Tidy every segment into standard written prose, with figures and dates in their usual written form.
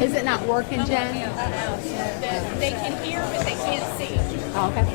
Is it not working, Jen? They can hear, but they can't see. Oh, okay.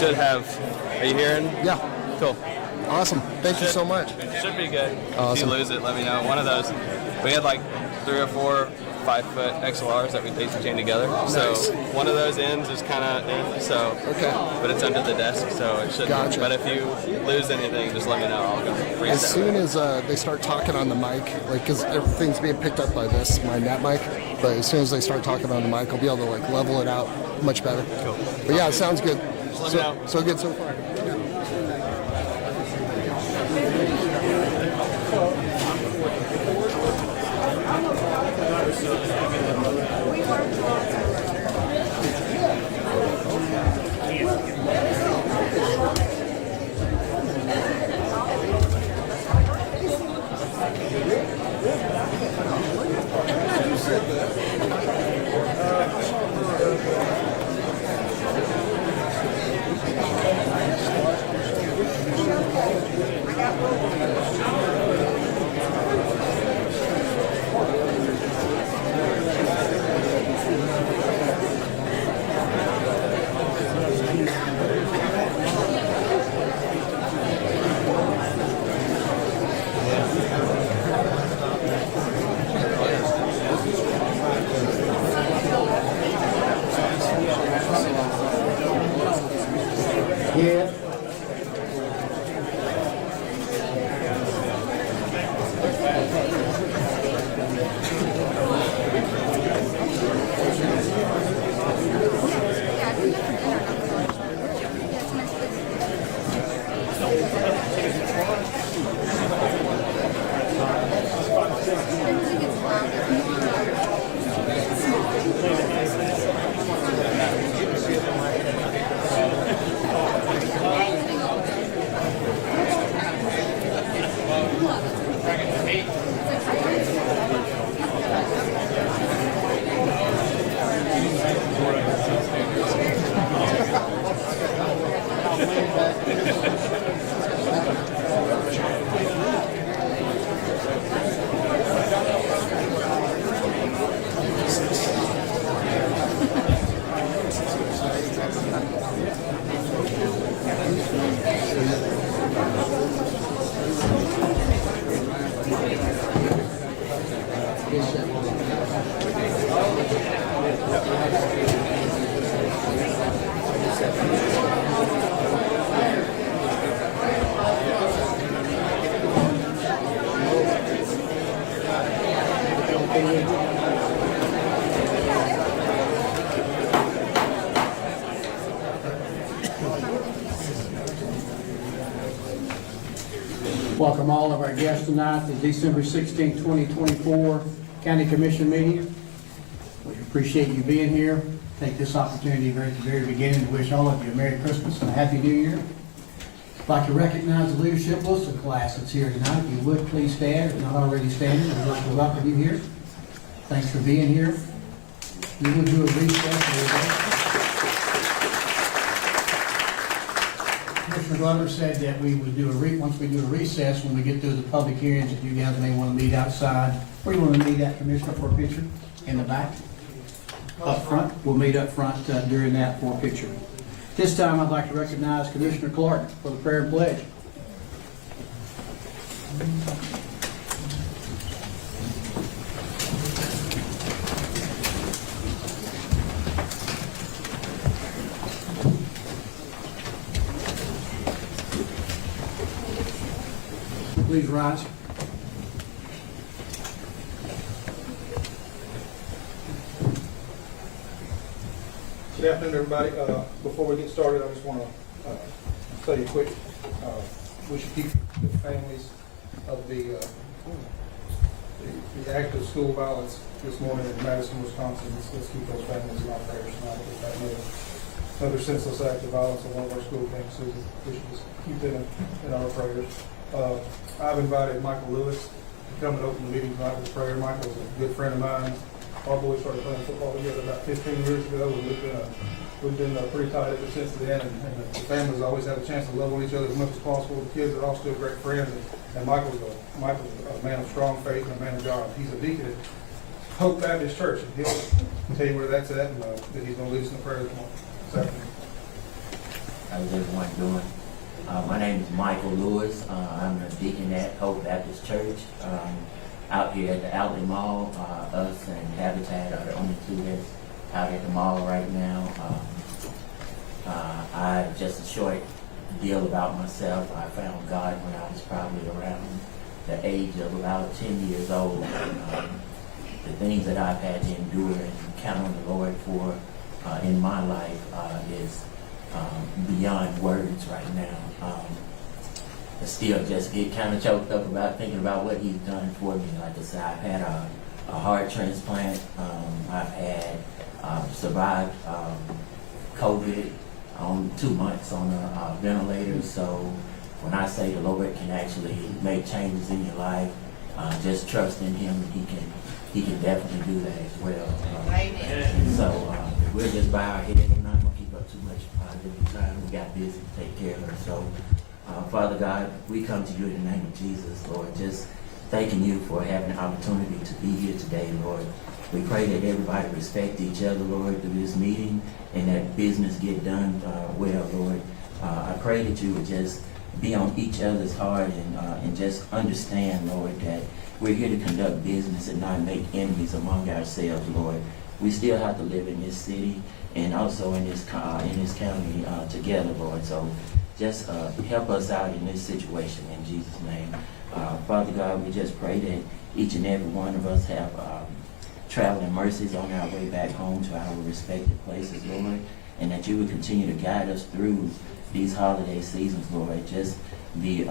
Should have. Are you hearing? Yeah. Cool. Awesome. Thank you so much. Should be good. Awesome. If you lose it, let me know. One of those. We had like 3 or 4 5-foot XLRs that we daisy chained together. Nice. So one of those ends is kind of in. So. Okay. But it's under the desk, so it shouldn't. Gotcha. But if you lose anything, just let me know. I'll go reset. As soon as they start talking on the mic, like, because everything's being picked up by this, my net mic, but as soon as they start talking on the mic, I'll be able to like level it out much better. Cool. But yeah, it sounds good. Let me know. So good so far. Yeah. Welcome all of our guests tonight to December 16, 2024 County Commission meeting. We appreciate you being here. take this opportunity at the very beginning to wish all of you a Merry Christmas and a Happy New Year. I'd like to recognize the leadership Wilson class that's here tonight. If you would, please stand. If not already standing, I'd like to welcome you here. Thanks for being here. We will do a recess. Commissioner Glover said that we would do once we do a recess, when we get through the public hearings, that you guys may want to meet outside. Where do you want to meet at, Commissioner, for a picture? In the back? Up front? We'll meet up front during that for a picture. This time, I'd like to recognize Commissioner Clark for the prayer and pledge. Please rise. Good afternoon, everybody. Before we get started, I just want to say a quick, we should keep the families of the active school violence this morning in Madison, Wisconsin. Let's keep those families in our prayers tonight. Another senseless act of violence on one of our school campuses. We should just keep them in our prayers. I've invited Michael Lewis to come and open the meeting tonight with prayer. Michael's a good friend of mine. Our boys started playing football together about 15 years ago, and we've been pretty tight ever since then. And the families always have a chance to love on each other as much as possible. The kids are all still great friends, and Michael's a man of strong faith and a man of God. He's a deacon at Hope Baptist Church, and he'll tell you where that's at, and that he's going to lead us in the prayer this morning. How's everyone doing? My name is Michael Lewis. I'm a deacon at Hope Baptist Church out here at the Outlet Mall. Us and Habitat are the only two that's out at the mall right now. Just a short deal about myself. I found God when I was probably around the age of about 10 years old. And, the things that I've had to endure and count on the Lord for in my life is beyond words right now. I still just get kind of choked up about thinking about what he's done for me. Like I said, I've had a heart transplant. I've had survived COVID on 2 months on a ventilator. So when I say the Lord can actually make changes in your life, just trust in him, and he can definitely do that as well. And so if we'll just bow our heads. I'm not going to keep up too much time. We got busy to take care of her. So Father God, we come to you in the name of Jesus, Lord, just thanking you for having the opportunity to be here today, Lord. We pray that everybody respect each other, Lord, through this meeting, and that business get done well, Lord. I pray that you would just be on each other's heart and just understand, Lord, that we're here to conduct business and not make enemies among ourselves, Lord. We still have to live in this city and also in this county together, Lord. So just help us out in this situation in Jesus' name. Father God, we just pray that each and every one of us have traveling mercies on our way back home to our respective places, Lord, and that you would continue to guide us through these holiday seasons, Lord. Just the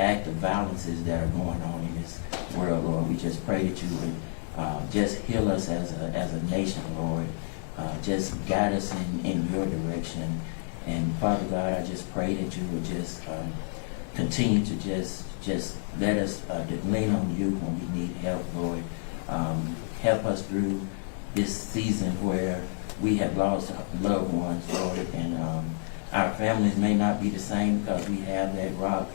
act of violences that are going on in this world, Lord. We just pray that you would just heal us as a nation, Lord. Just guide us in your direction. And Father God, I just pray that you would just continue to just let us lean on you when we need help, Lord. Help us through this season where we have lost loved ones, Lord, and our families may not be the same because we have that rock.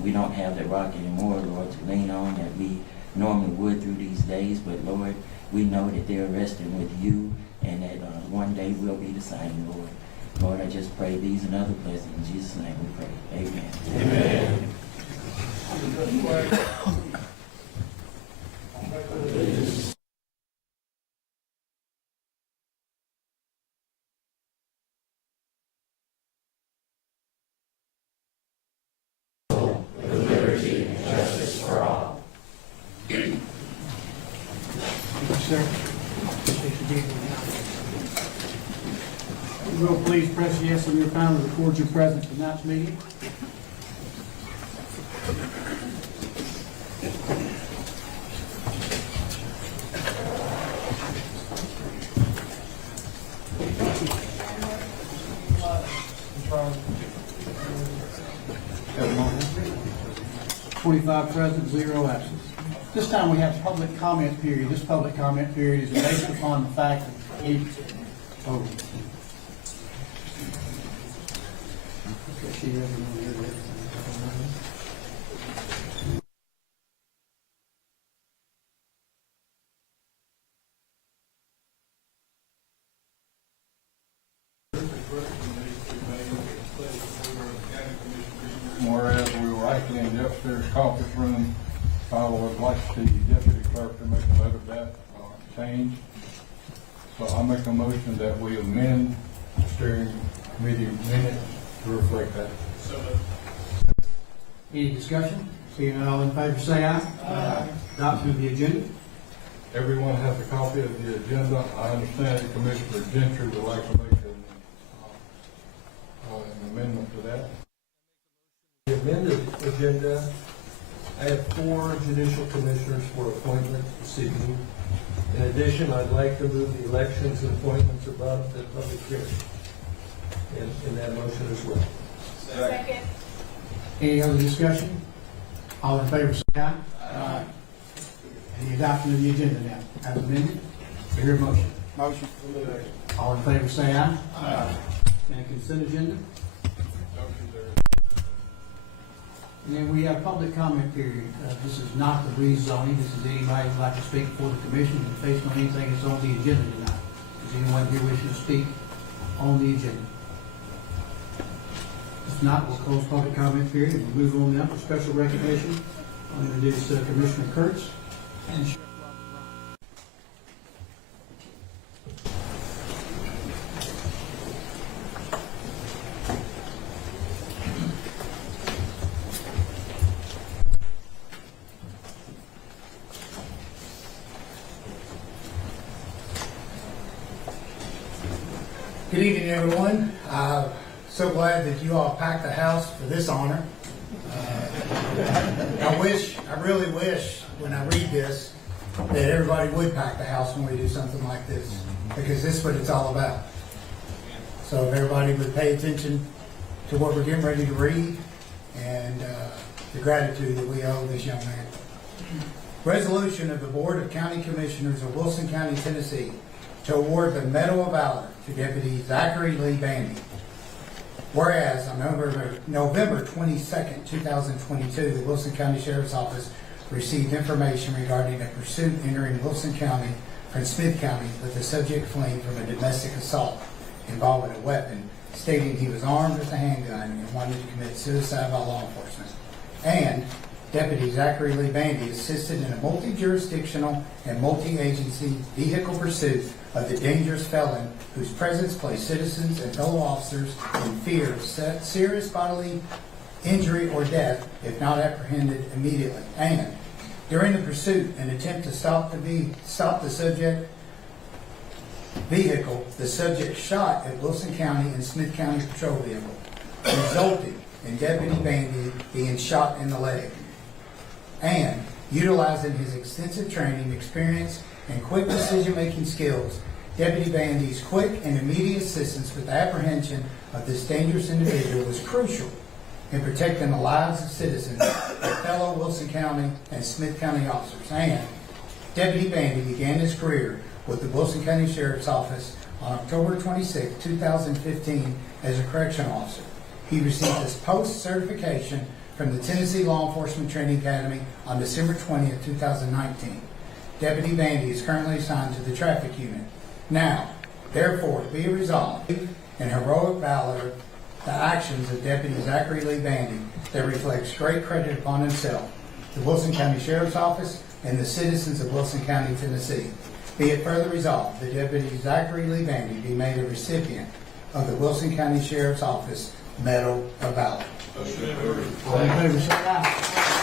We don't have that rock anymore, Lord, to lean on that we normally would through these days. But Lord, we know that they're resting with you, and that one day we'll be the same, Lord. Lord, I just pray these and other blessings. In Jesus' name we pray. Amen. Amen. Liberty and justice for all. Thank you, sir. You will please press yes on your phone to record your presence in tonight's meeting. 25. 25 present, 0 absent. This time we have public comment period. This public comment period is based upon the fact that any, oh. Okay, she has one here. Whereas we were actually in the upstairs conference room, I would like the deputy clerk to make a note of that change. So I make a motion that we amend the steering committee minutes to reflect that. Any discussion? Seeing none, all in favor say aye. Aye. Adoption of the agenda. Everyone has a copy of the agenda. I understand that Commissioner Gentry would like to make an amendment to that. The amended agenda, I have 4 judicial commissioners for appointment this evening. In addition, I'd like to move the elections and appointments above the public hearing in that motion as well. Second. Any other discussion? All in favor say aye. Aye. And the adoption of the agenda now, as amended. Do I hear a motion? Motion. All in favor say aye. Aye. And a consent agenda. And then we have public comment period. This is not the rezoning. This is anybody who'd like to speak before the commission and based on anything that's on the agenda tonight. Is anyone here wishing to speak on the agenda? If not, we'll close public comment period and we'll move on now for special recognition. I'll introduce Commissioner Kurtz and Sheriff Good evening, everyone. So glad that you all packed the house for this honor. I really wish, when I read this, that everybody would pack the house when we do something like this, because this is what it's all about. So if everybody would pay attention to what we're getting ready to read and the gratitude that we owe this young man. Resolution of the Board of County Commissioners of Wilson County, Tennessee, to award the Medal of Valor to Deputy Zachary Lee Bandy. Whereas on November 22nd, 2022, the Wilson County Sheriff's Office received information regarding a pursuit entering Wilson County from Smith County with the subject fleeing from a domestic assault involving a weapon, stating he was armed with a handgun and wanted to commit suicide by law enforcement. And Deputy Zachary Lee Bandy assisted in a multi-jurisdictional and multi-agency vehicle pursuit of the dangerous felon whose presence placed citizens and fellow officers in fear of serious bodily injury or death if not apprehended immediately. And during the pursuit, an attempt to stop the subject vehicle, the subject shot at Wilson County and Smith County patrol vehicle, resulting in Deputy Bandy being shot in the leg. And utilizing his extensive training, experience, and quick decision-making skills, Deputy Bandy's quick and immediate assistance with the apprehension of this dangerous individual was crucial in protecting the lives of citizens, fellow Wilson County and Smith County officers. And Deputy Bandy began his career with the Wilson County Sheriff's Office on October 26, 2015 as a correctional officer. He received his post-certification from the Tennessee Law Enforcement Training Academy on December 20, 2019. Deputy Bandy is currently assigned to the traffic unit. Now, therefore, be resolved in heroic valor the actions of Deputy Zachary Lee Bandy that reflects great credit upon himself, the Wilson County Sheriff's Office, and the citizens of Wilson County, Tennessee. Be it further resolved that Deputy Zachary Lee Bandy be made a recipient of the Wilson County Sheriff's Office Medal of Valor. All in favor say aye.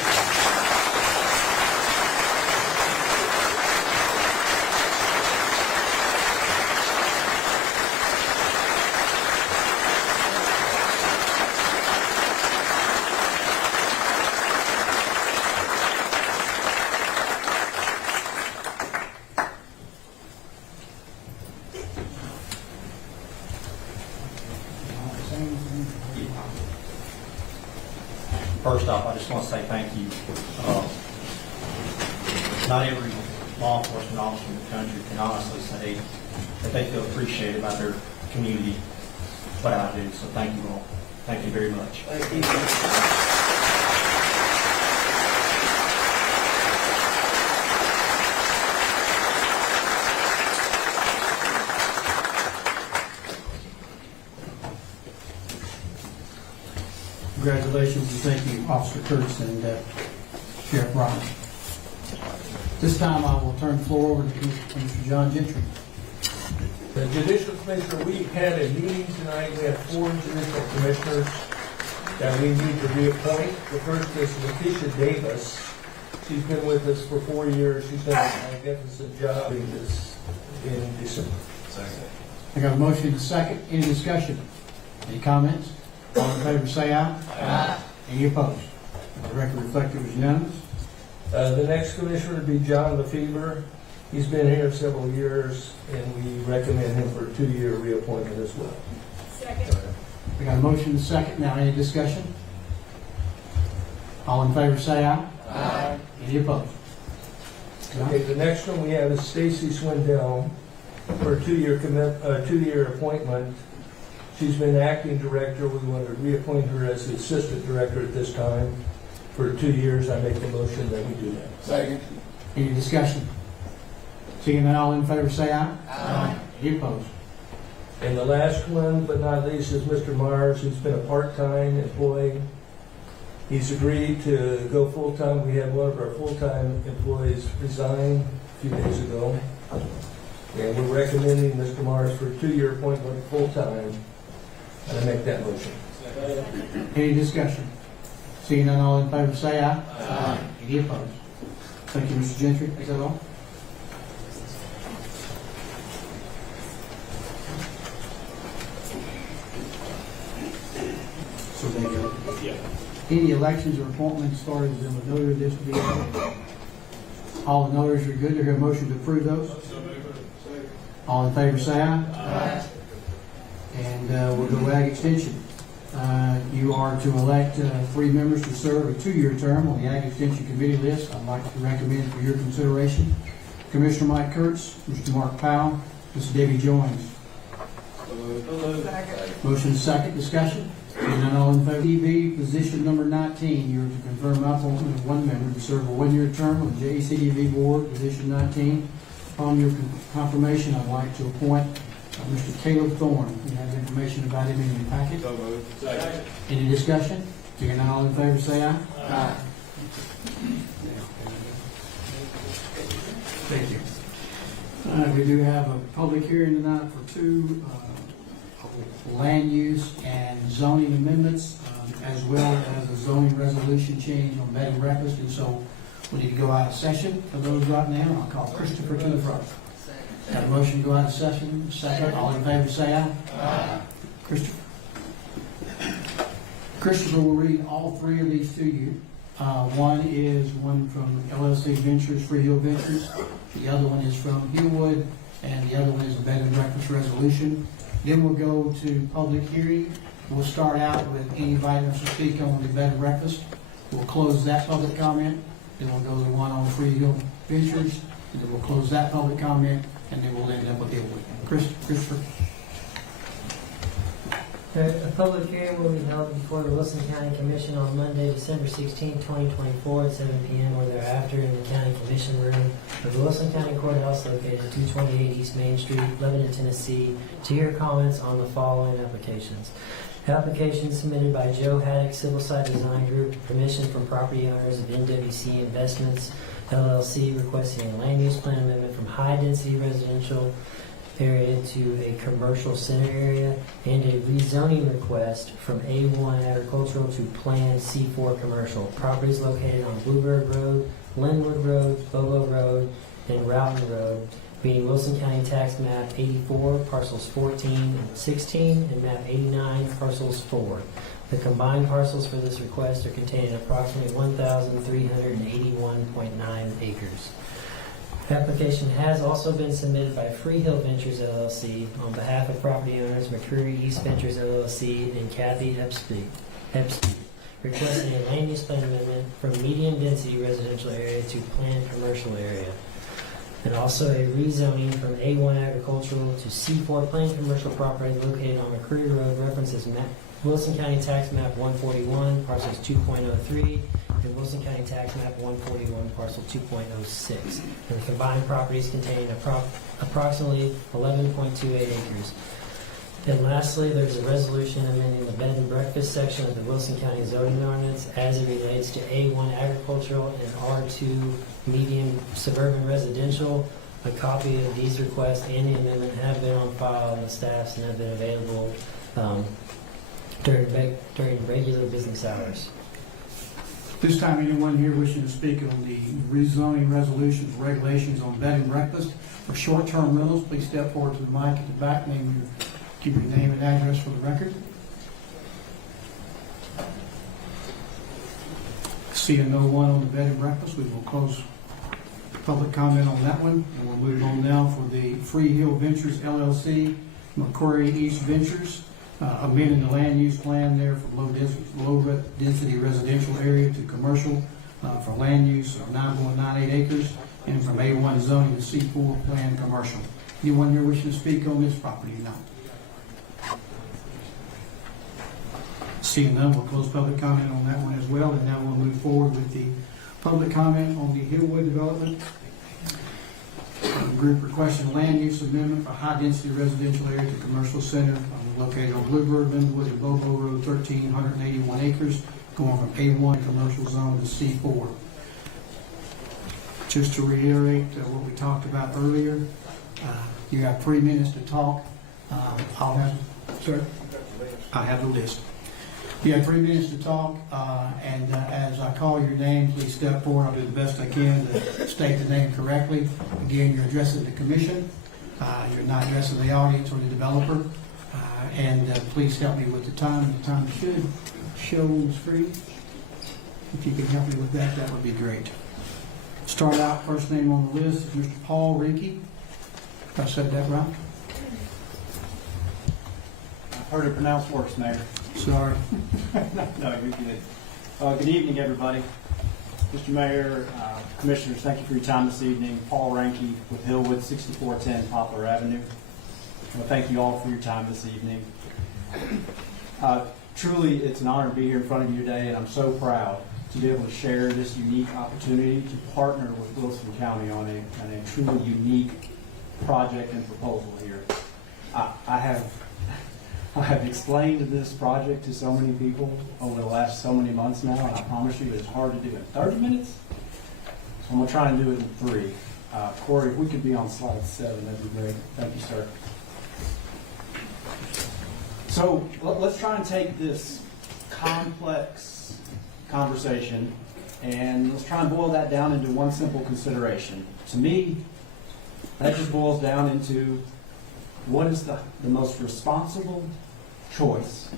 First off, I just want to say thank you. Not every law enforcement officer in the country can honestly say that they feel appreciated by their community, what I do. So thank you all. Thank you very much. Thank you. Congratulations and thank you, Officer Kurtz and Sheriff Roberts. This time I will turn the floor over to Mr. John Gentry. The Judicial Commissioner, we had a meeting tonight. We have 4 judicial commissioners that we need to reappoint. The first is Lakeisha Davis. She's been with us for 4 years. She's done a magnificent job in December. I got a motion and a second. Any discussion? Any comments? All in favor say aye. Aye. Any opposed? The record reflect it was unanimous. The next commissioner would be John LaFever. He's been here several years, and we recommend him for a 2-year reappointment as well. Second. We got a motion and a second. Now any discussion? All in favor say aye. Aye. Any opposed? Okay, the next one we have is Stacy Swindell for a 2-year appointment. She's been acting director. We want to reappoint her as the assistant director at this time for 2 years. I make the motion that we do that. Second. Any discussion? Seeing none, all in favor say aye. Aye. Any opposed? And the last one, but not least, is Mr. Mars, who's been a part-time employee. He's agreed to go full-time. We had one of our full-time employees resign a few days ago. And we're recommending Mr. Mars for a 2-year appointment full-time. And I make that motion. Any discussion? Seeing none, all in favor say aye. Aye. Any opposed? Thank you, Mr. Gentry. Is that all? So there you go. Yeah. Any elections or appointments started as a notary this to be added? All the notaries are good. They're going to motion to approve those. All in favor say aye. Aye. And we'll go Ag Extension. You are to elect 3 members to serve a 2-year term on the Ag Extension Committee list. I'd like to recommend for your consideration Commissioner Mike Kurtz, Mr. Mark Powell, Ms. Debbie Jones. Motion second. Discussion. Seeing none, all in favor. TB, position number 19. You are to confirm my appointment of 1 member to serve a 1-year term on the JCDV board, position 19. Upon your confirmation, I'd like to appoint Mr. Caleb Thorne. You have information about him in your packet. Any discussion? Seeing none, all in favor say aye. Aye. Thank you. We do have a public hearing tonight for 2 land use and zoning amendments, as well as a zoning resolution change on bed and breakfast. And so we need to go out of session for those right now. I'll call Christopher to the front. Got a motion to go out of session. Second. All in favor say aye. Aye. Christopher. Christopher will read all 3 of these to you. One is one from LLC Ventures, Free Hill Ventures. The other one is from Hillwood, and the other one is a bed and breakfast resolution. Then we'll go to public hearing. We'll start out with anybody who wants to speak on the bed and breakfast. We'll close that public comment. Then we'll go to the one on Free Hill Ventures. And then we'll close that public comment, and then we'll end up with Hillwood. Christopher. A public hearing will be held before the Wilson County Commission on Monday, December 16, 2024 at 7 p.m. or thereafter in the County Commission Room of the Wilson County Courthouse located at 228 East Main Street, Lebanon, Tennessee, to hear comments on the following applications. Application submitted by Joe Haddock, Civil Site Design Group, permission from property owners of NWC Investments, LLC, requesting a land use plan amendment from high-density residential area to a commercial center area, and a rezoning request from A1 agricultural to Plan C4 commercial. Properties located on Bluebird Road, Linwood Road, Bobo Road, and Roughton Road, being Wilson County Tax Map 84, parcels 14 and 16, and Map 89, parcels 4. The combined parcels for this request are contained in approximately 1,381.9 acres. Application has also been submitted by Free Hill Ventures LLC on behalf of property owners McCreary East Ventures LLC and Kathy Epstein, requesting a land use plan amendment from medium density residential area to planned commercial area. And also a rezoning from A1 agricultural to C4 planned commercial property located on McCreary Road, references Wilson County Tax Map 141, parcels 2.03, and Wilson County Tax Map 141, parcel 2.06. And the combined properties contain approximately 11.28 acres. And lastly, there's a resolution amending the bed and breakfast section of the Wilson County zoning ordinance as it relates to A1 agricultural and R2 medium suburban residential. A copy of these requests and the amendment have been on file in the staffs and have been available during regular business hours. This time, anyone here wishing to speak on the rezoning resolutions, regulations on bed and breakfast for short-term rentals, please step forward to the mic at the back. Give your name and address for the record. Seeing no one on the bed and breakfast, we will close public comment on that one. And we'll move on now for the Free Hill Ventures LLC, McCrory East Ventures, amending the land use plan there from low density residential area to commercial for land use of 9.98 acres, and from A1 zoning to C4 planned commercial. Anyone here wishing to speak on this property tonight? Seeing none, we'll close public comment on that one as well, and now we'll move forward with the public comment on the Hillwood development. The group requesting land use amendment for high-density residential area to commercial center located on Bluebird, Linwood, and Bobo Road, 1,381 acres, going from A1 commercial zone to C4. Just to reiterate what we talked about earlier, you have 3 minutes to talk. I have the list. You have 3 minutes to talk, and as I call your name, please step forward. I'll do the best I can to state the name correctly. Again, you're addressing the commission. You're not addressing the audience or the developer. And please help me with the time. The time should show on the screen. If you could help me with that, that would be great. Start out, first name on the list is Mr. Paul Rinke. If I said that right? I've heard it pronounced worse, Mayor. Sorry. No, you're good. Good evening, everybody. Mr. Mayor, Commissioners, thank you for your time this evening. Paul Ranke with Hillwood, 6410 Poplar Avenue. Well, thank you all for your time this evening. Truly, it's an honor to be here in front of you today, and I'm so proud to be able to share this unique opportunity to partner with Wilson County on a truly unique project and proposal here. I have explained this project to so many people over the last so many months now, and I promise you it's hard to do in 30 minutes. So I'm going to try and do it in 3. Corey, if we could be on slide 7, that'd be great. Thank you, sir. So let's try and take this complex conversation and let's try and boil that down into one simple consideration. To me, that just boils down into what is the most responsible choice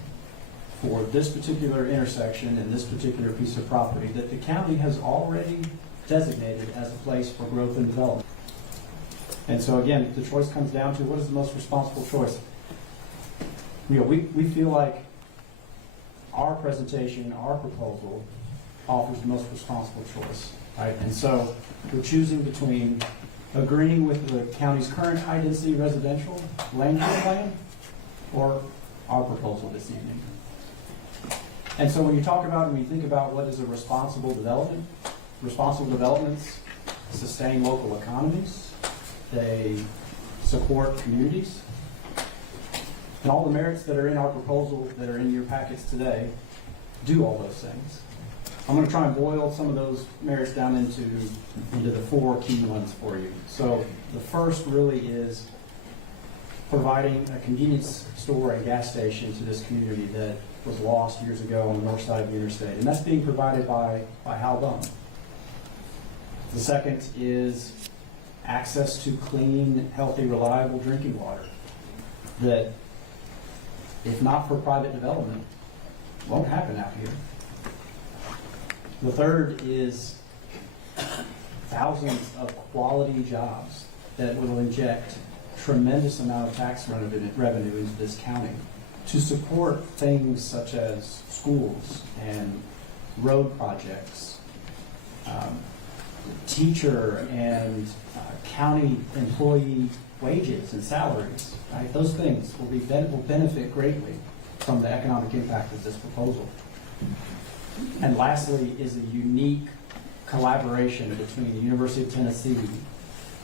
for this particular intersection and this particular piece of property that the county has already designated as a place for growth and development. And so again, the choice comes down to what is the most responsible choice. You know, we feel like our presentation, our proposal offers the most responsible choice, right? And so we're choosing between agreeing with the county's current high-density residential land use plan or our proposal this evening. And so when you talk about and when you think about what is a responsible development, responsible developments sustain local economies, they support communities, and all the merits that are in our proposal that are in your packets today do all those things. I'm going to try and boil some of those merits down into the 4 key ones for you. So the first really is providing a convenience store and gas station to this community that was lost years ago on the north side of the interstate. And that's being provided by Hal Bum. The second is access to clean, healthy, reliable drinking water that, if not for private development, won't happen out here. The third is thousands of quality jobs that will inject tremendous amount of tax revenue into this county to support things such as schools and road projects, teacher and county employee wages and salaries. Right? Those things will benefit greatly from the economic impact of this proposal. And lastly is a unique collaboration between the University of Tennessee,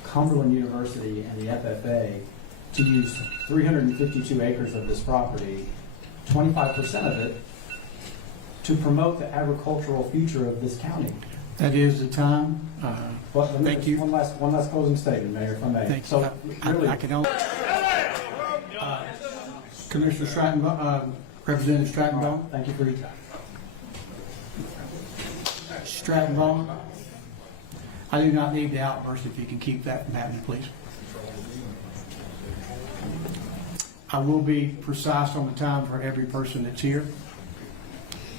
Cumberland University, and the FFA to use 352 acres of this property, 25% of it, to promote the agricultural future of this county. That is the time. Thank you. One last closing statement, Mayor, if I may. Thank So, you. really, I can only. Commissioner Stratton, Representative Stratton. thank you for your time. Stratton. I do not need the outburst. If you can keep that from happening, please. I will be precise on the time for every person that's here.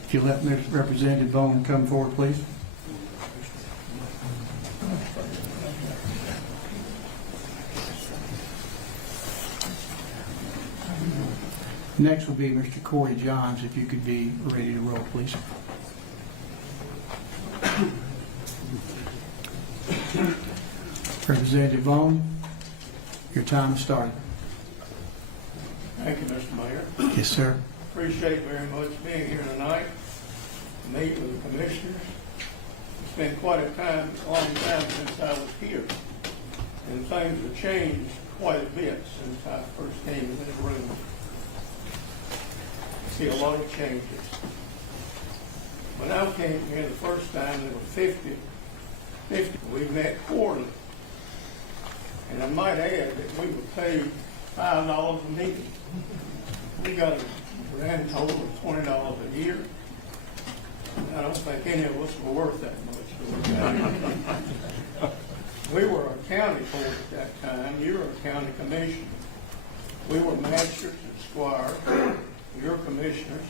If you let Representative Bone come forward, please. Next will be Mr. Corey Johns. If you could be ready to roll, please. Representative Bone, your time has started. Thank you, Mr. Mayor. Yes, sir. Appreciate very much being here tonight to meet with the commissioners. It's been quite a long time since I was here, and things have changed quite a bit since I first came in this room. I see a lot of changes. When I came here the first time, there were 50. We met quarterly. And I might add that we were paid $5 a meeting. We got a grand total of $20 a year. And I don't think any of us were worth that much. We were a county board at that time. You were a county commissioner. We were magistrates and squires. Your commissioners.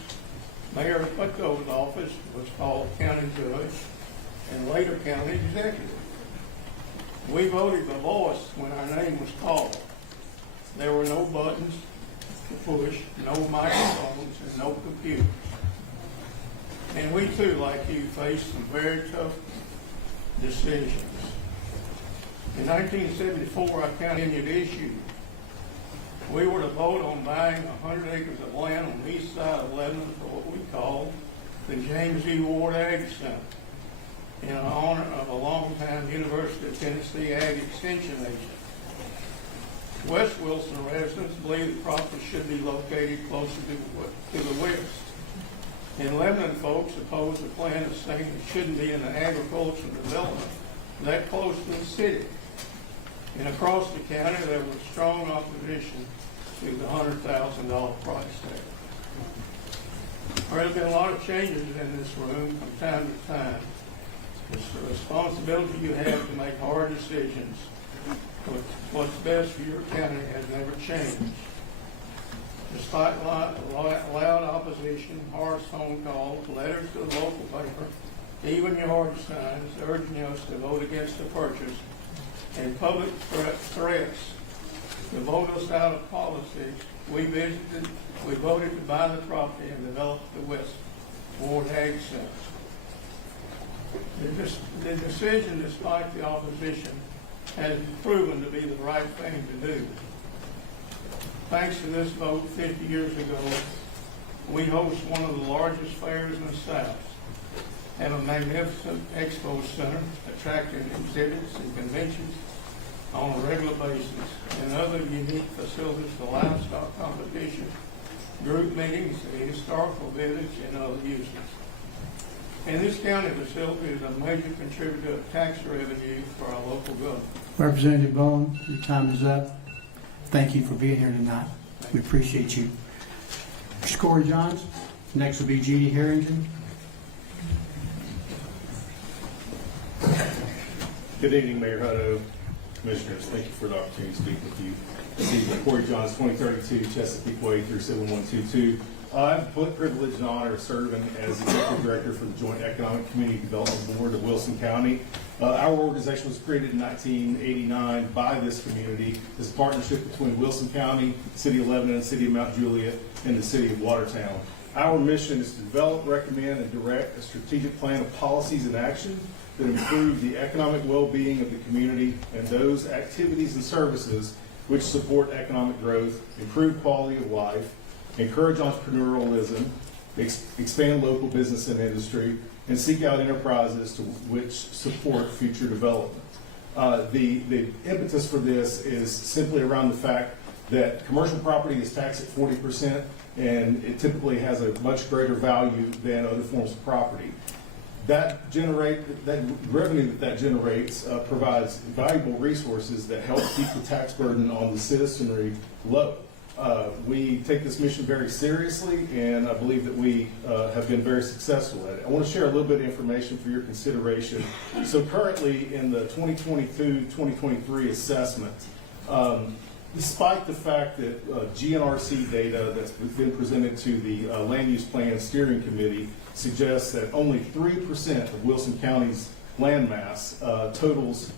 Mayor Putko's office was called county judge and later county executive. We voted the voice when our name was called. There were no buttons to push, no microphones, and no computers. And we too, like you, faced some very tough decisions. In 1974, our county had issued. We were to vote on buying 100 acres of land on the east side of Lebanon for what we called the James E. Ward Ag Center, in honor of a longtime University of Tennessee Ag Extension agent. West Wilson residents believe the property should be located closer to the west. And Lebanon folks oppose the plan of saying it shouldn't be in an agricultural development that close to the city. And across the county, there was strong opposition to the $100,000 price tag. There have been a lot of changes in this room from time to time. It's the responsibility you have to make hard decisions. What's best for your county has never changed. Despite loud opposition, harsh phone calls, letters to the local paper, even yard signs urging us to vote against the purchase, and public threats to vote us out of policy, we voted to buy the property and develop the West Ward Ag Center. The decision, despite the opposition, has proven to be the right thing to do. Thanks to this vote 50 years ago, we host one of the largest fairs in the South, have a magnificent expo center attracting exhibits and conventions on a regular basis, and other unique facilities for livestock competition, group meetings, a historical village, and other uses. And this county facility is a major contributor of tax revenue for our local government. Representative Bone, your time is up. Thank you for being here tonight. We appreciate you. Mr. Corey Johns. Next will be Judy Harrington. Good evening, Mayor Hutto, Commissioners. Thank you for the opportunity to speak with you. see Corey Johns, 2032 Chesapeake Way through 7122. I have the privilege and honor of serving as Executive Director for the Joint Economic Community Development Board of Wilson County. Our organization was created in 1989 by this community as a partnership between Wilson County, City of Lebanon, City of Mount Juliet, and the City of Watertown. Our mission is to develop, recommend, and direct a strategic plan of policies and action that improve the economic well-being of the community and those activities and services which support economic growth, improve quality of life, encourage entrepreneurialism, expand local business and industry, and seek out enterprises which support future development. The impetus for this is simply around the fact that commercial property is taxed at 40%, and it typically has a much greater value than other forms of property. That revenue that generates provides valuable resources that help keep the tax burden on the citizenry low. We take this mission very seriously, and I believe that we have been very successful at it. I want to share a little bit of information for your consideration. So currently in the 2022-2023 assessment, despite the fact that GNRC data that's been presented to the Land Use Plan Steering Committee suggests that only 3% of Wilson County's land mass totals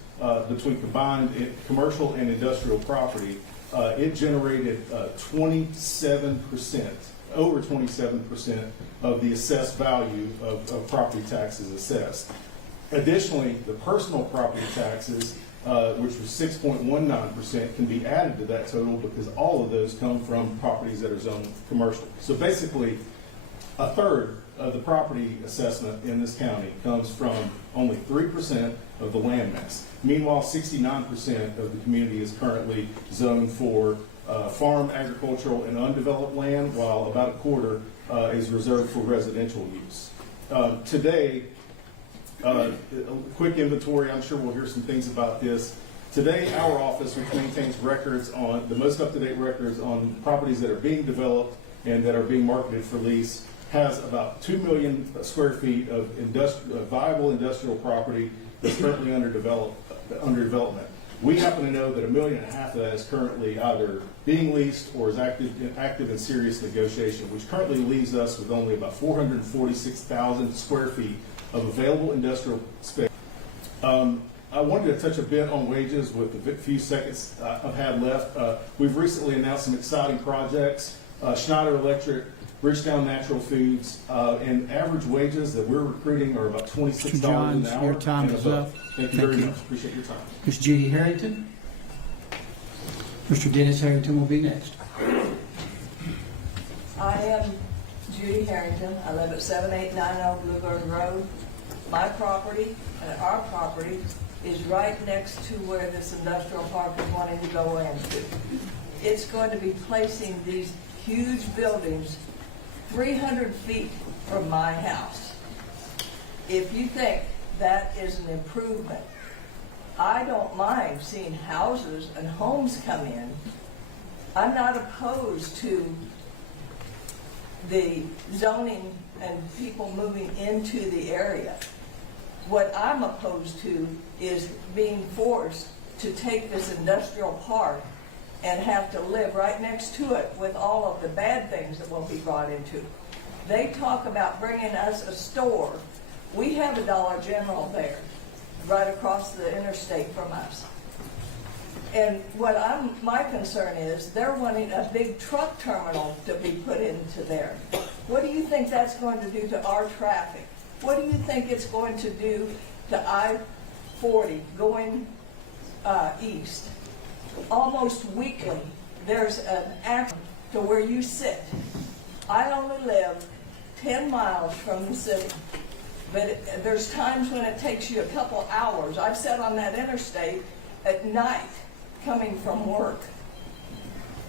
between combined commercial and industrial property, it generated 27%, over 27% of the assessed value of property taxes assessed. Additionally, the personal property taxes, which was 6.19%, can be added to that total because all of those come from properties that are zoned commercial. So basically, a third of the property assessment in this county comes from only 3% of the land mass. Meanwhile, 69% of the community is currently zoned for farm, agricultural, and undeveloped land, while about a quarter is reserved for residential use. Today, a quick inventory, I'm sure we'll hear some things about this. Today, our office, which maintains records on the most up-to-date records on properties that are being developed and that are being marketed for lease, has about 2 million square feet of viable industrial property that's currently under development. We happen to know that 1.5 million of that is currently either being leased or is active in serious negotiation, which currently leaves us with only about 446,000 square feet of available industrial space. I wanted to touch a bit on wages with the few seconds I've had left. We've recently announced some exciting projects. Schneider Electric, Bridgetown Natural Foods, and average wages that we're recruiting are about $26 an hour. Your time is up. Thank you very much. Appreciate your time. Ms. Judy Harrington. Mr. Dennis Harrington will be next. I am Judy Harrington. I live at 7890 Bluebird Road. My property and our property is right next to where this industrial park is wanting to go into. It's going to be placing these huge buildings 300 feet from my house. If you think that is an improvement, I don't mind seeing houses and homes come in. I'm not opposed to the zoning and people moving into the area. What I'm opposed to is being forced to take this industrial park and have to live right next to it with all of the bad things that will be brought into it. They talk about bringing us a store. We have a Dollar General there, right across the interstate from us. And what my concern is, they're wanting a big truck terminal to be put into there. What do you think that's going to do to our traffic? What do you think it's going to do to I-40 going east? Almost weekly, there's an accident to where you sit. I only live 10 miles from the city, but there's times when it takes you a couple hours. I've sat on that interstate at night coming from work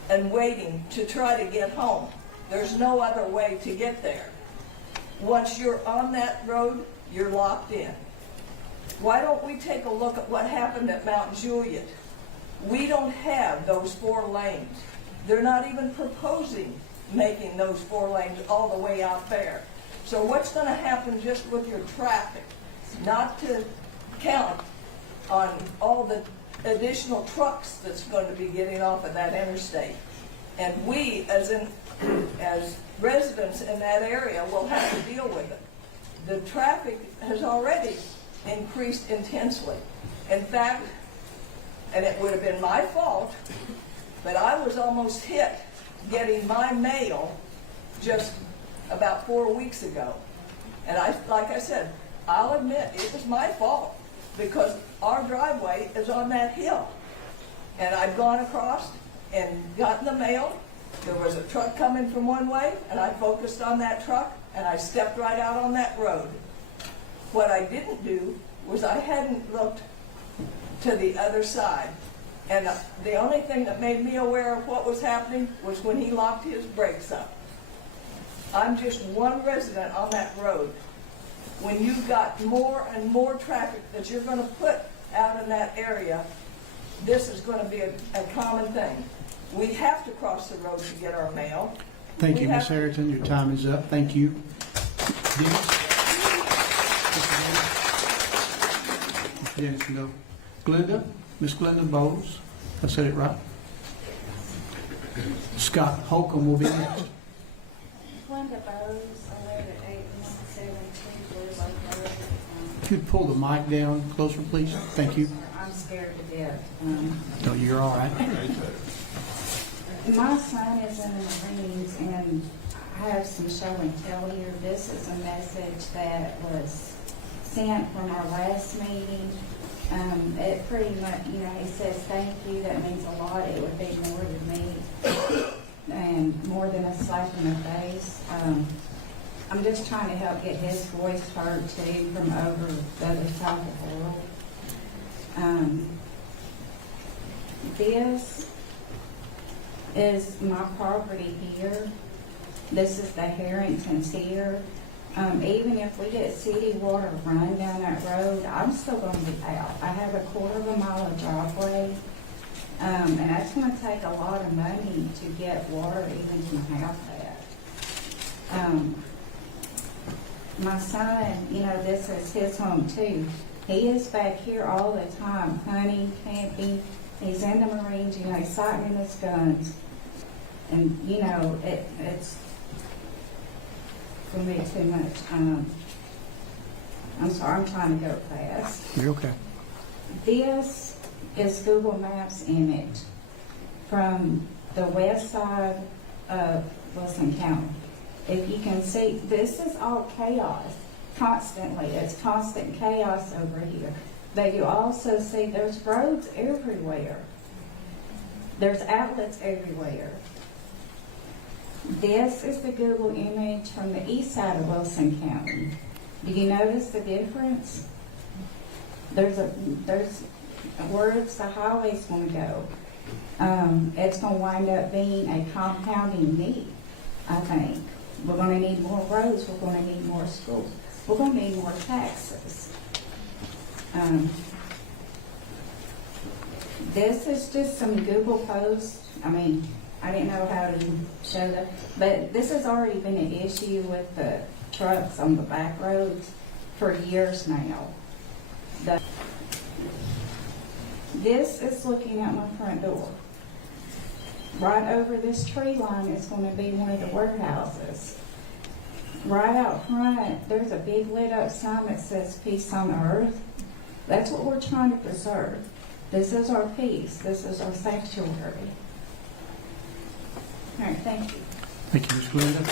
and waiting to try to get home. There's no other way to get there. Once you're on that road, you're locked in. Why don't we take a look at what happened at Mount Juliet? We don't have those 4 lanes. They're not even proposing making those 4 lanes all the way out there. So what's going to happen just with your traffic? Not to count on all the additional trucks that's going to be getting off of that interstate. And we, as residents in that area, will have to deal with it. The traffic has already increased intensely. In fact, and it would have been my fault, but I was almost hit getting my mail just about 4 weeks ago. And like I said, I'll admit it was my fault because our driveway is on that hill. And I'd gone across and gotten the mail. There was a truck coming from one way, and I focused on that truck, and I stepped right out on that road. What I didn't do was I hadn't looked to the other side. And the only thing that made me aware of what was happening was when he locked his brakes up. I'm just one resident on that road. When you've got more and more traffic that you're going to put out in that area, this is going to be a common thing. We have to cross the road to get our mail. Thank you, Ms. Harrington. Your time is up. Thank you. Dennis, no. Glenda, Miss Glenda Bowles. I said it right. Scott Holcomb will be next. Glenda Bowes, I live at 8172 Blue Lake Road. If you'd pull the mic down closer, please. Thank you. I'm scared to death. No, you're all right. My son is in the Marines, and I have some show and tell here. This is a message that was sent from our last meeting. It pretty much, he says, thank you, that means a lot. It would be more to me and more than a slap in the face. I'm just trying to help get his voice heard too from over the other side of the world. This is my property here. This is the Harringtons here. Even if we get city water run down that road, I'm still going to be out. I have a 1/4 mile of driveway, and that's going to take a lot of money to get water even to have that. My son, this is his home too. He is back here all the time, hunting, camping. He's in the Marines, he's sighting his guns. And, it's going to be too much. I'm sorry, I'm trying to go fast. You're okay. This is Google Maps image from the west side of Wilson County. If you can see, this is all chaos constantly. It's constant chaos over here. But you also see there's roads everywhere. There's outlets everywhere. This is the Google image from the east side of Wilson County. Do you notice the difference? There's where the highway's going to go. It's going to wind up being a compounding need, I think. We're going to need more roads. We're going to need more schools. We're going to need more taxes. This is just some Google posts. I didn't know how to show that, but this has already been an issue with the trucks on the back roads for years now. This is looking at my front door. Right over this tree line is going to be one of the warehouses. Right out front, there's a big lit up sign that says peace on earth. That's what we're trying to preserve. This is our peace. This is our sanctuary. All right, thank you. Thank you, Ms. Glenda.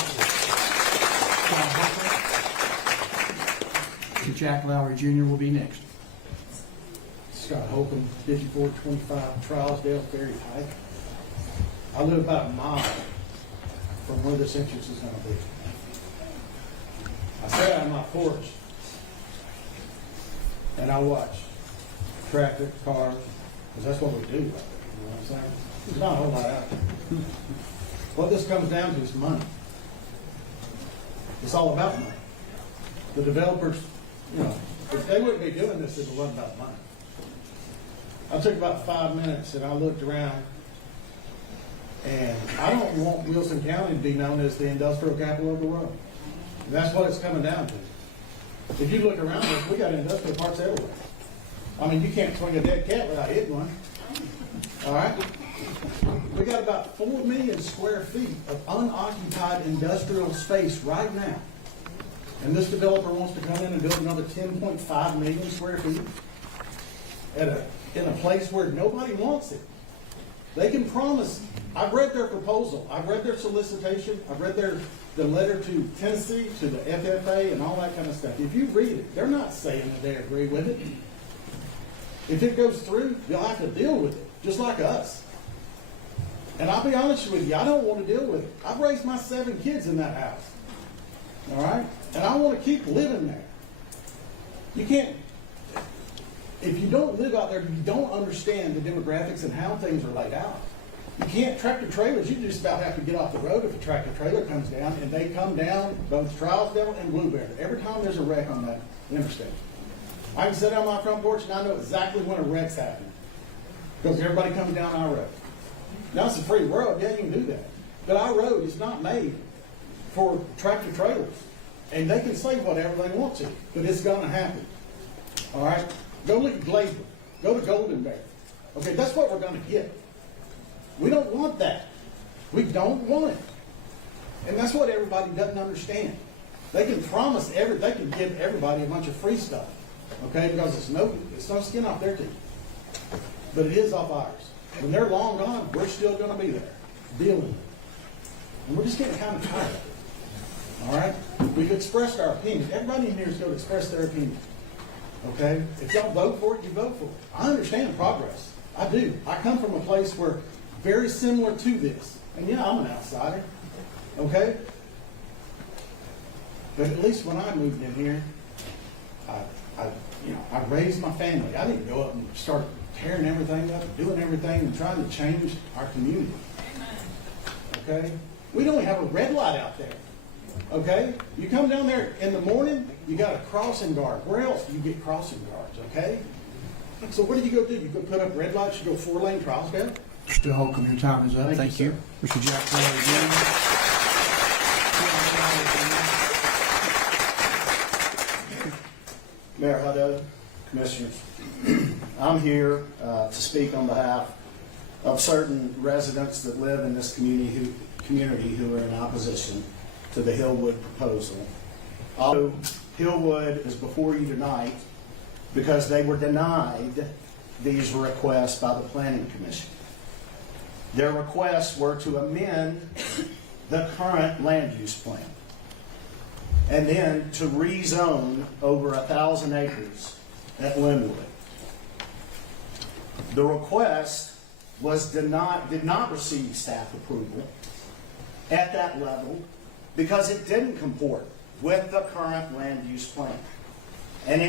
And Jack Lowry Jr. will be next. Scott Holcomb, 5425 Trousdale Ferry Pike. I live about a mile from where this entrance is going to be. I sit out on my porch and I watch traffic, cars, because that's what we do. You know what I'm saying? There's not a whole lot out there. What this comes down to is money. It's all about money. The developers, if they wouldn't be doing this if it wasn't about money. I took about 5 minutes and I looked around, and I don't want Wilson County to be known as the industrial capital of the world. And that's what it's coming down to. If you look around us, we got industrial parks everywhere. I mean, you can't swing a dead cat without hitting one. All right? We got about 4 million square feet of unoccupied industrial space right now. And this developer wants to come in and build another 10.5 million square feet in a place where nobody wants it. They can promise. I've read their proposal. I've read their solicitation. I've read the letter to Tennessee, to the FFA, and all that kind of stuff. If you read it, they're not saying that they agree with it. If it goes through, they'll have to deal with it, just like us. And I'll be honest with you, I don't want to deal with it. I've raised my 7 kids in that house. All right? And I want to keep living there. You can't, if you don't live out there, you don't understand the demographics and how things are laid out. You can't, tractor trailers, you just about have to get off the road if a tractor trailer comes down, and they come down both Trousdale and Blueberry. Every time there's a wreck on that interstate. I can sit on my front porch and I know exactly when a wreck's happening. Because everybody comes down our road. Now it's a free world, yeah, you can do that. But our road is not made for tractor trailers. And they can say whatever they want to, but it's going to happen. All right? Go look at Glazer. Go to Golden Bear. Okay, that's what we're going to get. We don't want that. We don't want it. And that's what everybody doesn't understand. They can promise they can give everybody a bunch of free stuff. Okay, because it's no skin off their teeth. But it is off ours. When they're long gone, we're still going to be there, dealing with it. And we're just getting kind of tired of it. All right? We've expressed our opinion. Everybody in here is going to express their opinion. Okay? If y'all vote for it, you vote for it. I understand progress. I do. I come from a place where very similar to this. And yeah, I'm an outsider. Okay? But at least when I moved in here, I raised my family. I didn't go up and start tearing everything up, doing everything, and trying to change our community. Okay? We don't have a red light out there. Okay? You come down there in the morning, you got a crossing guard. Where else do you get crossing guards? Okay? So what do you go do? You go put up red lights, you go 4-lane Trousdale? Mr. Holcomb, your time is up. Thank you. Mr. Jackson, Mayor Hutto, Commissioners, I'm here to speak on behalf of certain residents that live in this community who are in opposition to the Hillwood proposal. Although Hillwood is before you tonight because they were denied these requests by the Planning Commission. Their requests were to amend the current land use plan and then to rezone over 1,000 acres at Linwood. The request did not receive staff approval at that level because it didn't comport with the current land use plan. And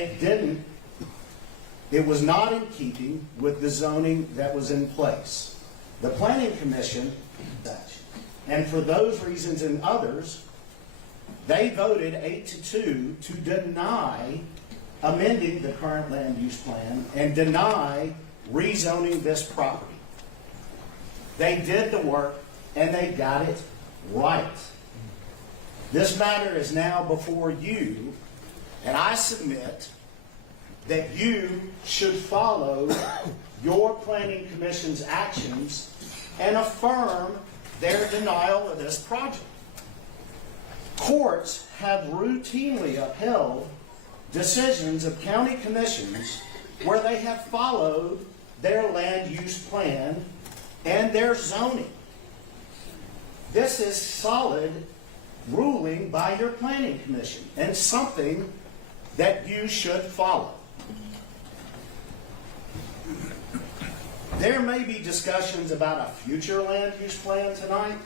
it was not in keeping with the zoning that was in place. The Planning Commission, and for those reasons and others, they voted 8-2 to deny amending the current land use plan and deny rezoning this property. They did the work and they got it right. This matter is now before you, and I submit that you should follow your Planning Commission's actions and affirm their denial of this project. Courts have routinely upheld decisions of county commissions where they have followed their land use plan and their zoning. This is solid ruling by your Planning Commission and something that you should follow. There may be discussions about a future land use plan tonight,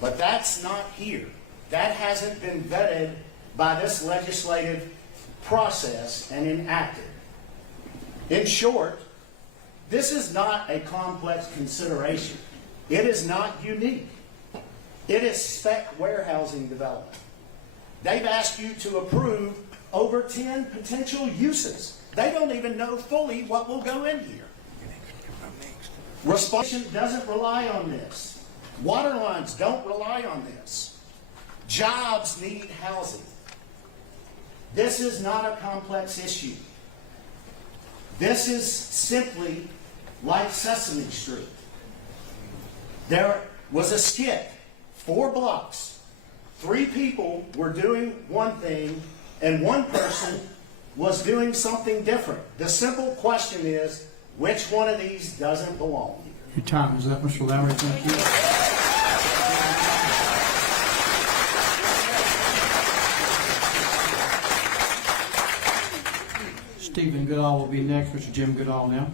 but that's not here. That hasn't been vetted by this legislative process and enacted. In short, this is not a complex consideration. It is not unique. It is spec warehousing development. They've asked you to approve over 10 potential uses. They don't even know fully what will go in here. Response doesn't rely on this. Water lines don't rely on this. Jobs need housing. This is not a complex issue. This is simply like Sesame Street. There was a skit, 4 blocks. 3 people were doing one thing, and one person was doing something different. The simple question is, which one of these doesn't belong here? Your time is up, Mr. Lowry. Thank you. Stephen Goodall will be next. Mr. Jim Goodall now.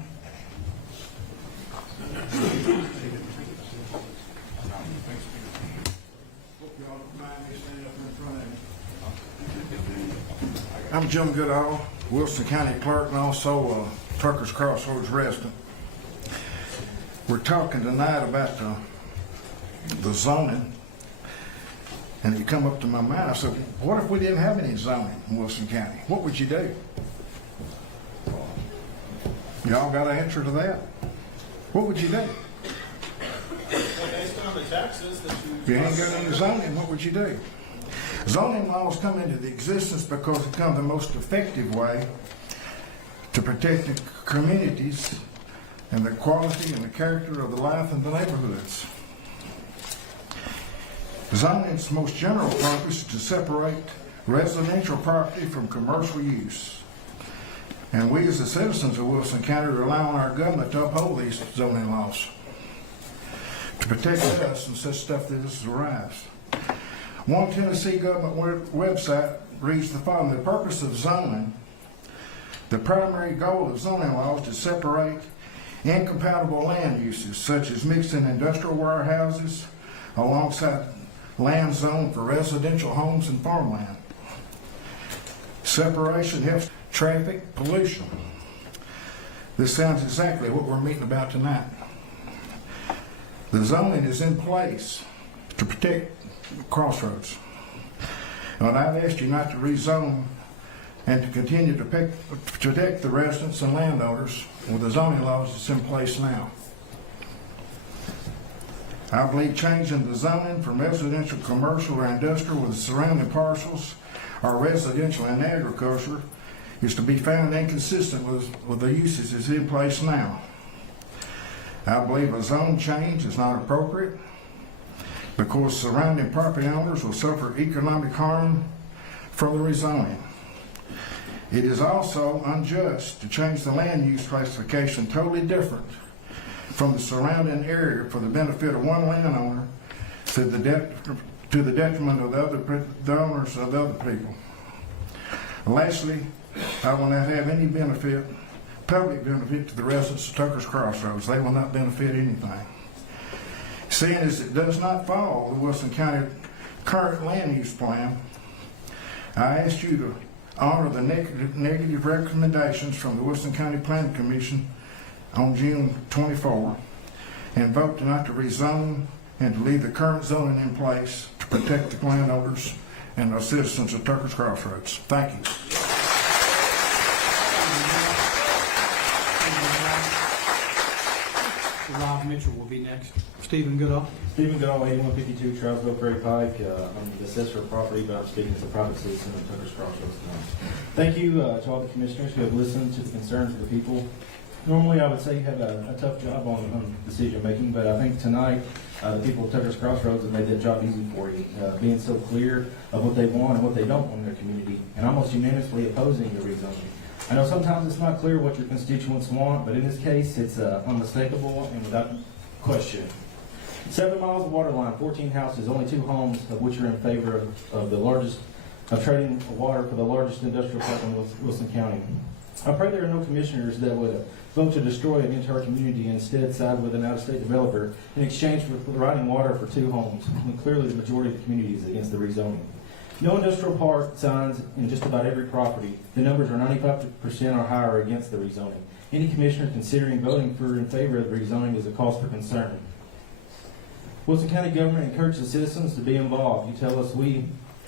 I'm Jim Goodall, Wilson County Clerk, and also a Tucker's Crossroads resident. We're talking tonight about the zoning, and it come up to my mind. I said, what if we didn't have any zoning in Wilson County? What would you do? Y'all got an answer to that? What would you do? Based on the taxes that If you ain't got any zoning, what would you do? Zoning laws come into the existence because it becomes the most effective way to protect the communities and the quality and the character of the life in the neighborhoods. Zoning's most general purpose is to separate residential property from commercial use. And we as the citizens of Wilson County rely on our government to uphold these zoning laws, to protect us and such stuff that this arrives. One Tennessee government website reads the following: the purpose of zoning, the primary goal of zoning laws is to separate incompatible land uses, such as mixing industrial warehouses alongside land zoned for residential homes and farmland. Separation helps traffic pollution. This sounds exactly what we're meeting about tonight. The zoning is in place to protect Crossroads. And I've asked you not to rezone and to continue to protect the residents and landowners with the zoning laws that's in place now. I believe changing the zoning from residential, commercial, or industrial with the surrounding parcels, or residential and agriculture, is to be found inconsistent with the uses that's in place now. I believe a zone change is not appropriate because surrounding property owners will suffer economic harm from the rezoning. It is also unjust to change the land use classification totally different from the surrounding area for the benefit of one landowner to the detriment of the owners of the other people. Lastly, I will not have any public benefit to the residents of Tucker's Crossroads. They will not benefit anything. Seeing as it does not follow the Wilson County current land use plan, I ask you to honor the negative recommendations from the Wilson County Planning Commission on June 24 and vote not to rezone and to leave the current zoning in place to protect the landowners and the citizens of Tucker's Crossroads. Thank you. Rob Mitchell will be next. Stephen Goodall. Stephen Goodall, 8152 Trousville Prairie Pike. I'm the assessor of property, but I'm speaking as a private citizen of Tucker's Crossroads tonight. Thank you to all the commissioners who have listened to the concerns of the people. Normally, I would say you have a tough job on decision making, but I think tonight the people of Tucker's Crossroads have made that job easy for you, being so clear of what they want and what they don't want in their community, and almost unanimously opposing the rezoning. I know sometimes it's not clear what your constituents want, but in this case, it's unmistakable and without question. 7 miles of water line, 14 houses, only 2 homes, of which are in favor of trading water for the largest industrial park in Wilson County. I pray there are no commissioners that would vote to destroy an entire community and instead side with an out-of-state developer in exchange for providing water for 2 homes, when clearly the majority of the community is against the rezoning. No industrial park signs in just about every property. The numbers are 95% or higher against the rezoning. Any commissioner considering voting in favor of the rezoning is a cause for concern. Wilson County government encourages citizens to be involved. You tell us we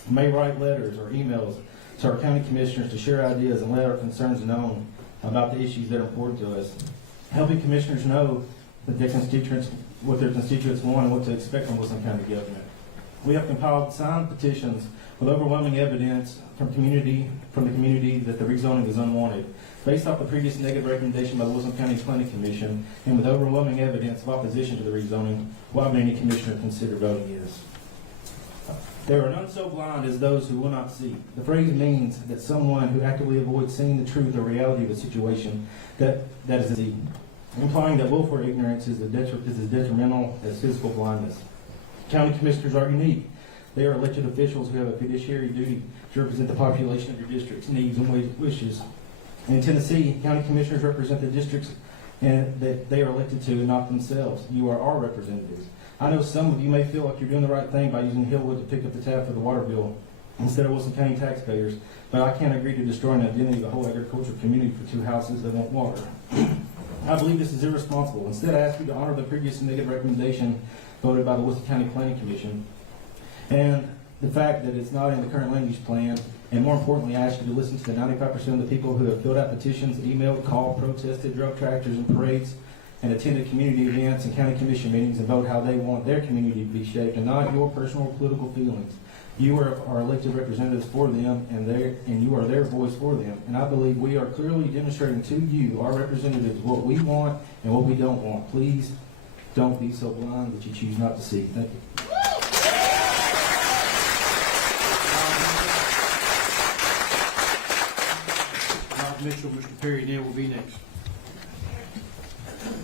may write letters or emails to our county commissioners to share ideas and let our concerns known about the issues that are important to us. Helping commissioners know that what their constituents want and what to expect from Wilson County government. We have compiled signed petitions with overwhelming evidence from the community that the rezoning is unwanted. Based off the previous negative recommendation by the Wilson County Planning Commission, and with overwhelming evidence of opposition to the rezoning, why would any commissioner consider voting yes? There are none so blind as those who will not see. The phrase means that someone who actively avoids seeing the truth or reality of a situation that is easy, implying that willful ignorance is as detrimental as physical blindness. County commissioners are unique. They are elected officials who have a fiduciary duty to represent the population of your district's needs and wishes. In Tennessee, county commissioners represent the districts that they are elected to and not themselves. You are our representatives. I know some of you may feel like you're doing the right thing by using Hillwood to pick up the tab for the water bill instead of Wilson County taxpayers, but I can't agree to destroying the identity of the whole agricultural community for two houses that want water. I believe this is irresponsible. Instead, I ask you to honor the previous negative recommendation voted by the Wilson County Planning Commission and the fact that it's not in the current land use plan. And more importantly, I ask you to listen to the 95% of the people who have filled out petitions, emailed, called, protested, drove tractors and parades, and attended community events and county commission meetings and vote how they want their community to be shaped and not your personal political feelings. You are our elected representatives for them, and you are their voice for them. And I believe we are clearly demonstrating to you, our representatives, what we want and what we don't want. Please don't be so blind that you choose not to see. Thank you. Rob Mitchell, Mr. Perry Neal will be next.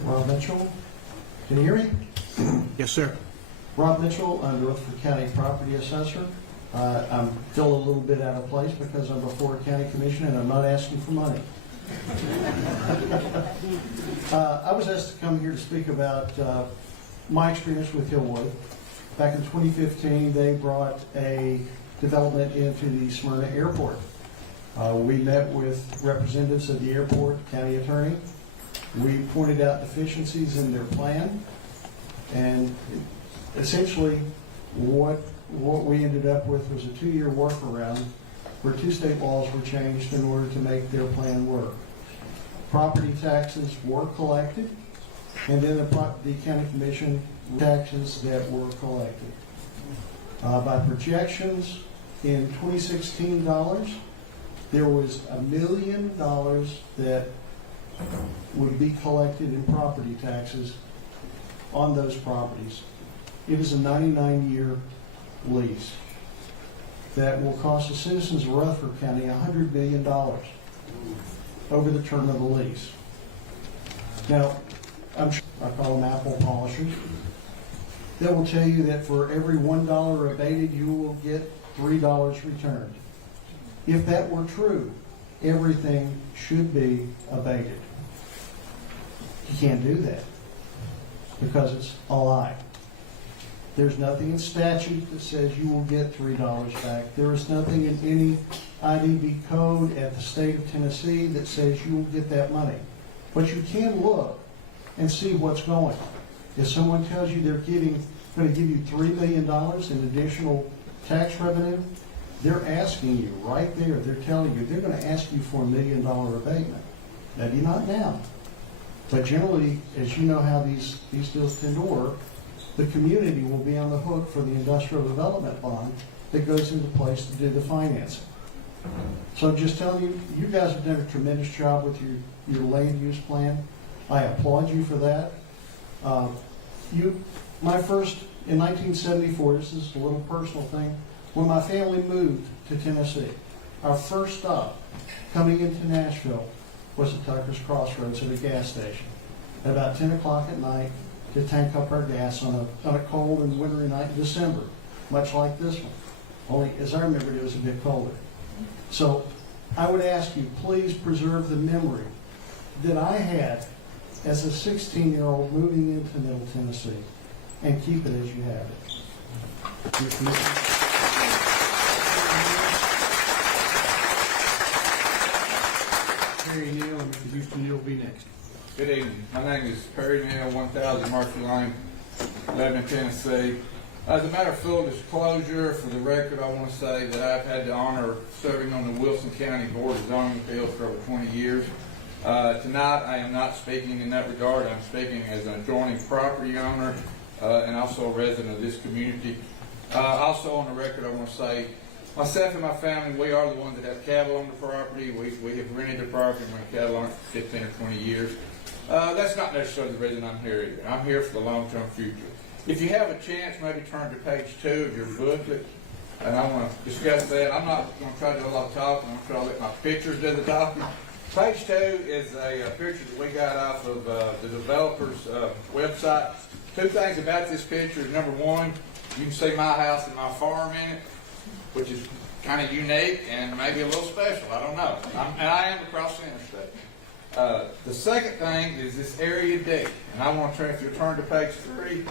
Rob Mitchell, can you hear me? Yes, sir. Rob Mitchell, I'm the Rutherford County Property Assessor. I'm still a little bit out of place because I'm before a county commission and I'm not asking for money. I was asked to come here to speak about my experience with Hillwood. Back in 2015, they brought a development into the Smyrna Airport. We met with representatives of the airport, county attorney. We pointed out deficiencies in their plan, and essentially what we ended up with was a 2-year workaround where 2 state laws were changed in order to make their plan work. Property taxes were collected, and then the county commission taxes that were collected. By projections in 2016 dollars, there was $1 million that would be collected in property taxes on those properties. It is a 99-year lease that will cost the citizens of Rutherford County $100 million over the term of the lease. Now, I call them apple polishers. They will tell you that for every $1 abated, you will get $3 returned. If that were true, everything should be abated. You can't do that because it's a lie. There's nothing in statute that says you will get $3 back. There is nothing in any IDB code at the state of Tennessee that says you will get that money. But you can look and see what's going. If someone tells you they're going to give you $3 million in additional tax revenue, they're asking you right there, they're telling you, they're going to ask you for $1 million abatement. Maybe not now. But generally, as you know how these deals tend to work, the community will be on the hook for the industrial development bond that goes into place to do the financing. So I'm just telling you, you guys have done a tremendous job with your land use plan. I applaud you for that. In 1974, this is a little personal thing, when my family moved to Tennessee, our first stop coming into Nashville was at Tucker's Crossroads at a gas station at about 10 o'clock at night to tank up our gas on a cold and wintry night in December, much like this one. Only, as I remember, it was a bit colder. So I would ask you, please preserve the memory that I had as a 16-year-old moving into Middle Tennessee and keep it as you have it. Perry Neal and Mr. Houston Neal will be next. Good evening. My name is Perry Neal, 1000 Murphy Lane, Lebanon, Tennessee. As a matter of full disclosure, for the record, I want to say that I've had the honor of serving on the Wilson County Board of Zoning Appeals for over 20 years. Tonight, I am not speaking in that regard. I'm speaking as an adjoining property owner and also a resident of this community. Also on the record, I want to say, myself and my family, we are the ones that have cattle on the property. We have rented the property and run cattle on it for 15 or 20 years. That's not necessarily the reason I'm here either. I'm here for the long-term future. If you have a chance, maybe turn to page 2 of your booklet, and I want to discuss that. I'm not going to try to do a lot of talking. I'm going to try to let my pictures do the talking. Page 2 is a picture that we got off of the developer's website. 2 things about this picture is, number 1, you can see my house and my farm in it, which is kind of unique and maybe a little special. I don't know. And I am across the interstate. The second thing is this Area D. And I want to turn, if you turn to page 3,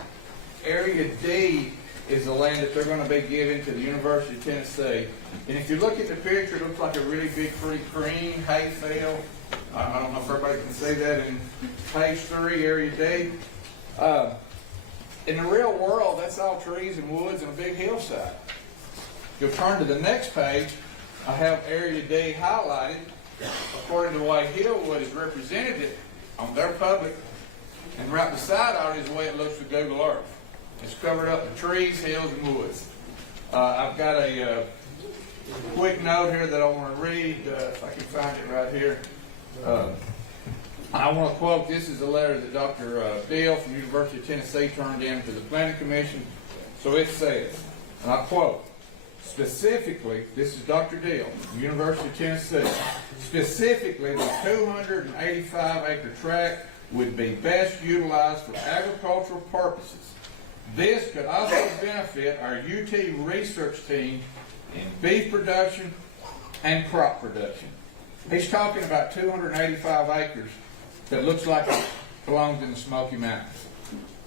Area D is the land that they're going to be giving to the University of Tennessee. And if you look at the picture, it looks like a really big, pretty green hay field. I don't know if everybody can see that in page 3, Area D. In the real world, that's all trees and woods and a big hillside. If you'll turn to the next page, I have Area D highlighted according to the way Hillwood is represented on their public. And right beside it is the way it looks with Google Earth. It's covered up with trees, hills, and woods. I've got a quick note here that I want to read, if I can find it right here. I want to quote, this is a letter that Dr. Deal from the University of Tennessee turned in to the Planning Commission. So it says, and I quote, specifically, this is Dr. Deal from the University of Tennessee, specifically the 285-acre tract would be best utilized for agricultural purposes. This could also benefit our UT research team in beef production and crop production. He's talking about 285 acres that looks like it belongs in the Smoky Mountains.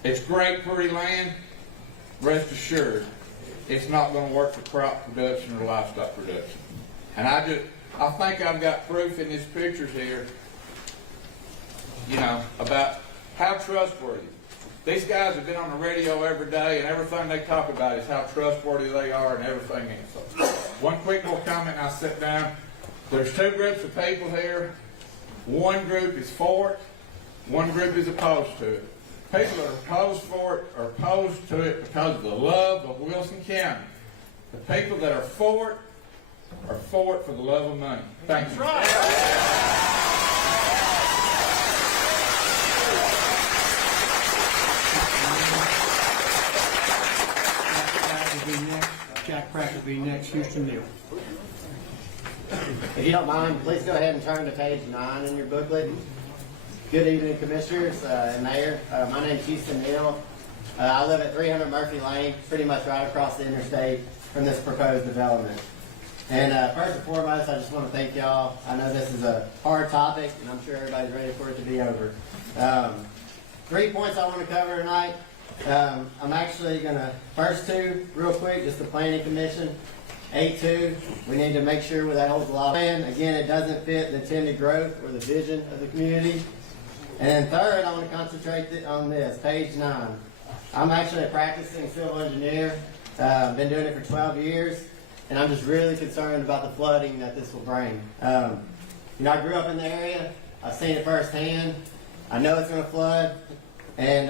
It's great, pretty land. Rest assured, it's not going to work for crop production or livestock production. And I think I've got proof in these pictures here, about how trustworthy. These guys have been on the radio every day, and everything they talk about is how trustworthy they are and everything else. So, one quick little comment, and I sit down. There's 2 groups of people here. One group is for it. One group is opposed to it. People that are opposed for it are opposed to it because of the love of Wilson County. The people that are for it for the love of money. Thank you. Jack Pratt will be next. Houston Neal. If you don't mind, please go ahead and turn to page 9 in your booklet. Good evening, Commissioners and Mayor. My name is Houston Neal. I live at 300 Murphy Lane, pretty much right across the interstate from this proposed development. And first and foremost, I just want to thank y'all. I know this is a hard topic, and I'm sure everybody's ready for it to be over. 3 points I want to cover tonight. I'm actually going to, first 2, real quick, just the Planning Commission. 8.2, we need to make sure that holds a lot of plan. Again, it doesn't fit the intended growth or the vision of the community. And then third, I want to concentrate on this, page 9. I'm actually a practicing civil engineer. Been doing it for 12 years, and I'm just really concerned about the flooding that this will bring. I grew up in the area. I've seen it firsthand. I know it's going to flood, and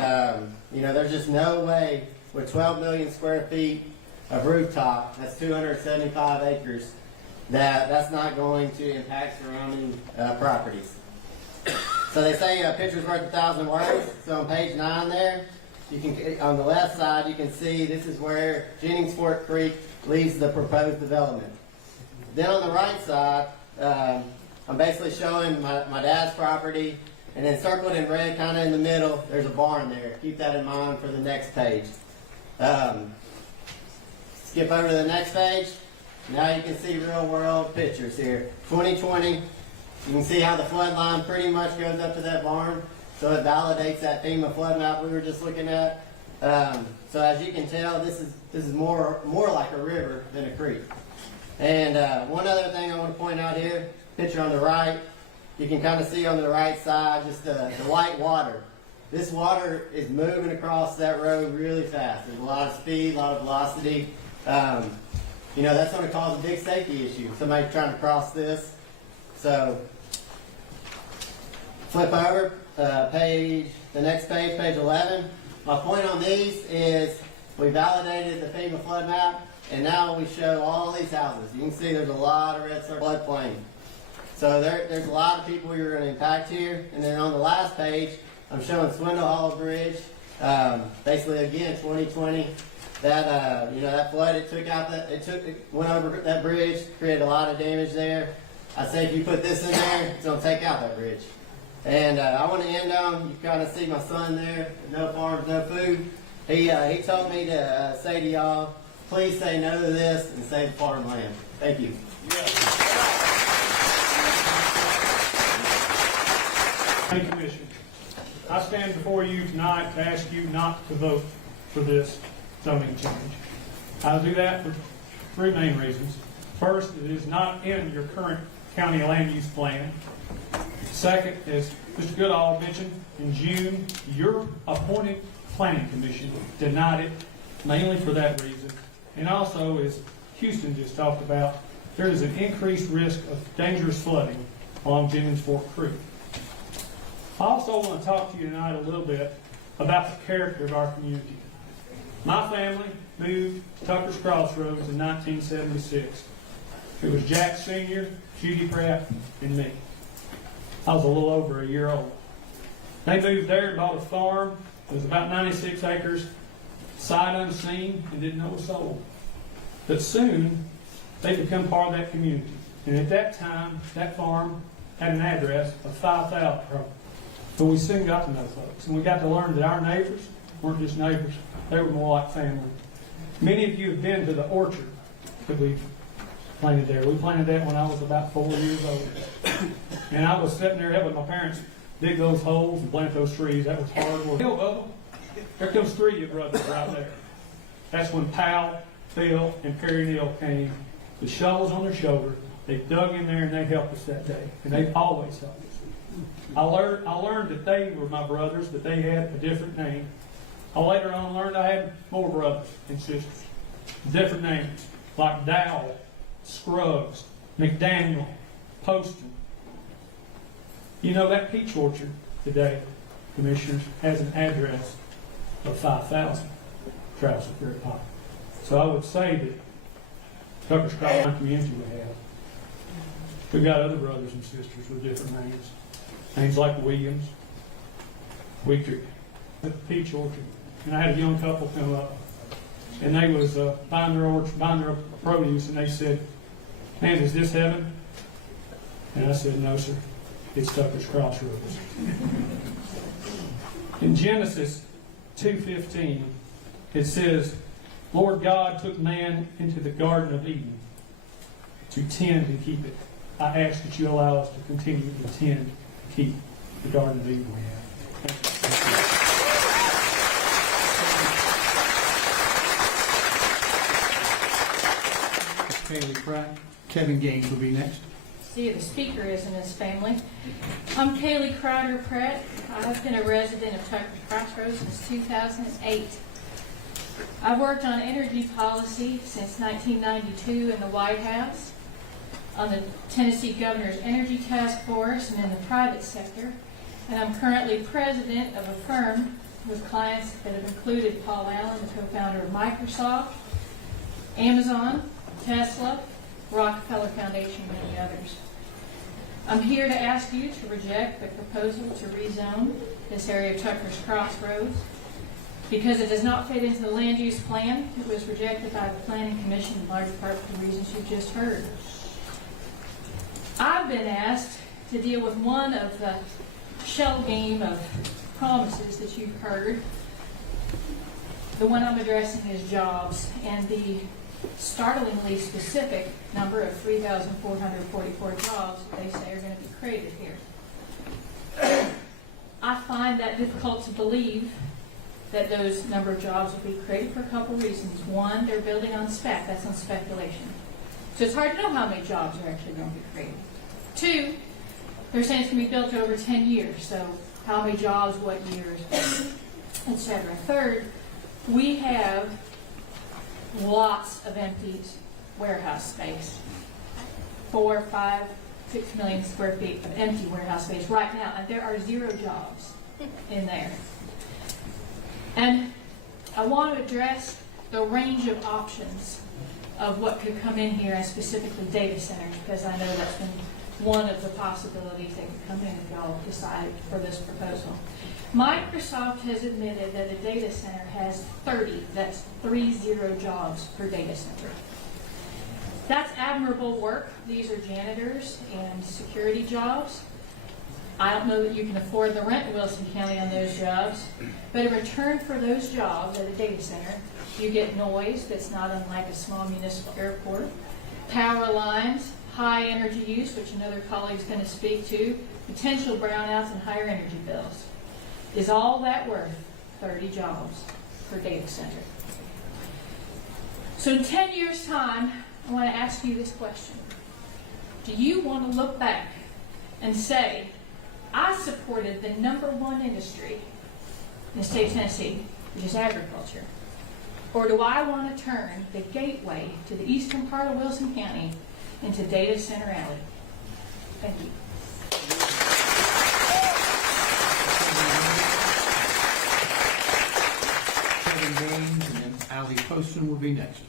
there's just no way with 12 million square feet of rooftop, that's 275 acres, that's not going to impact surrounding properties. So they say a picture's worth 1,000 words. So on page 9 there, you can, on the left side, you can see this is where Jennings Fork Creek leaves the proposed development. Then on the right side, I'm basically showing my dad's property, and then circled in red, kind of in the middle, there's a barn there. Keep that in mind for the next page. Skip over to the next page. Now you can see real world pictures here. 2020, you can see how the flood line pretty much goes up to that barn. So it validates that FEMA flood map we were just looking at. So as you can tell, this is more like a river than a creek. And one other thing I want to point out here, picture on the right, you can kind of see on the right side just the white water. This water is moving across that road really fast. There's a lot of speed, a lot of velocity. That's going to cause a big safety issue. Somebody trying to cross this. So, flip over, the next page, page 11. My point on these is We validated the FEMA flood map, and now we show all these houses. You can see there's a lot of red circle floodplain. So there's a lot of people you're going to impact here. And then on the last page, I'm showing Swindle Hollow Bridge. Basically, again, 2020, that that flood, it went over that bridge, created a lot of damage there. I say if you put this in there, it's going to take out that bridge. And I want to end on, you kind of see my son there, no farms, no food. He told me to say to y'all, please say no to this and save farmland. Thank you. County Commission, I stand before you tonight to ask you not to vote for this zoning change. I'll do that for three main reasons. First, it is not in your current county land use plan. Second, as Mr. Goodall mentioned, in June, your appointed planning commission denied it mainly for that reason. And also, as Houston just talked about, there is an increased risk of dangerous flooding along Jennings Fork Creek. I also want to talk to you tonight a little bit about the character of our community. My family moved to Tucker's Crossroads in 1976. It was Jack Sr., Judy Pratt, and me. I was a little over a year old. They moved there and bought a farm. It was about 96 acres, sight unseen, and didn't know a soul. But soon, they become part of that community. And at that time, that farm had an address of 5,000. But we soon got to know folks, and we got to learn that our neighbors weren't just neighbors, they were more like family. Many of you have been to the orchard that we've planted there. We planted that when I was about 4 years old. And I was sitting there helping my parents dig those holes and plant those trees. That was hard work. Hill, Bubba, there comes three of your brothers right there. That's when Powell, Phil, and Perry Neal came with shovels on their shoulder. They dug in there and they helped us that day. And they always helped us. I learned that they were my brothers, that they had a different name. I later on learned I had more brothers and sisters. Different names, like Dowell, Scruggs, McDaniel, Poston. You know, that peach orchard today, Commissioners, has an address of 5,000 Travis of Ferry Pike. So I would say that Tucker's Crossroads community we have. We've got other brothers and sisters with different names. Names like Williams, Wietrich, the peach orchard. And I had a young couple come up, and they was buying their orchard, buying their produce, and they said, "Man, is this heaven?" And I said, "No, sir. It's Tucker's Crossroads." In Genesis 2:15, it says, "Lord God took man into the Garden of Eden to tend and keep it." I ask that you allow us to continue to tend and keep the Garden of Eden we have. Kaylee Pratt. Kevin Gaines will be next. See, the speaker is in his family. I'm Kaylee Crowder Pratt. I've been a resident of Tucker's Crossroads since 2008. I've worked on energy policy since 1992 in the White House, on the Tennessee Governor's Energy Task Force, and in the private sector. And I'm currently president of a firm with clients that have included Paul Allen, the co-founder of Microsoft, Amazon, Tesla, Rockefeller Foundation, and many others. I'm here to ask you to reject the proposal to rezone this area of Tucker's Crossroads because it does not fit into the land use plan. It was rejected by the Planning Commission in large part for the reasons you've just heard. I've been asked to deal with one of the shell game of promises that you've heard. The one I'm addressing is jobs and the startlingly specific number of 3,444 jobs they say are going to be created here. I find that difficult to believe that those number of jobs will be created for a couple reasons. One, they're building on spec. That's on speculation. So it's hard to know how many jobs are actually going to be created. Two, they're saying it's going to be built over 10 years. So how many jobs, what years, etc. Third, we have lots of empty warehouse space. 4, 5, 6 million square feet of empty warehouse space right now, and there are 0 jobs in there. And I want to address the range of options of what could come in here, and specifically data centers, because I know that's been one of the possibilities that could come in if y'all decide for this proposal. Microsoft has admitted that a data center has 30, that's 30 jobs per data center. That's admirable work. These are janitors and security jobs. I don't know that you can afford the rent in Wilson County on those jobs, but in return for those jobs at a data center, you get noise that's not unlike a small municipal airport, power lines, high energy use, which another colleague is going to speak to, potential brownouts, and higher energy bills. Is all that worth 30 jobs per data center? So in 10 years' time, I want to ask you this question. Do you want to look back and say, I supported the #1 industry in the state of Tennessee, which is agriculture? Or do I want to turn the gateway to the eastern part of Wilson County into Data Center Alley? Thank you. Kevin Gaines, and then Allie Poston will be next.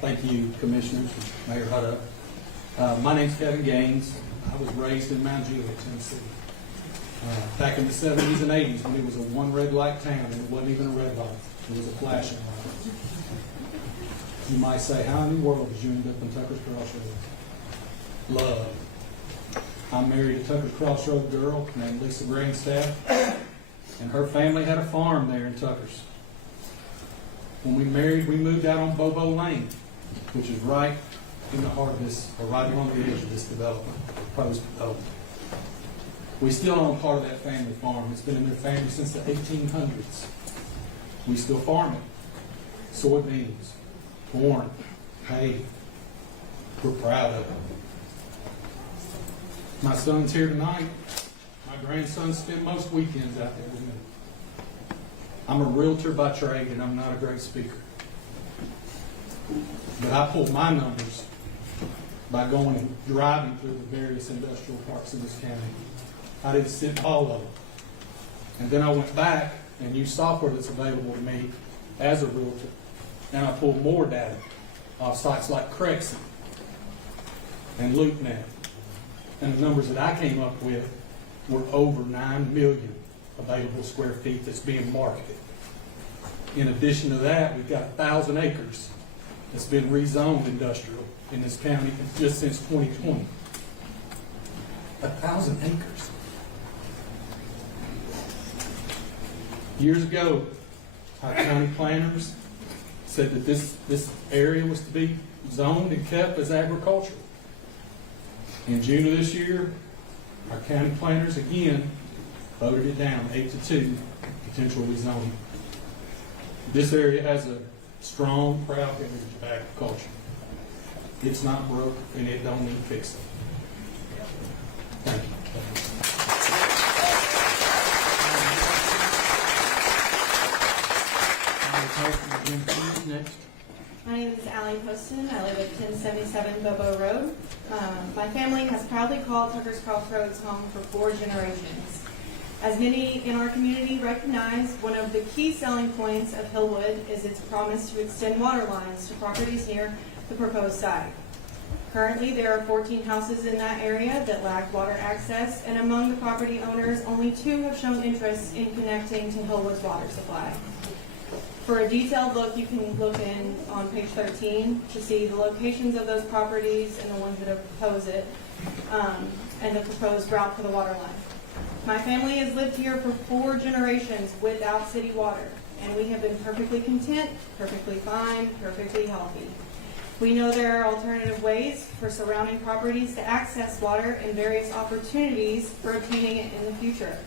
Thank you, Commissioners, Mayor Hutta. My name's Kevin Gaines. I was raised in Mount Juliet, Tennessee. Back in the 70s and 80s, when it was a one red light town, and it wasn't even a red light. It was a flashing light. You might say, how in the world did you end up in Tucker's Crossroads? Love. I'm married to Tucker's Crossroads girl named Lisa Grandstaff, and her family had a farm there in Tucker's. When we married, we moved out on Bobo Lane, which is right in the heart of this, or right along the edge of this development, proposed development. We still own part of that family farm. It's been in their family since the 1800s. We still farm it. Soybeans, corn, hay. We're proud of it. My son's here tonight. My grandsons spend most weekends out there with me. I'm a realtor by trade, and I'm not a great speaker. But I pulled my numbers by going and driving through the various industrial parks in this county. I didn't sit all of them. And then I went back and used software that's available to me as a realtor, and I pulled more data off sites like Crexit and LoopNet. And the numbers that I came up with were over 9 million available square feet that's being marketed. In addition to that, we've got 1,000 acres that's been rezoned industrial in this county just since 2020. 1,000 acres. Years ago, our county planners said that this area was to be zoned and kept as agricultural. In June of this year, our county planners again voted it down 8-2, potential rezoning. This area has a strong, proud heritage of agriculture. It's not broke and it don't need fixing. Thank you. Next. My name is Allie Poston. I live at 1077 Bobo Road. My family has proudly called Tucker's Crossroads home for 4 generations. As many in our community recognize, one of the key selling points of Hillwood is its promise to extend water lines to properties near the proposed site. Currently, there are 14 houses in that area that lack water access, and among the property owners, only 2 have shown interest in connecting to Hillwood's water supply. For a detailed look, you can look in on page 13 to see the locations of those properties and the ones that oppose it, and the proposed route for the water line. My family has lived here for 4 generations without city water, and we have been perfectly content, perfectly fine, perfectly healthy. We know there are alternative ways for surrounding properties to access water and various opportunities for obtaining it in the future.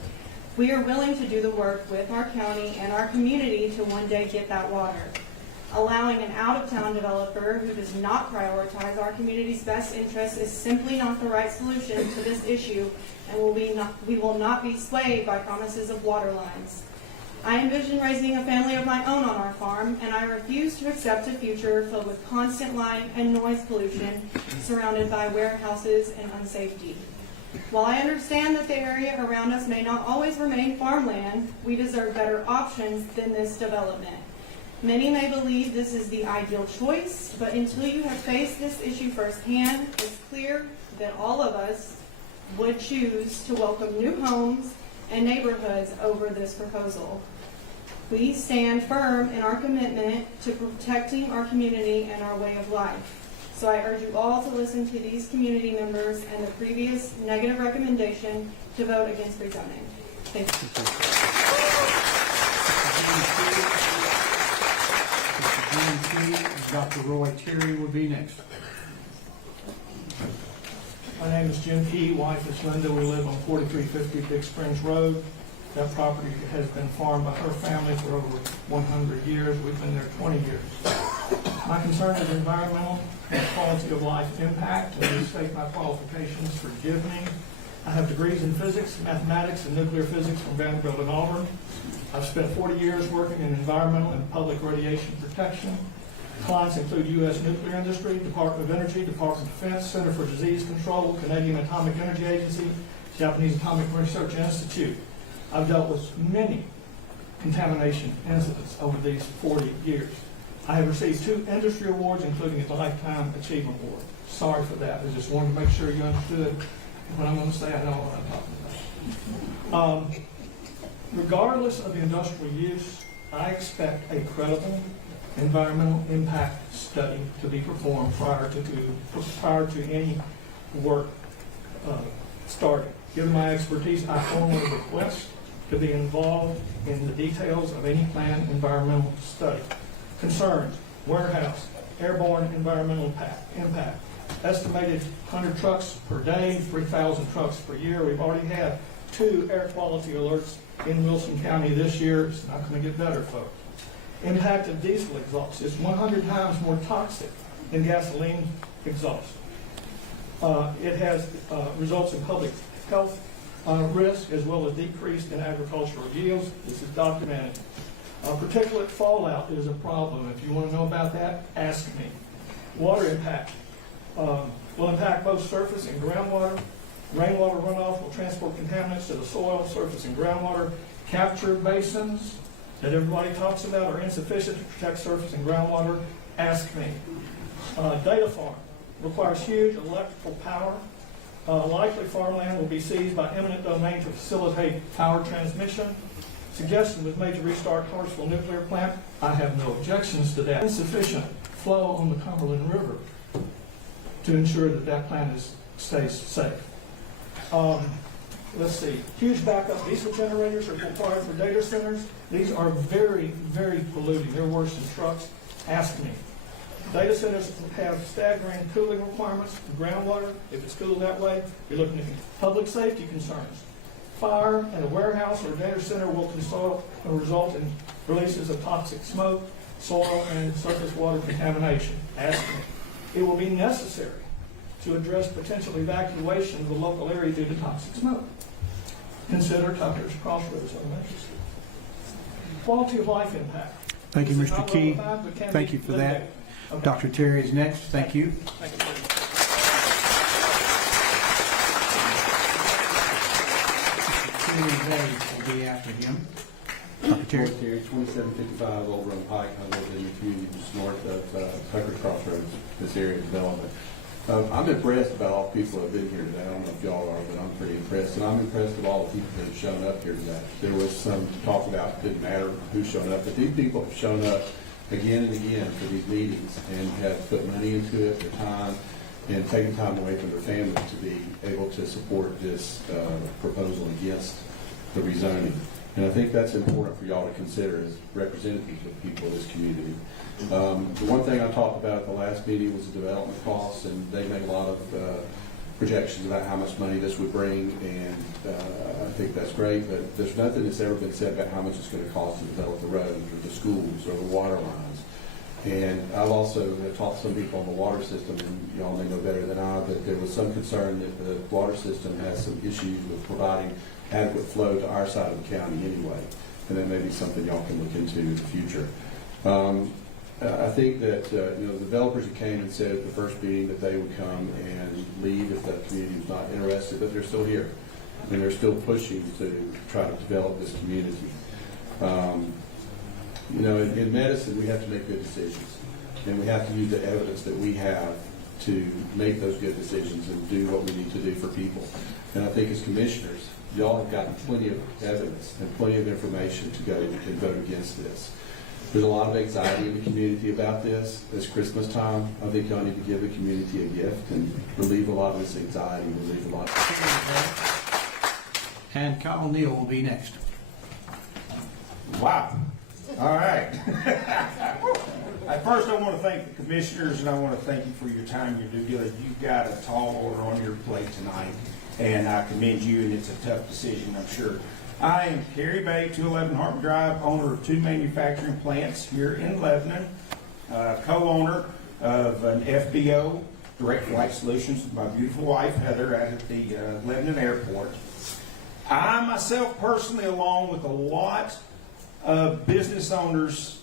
We are willing to do the work with our county and our community to one day get that water. Allowing an out-of-town developer who does not prioritize our community's best interests is simply not the right solution to this issue, and we will not be swayed by promises of water lines. I envision raising a family of my own on our farm, and I refuse to accept a future filled with constant light and noise pollution, surrounded by warehouses and unsafety. While I understand that the area around us may not always remain farmland, we deserve better options than this development. Many may believe this is the ideal choice, but until you have faced this issue firsthand, it's clear that all of us would choose to welcome new homes and neighborhoods over this proposal. We stand firm in our commitment to protecting our community and our way of life. So I urge you all to listen to these community members and the previous negative recommendation to vote against rezoning. Thank you. Dr. Roy Terry will be next. My name is Jim Key, wife is Linda. We live on 4350 Big Springs Road. That property has been farmed by her family for over 100 years. We've been there 20 years. My concern is environmental and quality of life impact. Let me state my qualifications. Forgive me. I have degrees in physics, mathematics, and nuclear physics from Vanderbilt and Auburn. I've spent 40 years working in environmental and public radiation protection. Clients include U.S. nuclear industry, Department of Energy, Department of Defense, Center for Disease Control, Canadian Atomic Energy Agency, Japanese Atomic Research Institute. I've dealt with many contamination incidents over these 40 years. I have received 2 industry awards, including a Lifetime Achievement Award. Sorry for that. I just wanted to make sure you understood what I'm going to say. I know what I'm talking about. Regardless of the industrial use, I expect a credible environmental impact study to be performed prior to any work starting. Given my expertise, I formally request to be involved in the details of any planned environmental study. Concerns: warehouse, airborne environmental impact. Estimated 100 trucks per day, 3,000 trucks per year. We've already had 2 air quality alerts in Wilson County this year. It's not going to get better, folks. Impact of diesel exhaust. It's 100 times more toxic than gasoline exhaust. It has results in public health risk as well as decreased in agricultural yields. This is documented. Particulate fallout is a problem. If you want to know about that, ask me. Water impact will impact both surface and groundwater. Rainwater runoff will transport contaminants to the soil, surface, and groundwater. Capture basins that everybody talks about are insufficient to protect surface and groundwater. Ask me. Data farm requires huge electrical power. Likely farmland will be seized by eminent domain to facilitate power transmission. Suggestion was made to restart Hartsville nuclear plant. I have no objections to that. Insufficient flow on the Cumberland River to ensure that that plant stays safe. Let's see. Huge backup diesel generators are required for data centers. These are very, very polluting. They're worse than trucks. Ask me. Data centers have staggering cooling requirements for groundwater. If it's cooled that way, you're looking at public safety concerns. Fire in a warehouse or data center will result in releases of toxic smoke, soil, and surface water contamination. Ask me. It will be necessary to address potential evacuation of the local area due to toxic smoke. Consider Tucker's Crossroads Elementary School. Quality of life impact. Thank you, Mr. Key. Thank you for that. Okay. Dr. Terry is next. Thank you. Thank you. Terry Hayes will be after him. Dr. Terry. Terry, 2755 Old Run Pike. I live in the community just north of Tucker's Crossroads, this area of development. I'm impressed about all the people that have been here today. I don't know if y'all are, but I'm pretty impressed. And I'm impressed with all the people that have shown up here today. There was some talk about it didn't matter who's shown up, but these people have shown up again and again for these meetings and have put money into it, their time, and taken time away from their families to be able to support this proposal against the rezoning. And I think that's important for y'all to consider as representatives of people of this community. The one thing I talked about at the last meeting was the development costs, and they made a lot of projections about how much money this would bring, and I think that's great, but there's nothing that's ever been said about how much it's going to cost to develop the roads or the schools or the water lines. And I've also talked to some people on the water system, and y'all may know better than I, but there was some concern that the water system has some issues with providing adequate flow to our side of the county anyway. And that may be something y'all can look into in the future. I think that, the developers that came and said at the first meeting that they would come and leave if the community was not interested, but they're still here. And they're still pushing to try to develop this community. In medicine, we have to make good decisions. And we have to use the evidence that we have to make those good decisions and do what we need to do for people. And I think as commissioners, y'all have gotten plenty of evidence and plenty of information to go and vote against this. There's a lot of anxiety in the community about this. It's Christmas time. I think y'all need to give the community a gift and relieve a lot of this anxiety, relieve a lot And Kyle Neal will be next. Wow. All right. First, I want to thank the commissioners, and I want to thank you for your time, your due diligence. You've got a tall order on your plate tonight, and I commend you, and it's a tough decision, I'm sure. I am Kerry Bay, 211 Hartman Drive, owner of 2 manufacturing plants here in Lebanon, co-owner of an FBO, Direct Flight Solutions, with my beautiful wife, Heather, out at the Lebanon airport. I myself personally, along with a lot of business owners,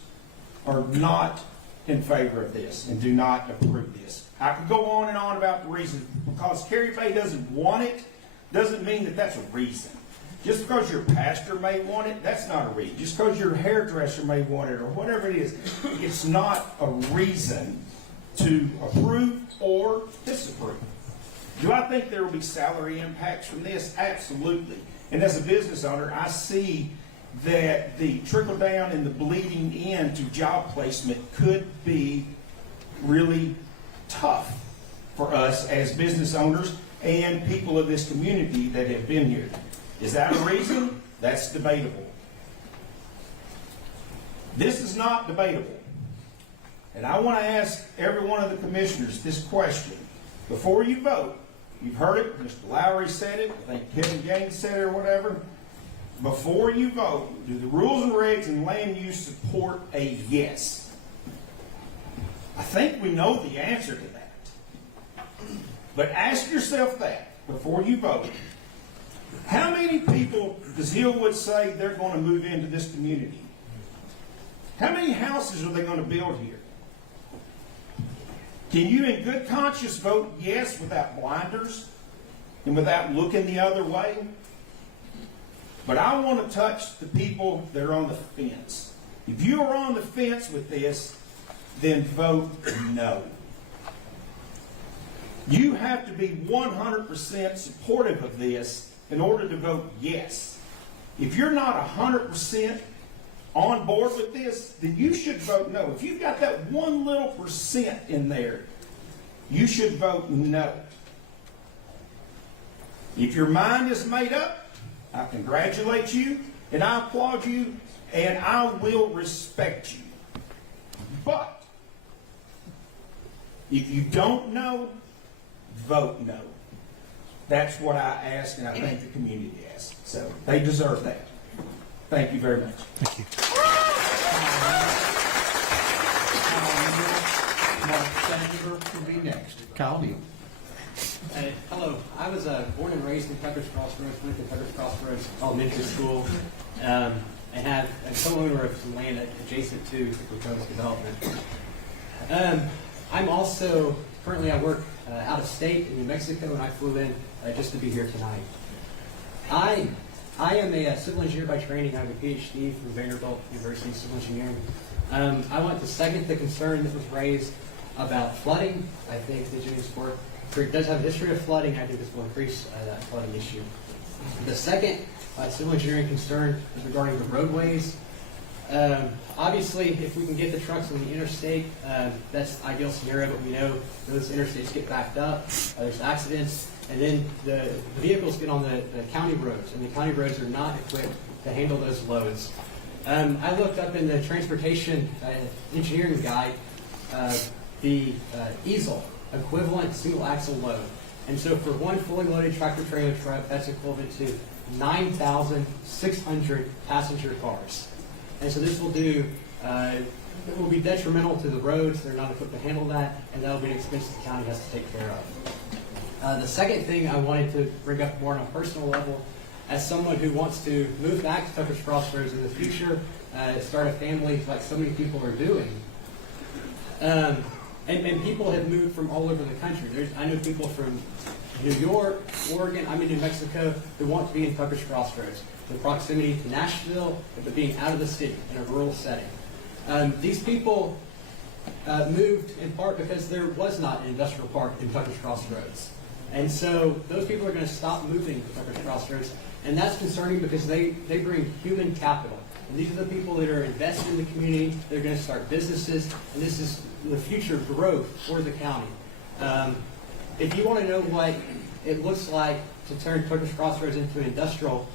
are not in favor of this and do not approve this. I could go on and on about the reasons. Because Kerry Bay doesn't want it, doesn't mean that that's a reason. Just because your pastor may want it, that's not a reason. Just because your hairdresser may want it or whatever it is, it's not a reason to approve or disapprove. Do I think there will be salary impacts from this? Absolutely. And as a business owner, I see that the trickle down and the bleeding into job placement could be really tough for us as business owners and people of this community that have been here. Is that a reason? That's debatable. This is not debatable. And I want to ask every one of the commissioners this question. Before you vote, you've heard it, Mr. Lowry said it, I think Kevin Gaines said it or whatever. Before you vote, do the rules and regs and land use support a yes? I think we know the answer to that. But ask yourself that before you vote. How many people does Hillwood say they're going to move into this community? How many houses are they going to build here? Can you in good conscience vote yes without blinders and without looking the other way? But I want to touch the people that are on the fence. If you are on the fence with this, then vote no. You have to be 100% supportive of this in order to vote yes. If you're not 100% on board with this, then you should vote no. If you've got that 1 little percent in there, you should vote no. If your mind is made up, I congratulate you, and I applaud you, and I will respect you. But if you don't know, vote no. That's what I ask, and I think the community asks. So they deserve that. Thank you very much. Thank you. Senator will be next. Kyle Neal. Hello. I was born and raised in Tucker's Crossroads, went to Tucker's Crossroads Elementary School, and have a co-owner of some land adjacent to the proposed development. I'm also, currently I work out of state in New Mexico, and I flew in just to be here tonight. I am a civil engineer by training. I have a PhD from Vanderbilt University in civil engineering. I want to second the concern that was raised about flooding. I think the James Fork Creek does have a history of flooding. I think this will increase that flooding issue. The second civil engineering concern is regarding the roadways. Obviously, if we can get the trucks on the interstate, that's the ideal scenario, but we know those interstates get backed up, there's accidents, and then the vehicles get on the county roads, and the county roads are not equipped to handle those loads. I looked up in the transportation engineering guide the easel, equivalent single axle load. And so for one fully loaded tractor trailer truck, that's equivalent to 9,600 passenger cars. And so this will do, it will be detrimental to the roads. They're not equipped to handle that, and that will be an expense the county has to take care of. The second thing I wanted to bring up more on a personal level, as someone who wants to move back to Tucker's Crossroads in the future, start a family like so many people are doing, And people have moved from all over the country. I know people from New York, Oregon, I'm in New Mexico, who want to be in Tucker's Crossroads. The proximity to Nashville, but being out of the city in a rural setting. These people moved in part because there was not an industrial park in Tucker's Crossroads. And so those people are going to stop moving to Tucker's Crossroads, and that's concerning because they bring human capital. And these are the people that are invested in the community, they're going to start businesses, and this is the future growth for the county. If you want to know what it looks like to turn Tucker's Crossroads into an industrial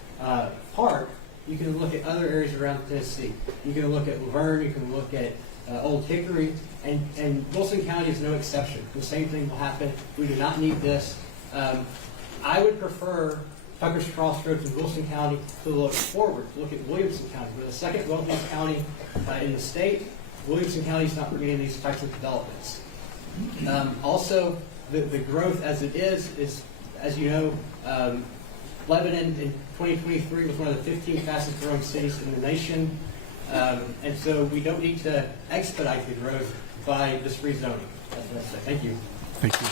park, you can look at other areas around Tennessee. You can look at Laverne, you can look at Old Hickory, and Wilson County is no exception. The same thing will happen. We do not need this. I would prefer Tucker's Crossroads and Wilson County to look forward, to look at Williamson County. We're the second wealthiest county in the state. Williamson County is not permitting these types of developments. Also, the growth as it is, as you know, Lebanon in 2023 was one of the 15 fastest growing cities in the nation. And so we don't need to expedite the growth by this rezoning. That's what I say. Thank you. Thank you.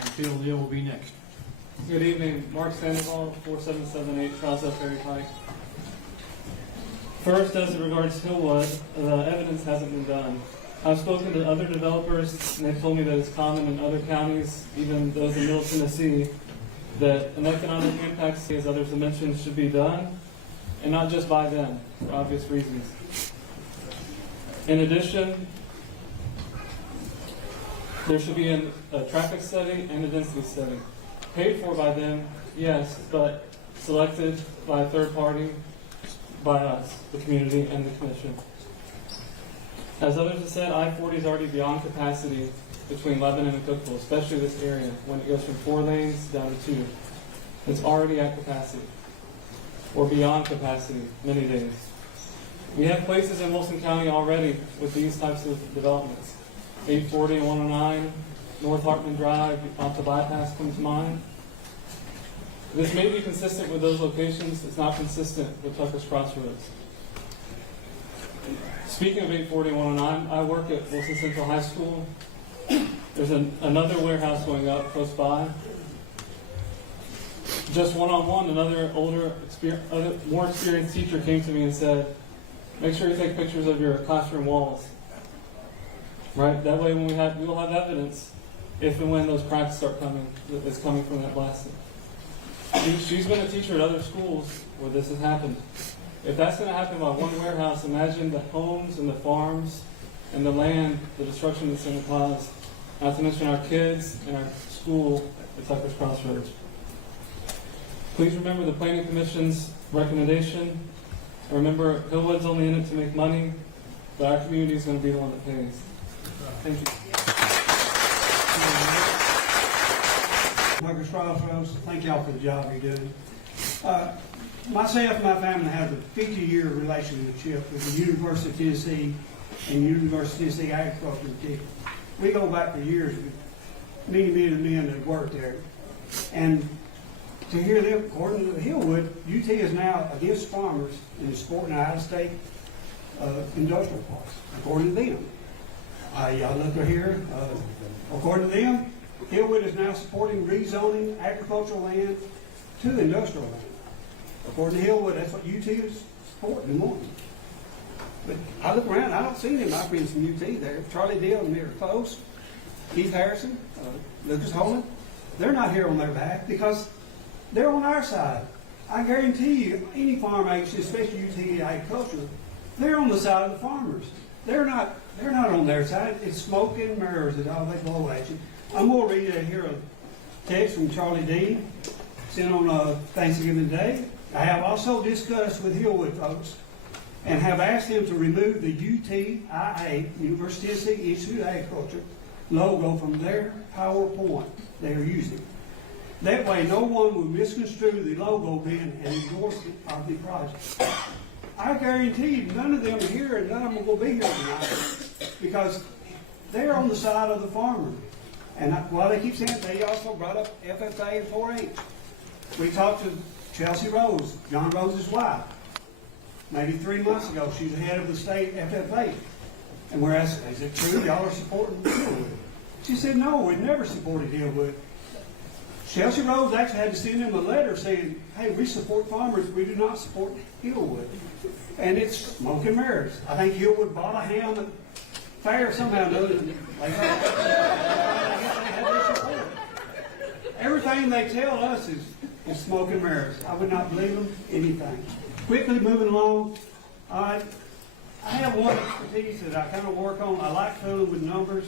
And Phil Neal will be next. Good evening, Mark Sandoval, 4778 Trousdale Ferry Pike. First, as it regards Hillwood, the evidence hasn't been done. I've spoken to other developers, and they've told me that it's common in other counties, even those in Middle Tennessee, that an economic impact study, as others have mentioned, should be done, and not just by them, for obvious reasons. In addition, there should be a traffic study and a density study. Paid for by them, yes, but selected by a third party, by us, the community, and the commission. As others have said, I-40 is already beyond capacity between Lebanon and Cookville, especially this area, when it goes from 4 lanes down to 2. It's already at capacity, or beyond capacity, many days. We have places in Wilson County already with these types of developments. 840 and 109, North Hartman Drive, off the bypass comes to mind. This may be consistent with those locations. It's not consistent with Tucker's Crossroads. Speaking of 840 and 109, I work at Wilson Central High School. There's another warehouse going up close by. Just one-on-one, another more experienced teacher came to me and said, make sure you take pictures of your classroom walls. Right? That way we will have evidence if and when those cracks start coming, that's coming from that blasting. She's been a teacher at other schools where this has happened. If that's going to happen by one warehouse, imagine the homes and the farms and the land, the destruction that's going to cause. Not to mention our kids and our school at Tucker's Crossroads. Please remember the Planning Commission's recommendation. Remember, Hillwood's only in it to make money, but our community is going to be the one that pays. Thank you. Tucker's Crossroads, thank y'all for the job you're doing. Myself and my family have a 50-year relationship with the University of Tennessee and University of Tennessee Agricultural Institute. We go back for years with many men and men that worked there. And to hear them, according to Hillwood, UT is now against farmers in supporting out-of-state industrial parks, according to them. Y'all look here, according to them, Hillwood is now supporting rezoning agricultural land to industrial land. According to Hillwood, that's what UT is supporting and wanting. But I look around, I don't see them. I've been from UT there. Charlie Deal and Mayor Close, Keith Harrison, Lucas Holman, they're not here on their back because they're on our side. I guarantee you, any farm agency, especially UT Agriculture, they're on the side of the farmers. They're not on their side. It's smoke and mirrors that all they blow at you. I'm going to read here a text from Charlie Dean, sent on Thanksgiving Day. I have also discussed with Hillwood folks and have asked them to remove the UTIA, University of Tennessee Institute of Agriculture, logo from their PowerPoint they are using. That way, no one will misconstrue the logo being an endorsement of the project. I guarantee you, none of them are here and none of them will be here tonight because they're on the side of the farmer. And while they keep saying it, they also brought up FFA and 4-H. We talked to Chelsea Rose, John Rose's wife. maybe 3 months ago, she's the head of the state FFA. And we're asking, is it true y'all are supporting Hillwood? She said, no, we've never supported Hillwood. Chelsea Rose actually had to send him a letter saying, hey, we support farmers, we do not support Hillwood. And it's smoke and mirrors. I think Hillwood bought a ham at fair somehow. Everything they tell us is smoke and mirrors. I would not believe them anything. Quickly moving along. I have one expertise that I kind of work on. I like fooling with numbers.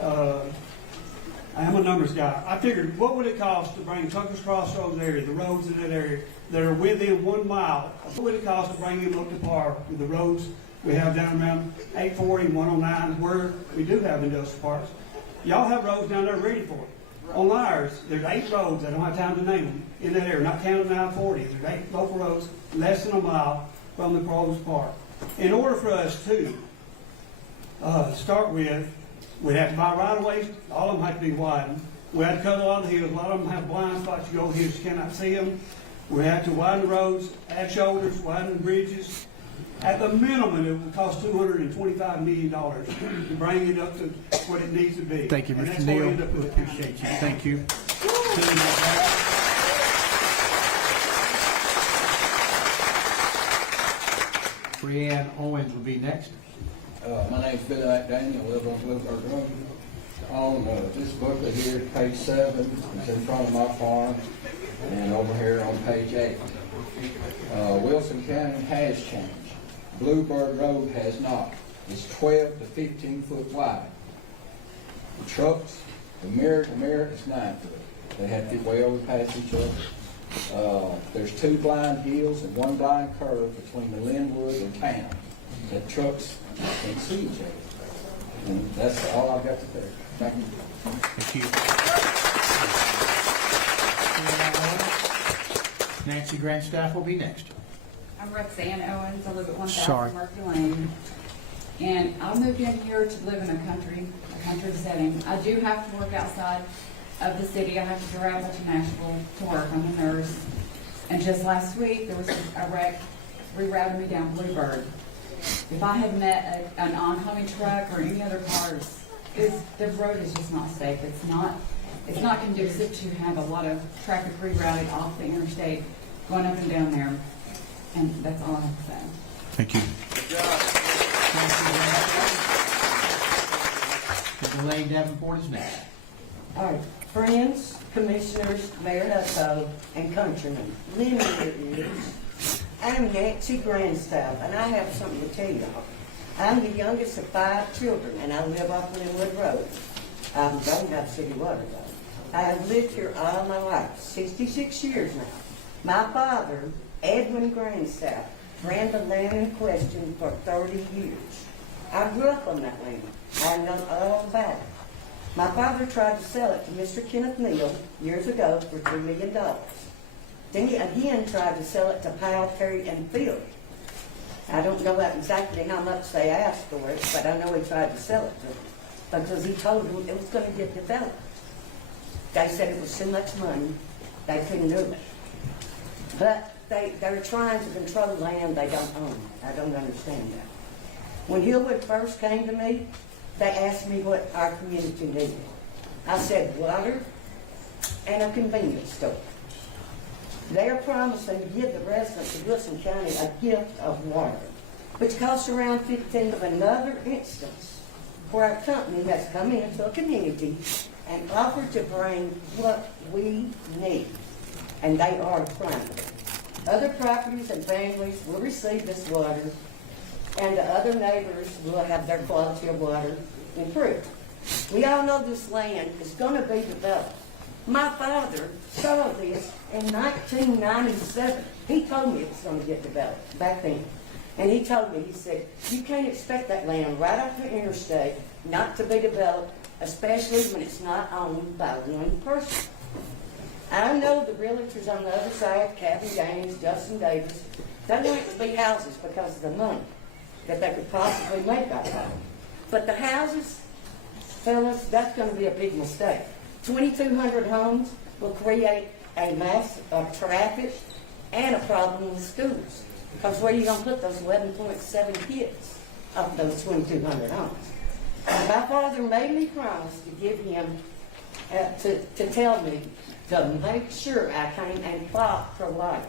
I am a numbers guy. I figured, what would it cost to bring Tucker's Crossroads area, the roads in that area that are within 1 mile, what would it cost to bring them up to par with the roads we have down around 840 and 109 where we do have industrial parks? Y'all have roads down there ready for it. On ours, there's 8 roads, I don't have time to name them, in that area, not counting 940. There's 8 local roads less than a mile from the proposed park. In order for us to start with, we'd have to buy right-of-ways. All of them have to be widened. We had to cut a lot of the hills. A lot of them have blind spots. You go over here, you cannot see them. We have to widen the roads, add shoulders, widen the bridges. At the minimum, it would cost $225 million to bring it up to what it needs to be. Thank you, And Mr. that's where we Neal. end up with the Appreciate you. Thank you. Brianne Owens will be next. My name's Billy McDaniel. I live on Bluebird Road. On this booklet here, page 7, is in front of my farm, and over here on page 8. Wilson County has changed. Bluebird Road has not. It's 12 to 15 foot wide. The trucks, from mirror to mirror, is 9 foot. They have to get way over past each other. There's 2 blind hills and 1 blind curve between the Linwood and town that trucks can see each other. And that's all I've got to say. Thank you. Thank you. Nancy Grandstaff will be next. I'm Roxanne Owens. I live at 1000 Sorry. Murphy Lane. And I moved in here to live in a country setting. I do have to work outside of the city. I have to travel to Nashville to work. I'm a nurse. And just last week, there was a wreck rerouted me down Bluebird. If I had met an oncoming truck or any other cars, the road is just not safe. It's not conducive to have a lot of traffic rerouted off the interstate going up and down there. And that's all I have to say. Thank you. Elaine Davenport is next. All right, friends, commissioners, Mayor Hutto, and countrymen, lend me your ears. I'm Nancy Grandstaff, and I have something to tell y'all. I'm the youngest of 5 children, and I live off Linwood Road. I don't have city water, though. I have lived here all my life, 66 years now. My father, Edwin Grandstaff, ran the land in question for 30 years. I grew up on that land. I know all about it. My father tried to sell it to Mr. Kenneth Neal years ago for $2 million. Then he again tried to sell it to Powell, Terry, and Field. I don't know exactly how much they asked for it, but I know he tried to sell it to them because he told them it was going to get developed. They said it was too much money. They couldn't do it. But they're trying to control land they don't own. I don't understand that. When Hillwood first came to me, they asked me what our community needed. I said water and a convenience store. They are promising to give the residents of Wilson County a gift of water, which costs around $15 of another instance where a company has come into a community and offered to bring what we need, and they are trying. Other properties and families will receive this water, and the other neighbors will have their quality of water improved. We all know this land is going to be developed. My father saw this in 1997. He told me it was going to get developed back then. And he told me, he said, you can't expect that land right off the interstate not to be developed, especially when it's not owned by one person. I know the realtors on the other side, Kevin Gaines, Justin Davis, they want it to be houses because of the money that they could possibly make out of it. But the houses, fellas, that's going to be a big mistake. 2,200 homes will create a mass of traffic and a problem with schools. Because where are you gonna put those 11.7 kids of those 2,200 homes? And my father made me promise to give him, to tell me to make sure I came and fought for water.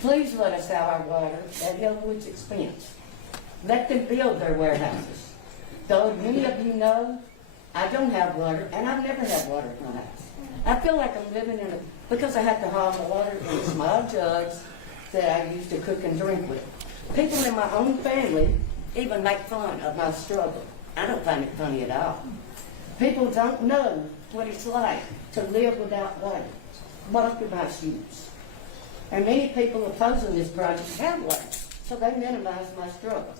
Please let us have our water at Hillwood's expense. Let them build their warehouses. Though many of you know, I don't have water, and I've never had water at my house. I feel like I'm living in because I have to haul my water in small jugs that I used to cook and drink with. People in my own family even make fun of my struggle. I don't find it funny at all. People don't know what it's like to live without water. What do my shoes? And many people opposing this project have water, so they minimize my struggle.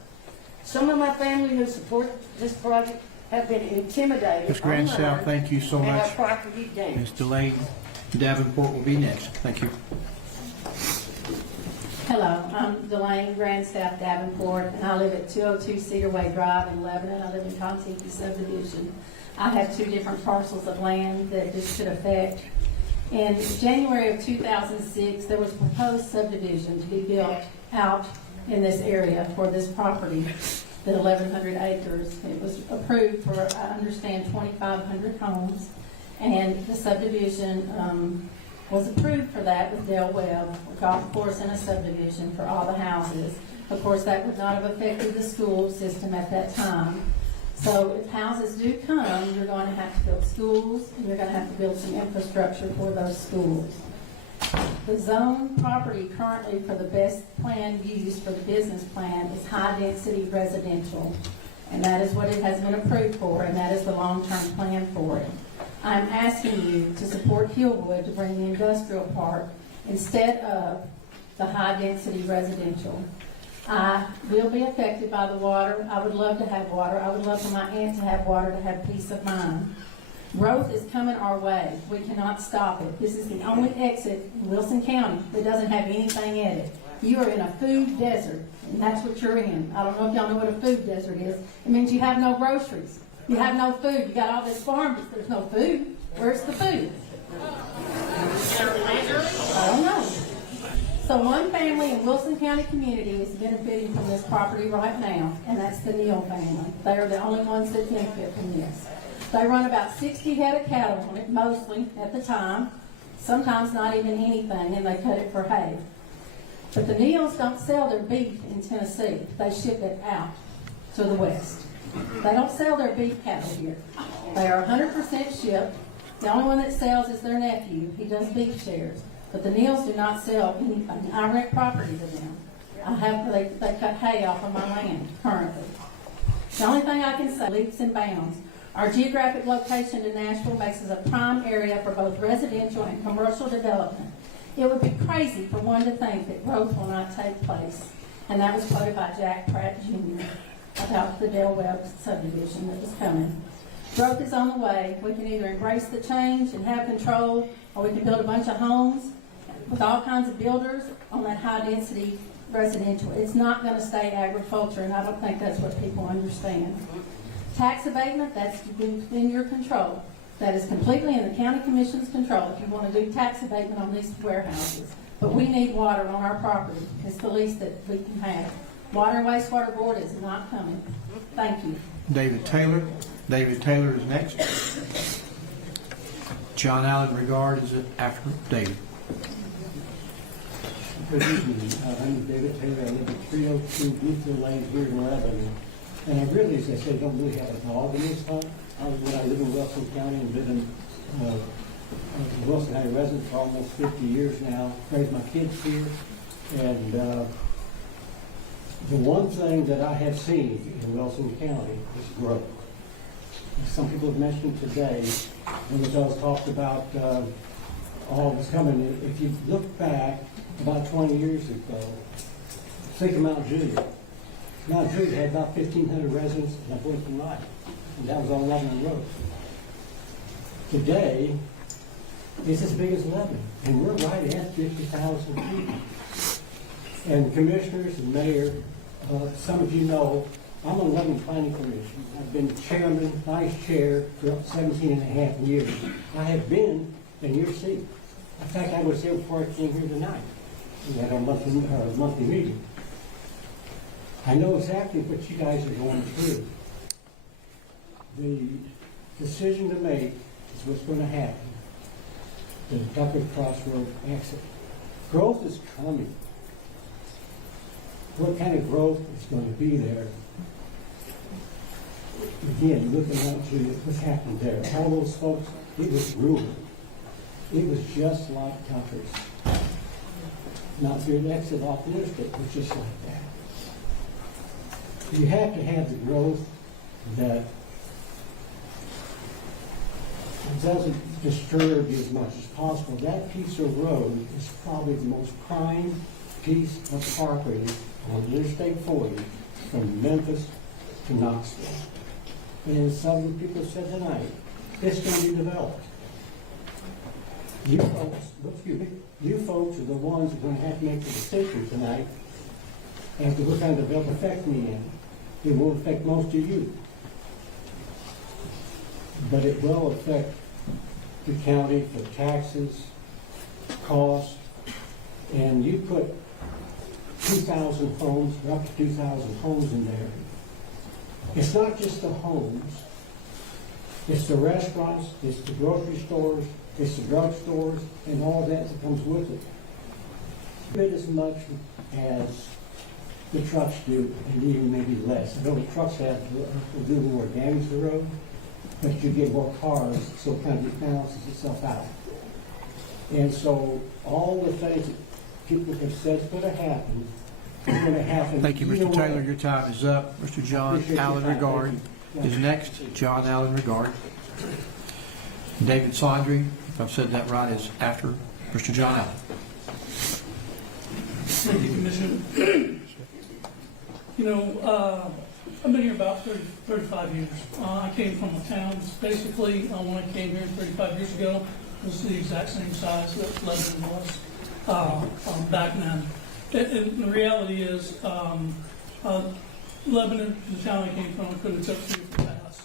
Some of my family who support this project have been intimidated. Ms. Grandstaff, thank you so and much. have property damaged. Ms. Delane Davenport will be next. Thank you. Hello, I'm Delane Grandstaff Davenport, and I live at 202 Cedar Way Drive in Lebanon. I live in Contiki subdivision. I have 2 different parcels of land that this should affect. In January of 2006, there was a proposed subdivision to be built out in this area for this property, the 1,100 acres. It was approved for, I understand, 2,500 homes, and the subdivision was approved for that with Del Webb, a golf course and a subdivision for all the houses. Of course, that would not have affected the school system at that time. So if houses do come, you're going to have to build schools, and you're going to have to build some infrastructure for those schools. The zone property currently for the best plan use for the business plan is high-density residential, and that is what it has been approved for, and that is the long-term plan for it. I'm asking you to support Hillwood to bring the industrial park instead of the high-density residential. I will be affected by the water. I would love to have water. I would love for my aunt to have water, to have peace of mind. Growth is coming our way. We cannot stop it. This is the only exit in Wilson County that doesn't have anything in it. You are in a food desert, and that's what you're in. I don't know if y'all know what a food desert is. It means you have no groceries. You have no food. You got all this farm, but there's no food. Where's the food? I don't know. So one family in Wilson County community is benefiting from this property right now, and that's the Neal family. They are the only ones that benefit from this. They run about 60 head of cattle on it, mostly at the time, sometimes not even anything, and they cut it for hay. But the Neals don't sell their beef in Tennessee. They ship it out to the west. They don't sell their beef cattle here. They are 100% shipped. The only one that sells is their nephew. He does beef shares. But the Neals do not sell anything. I rent property to them. They cut hay off of my land currently. The only thing I can say, leaps and bounds. Our geographic location in Nashville makes us a prime area for both residential and commercial development. It would be crazy for one to think that growth will not take place. And that was quoted by Jack Pratt Jr. about the Del Webb subdivision that was coming. Growth is on the way. We can either embrace the change and have control, or we can build a bunch of homes with all kinds of builders on that high-density residential. It's not going to stay agriculture, and I don't think that's what people understand. Tax abatement, that's within your control. That is completely in the county commission's control if you want to do tax abatement on these warehouses. But we need water on our property. It's the least that we can have. Water and wastewater board is not coming. Thank you. David Taylor. David Taylor is next. John Allen Regard is after David. Good evening. I'm David Taylor. I live at 302 Bluefield Lane here in Lebanon. And I really, as I said, don't really have a dog in this hunt. I live in Wilson County and been in Wilson County resident for almost 50 years now. Raised my kids here. And the one thing that I have seen in Wilson County is growth. Some people have mentioned today, when it was talked about all this coming. If you look back about 20 years ago, think of Mount Juliet. Mount Juliet had about 1,500 residents in a blink of an eye, and that was on Lebanon Road. Today, it's as big as Lebanon, and we're right at 50,000 people. And commissioners and mayor, some of you know, I'm on the Lebanon Planning Commission. I've been chairman, vice chair for 17 and a half years. I have been in your seat. In fact, I was here before I came here tonight. We had our monthly meeting. I know exactly what you guys are going through. The decision to make is what's going to happen. The Tucker Crossroad exit. Growth is coming. What kind of growth is going to be there? Again, looking out to what's happened there. All those folks, it was ruined. It was just like Tucker's. Not through an exit off the interstate, it was just like that. You have to have the growth that doesn't disturb you as much as possible. That piece of road is probably the most prime piece of property on Interstate 40 from Memphis to Knoxville. And some people said tonight, it's going to be developed. You folks are the ones who are going to have to make the decision tonight as to what kind of development affect me in. It won't affect most of you. But it will affect the county for taxes, costs, and you put 2,000 homes, or up to 2,000 homes in there. It's not just the homes, it's the restaurants, it's the grocery stores, it's the drug stores, and all that comes with it. A bit as much as the trucks do, and even maybe less. I know the trucks will do more damage to the road, but you get more cars, so it kind of balances itself out. And so all the things that people have said is going to happen, is going to happen. Thank you, know Mr. Taylor. what? Your time is up. Mr. John Appreciate your Allen time. Regard Thank you. is next. John Allen Regard. David Sondry, if I've said that right, is after Mr. John Allen. Thank you, Commissioner. You know, I've been here about 35 years. I came from a town, basically, when I came here 35 years ago, it was the exact same size that Lebanon was back then. And the reality is, Lebanon, the town I came from, couldn't have took through the pass.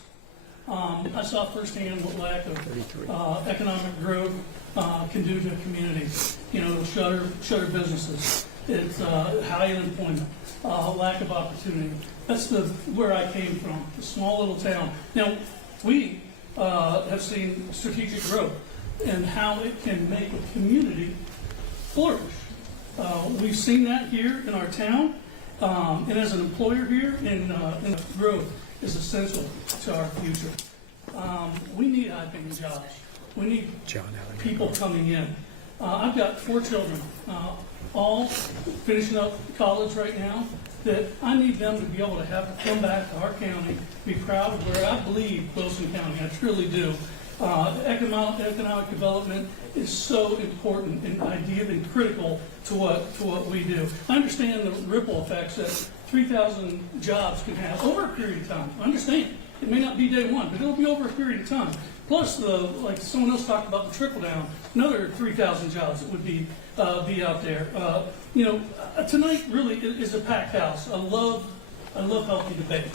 I saw firsthand what lack of economic growth can do to a community. You know, shutter businesses. It's high unemployment, lack of opportunity. That's where I came from, a small little town. Now, we have seen strategic growth and how it can make a community flourish. We've seen that here in our town, and as an employer here, and growth is essential to our future. We need high-paying jobs. We need people coming in. I've got 4 children, all finishing up college right now, that I need them to be able to come back to our county, be proud of where I believe Wilson County, I truly do. Economic development is so important and ideal and critical to what we do. I understand the ripple effects that 3,000 jobs can have over a period of time. I understand. It may not be day one, but it'll be over a period of time. Plus, like someone else talked about the trickle down, another 3,000 jobs that would be out there. You know, tonight really is a packed house. I love healthy debate.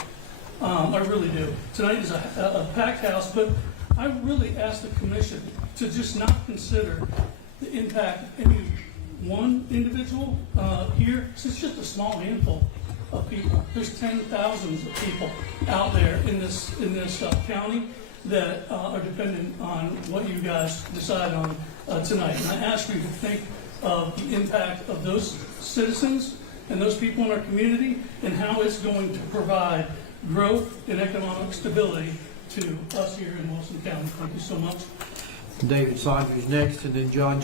I really do. Tonight is a packed house, but I really ask the commission to just not consider the impact of any one individual here. It's just a small handful of people. There's 10,000s of people out there in this county that are dependent on what you guys decide on tonight. And I ask you to think of the impact of those citizens and those people in our community and how it's going to provide growth and economic stability to us here in Wilson County. Thank you so much. David Sondry is next, and then John.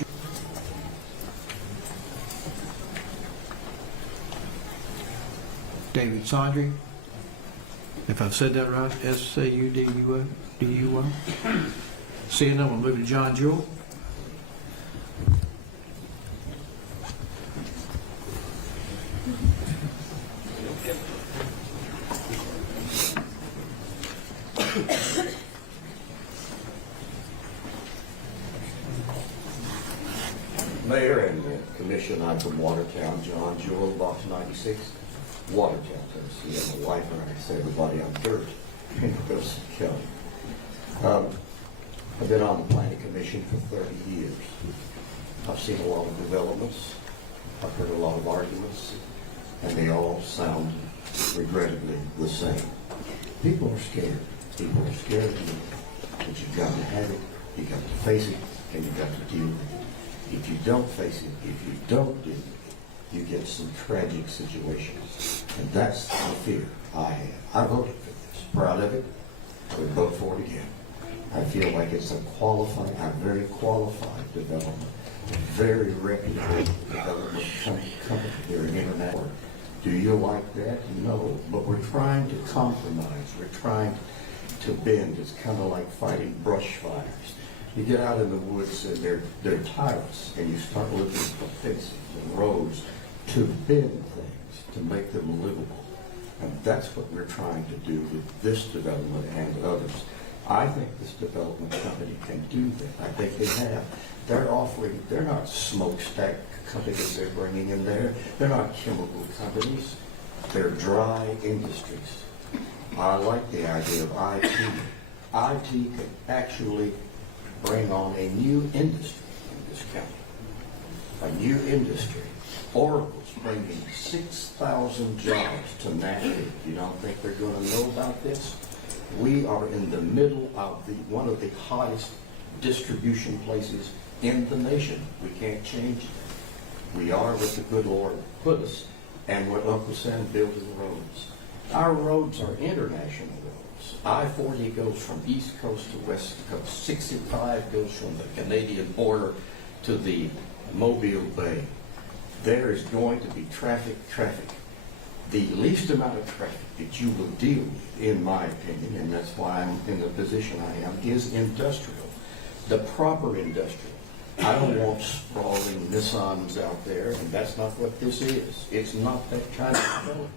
David Sondry, if I've said that right, S-A-U-D-U-O. Seeing none, we'll move to John Jewell. Mayor and Commission, I'm from Watertown, John Jewell, Box 96, Watertown, Tennessee. And my wife and I say everybody I'm dirt in Wilson County. I've been on the Planning Commission for 30 years. I've seen a lot of developments. I've heard a lot of arguments, and they all sound regrettably the same. People are scared. People are scared of you. But you've got to have it, you've got to face it, and you've got to deal with it. If you don't face it, if you don't deal with it, you get some tragic situations. And that's the fear I have. I voted for this. Proud of it. I would vote for it again. I feel like it's a very qualified development, a very reputable development company. They're an international. Do you like that? No. But we're trying to compromise. We're trying to bend. It's kind of like fighting brush fires. You get out in the woods and they're tireless, and you start looking for fences and roads to bend things, to make them livable. And that's what we're trying to do with this development and others. I think this development company can do that. I think they have. They're not smokestack companies they're bringing in there. They're not chemical companies. They're dry industries. I like the idea of IT. IT could actually bring on a new industry in this county. A new industry. Oracle's bringing 6,000 jobs to Nashville. You don't think they're going to know about this? We are in the middle of one of the hottest distribution places in the nation. We can't change that. We are what the good Lord put us and what Uncle Sam built in the roads. Our roads are international roads. I-40 goes from East Coast to West Coast. 65 goes from the Canadian border to the Mobile Bay. There is going to be traffic. The least amount of traffic that you will deal with, in my opinion, and that's why I'm in the position I am, is industrial. The proper industrial. I don't want sprawling Nissans out there, and that's not what this is. It's not that kind of development.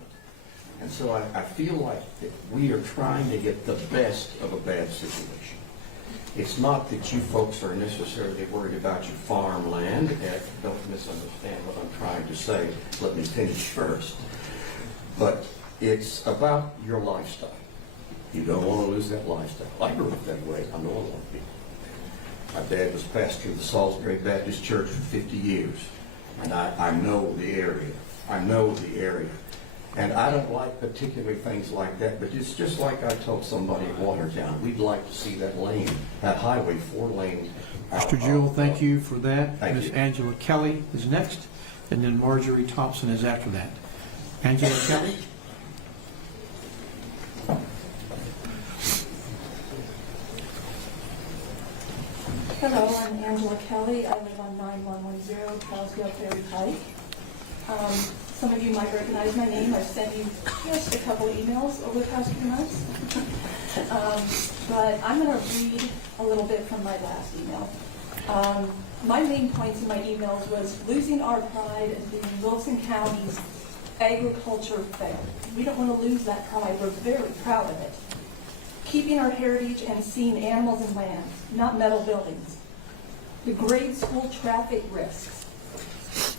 And so I feel like that we are trying to get the best of a bad situation. It's not that you folks are necessarily worried about your farmland. Don't misunderstand what I'm trying to say. Let me finish first. But it's about your lifestyle. You don't want to lose that lifestyle. I grew up that way. I know a lot of people. My dad was pastor of the Salisbury Baptist Church for 50 years. And I know the area. I know the area. And I don't like particular things like that, but it's just like I told somebody in Watertown. We'd like to see that lane, that highway, 4 lanes. Mr. Jewell, thank you for that. Thank Ms. you. Angela Kelly is next, and then Marjorie Thompson is after that. Angela Kelly? Hello, I'm Angela Kelly. I live on 9110 Crosdale Ferry Pike. Some of you might recognize my name. I've sent you just a couple of emails over the past few months. But I'm going to read a little bit from my last email. My main points in my emails was losing our pride as being Wilson County's agriculture fair. We don't want to lose that pride. We're very proud of it. Keeping our heritage and seeing animals and land, not metal buildings. The grade school traffic risks.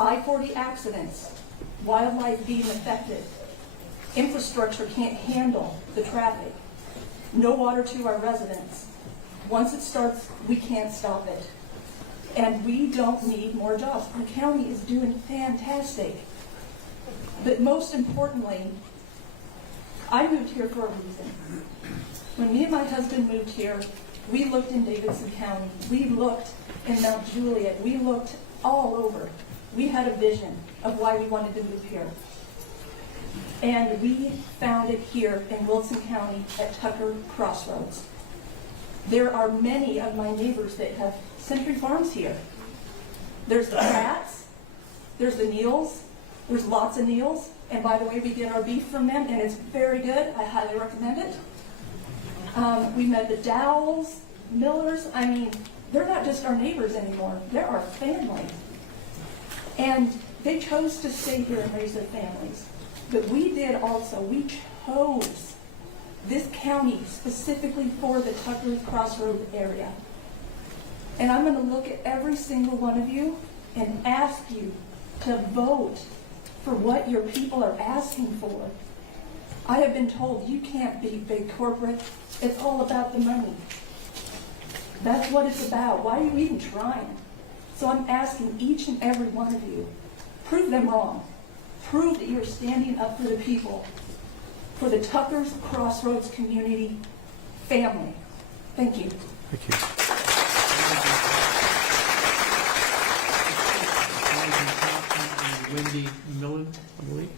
I-40 accidents. Wildlife being affected. Infrastructure can't handle the traffic. No water to our residents. Once it starts, we can't stop it. And we don't need more jobs. The county is doing fantastic. But most importantly, I moved here for a reason. When me and my husband moved here, we looked in Davidson County. We looked in Mount Juliet. We looked all over. We had a vision of why we wanted to move here. And we found it here in Wilson County at Tucker Crossroads. There are many of my neighbors that have Century Farms here. There's the Pratts, there's the Neals, there's lots of Neals, and by the way, we get our beef from them, and it's very good. I highly recommend it. We met the Dowells, Millers. I mean, they're not just our neighbors anymore. They're our family. And they chose to stay here and raise their families. But we did also. We chose this county specifically for the Tucker Crossroad area. And I'm going to look at every single one of you and ask you to vote for what your people are asking for. I have been told you can't beat big corporate. It's all about the money. That's what it's about. Why are you even trying? So I'm asking each and every one of you, prove them wrong. Prove that you're standing up for the people. for the Tucker's Crossroads community family. Thank you. Wendy Millen, I believe.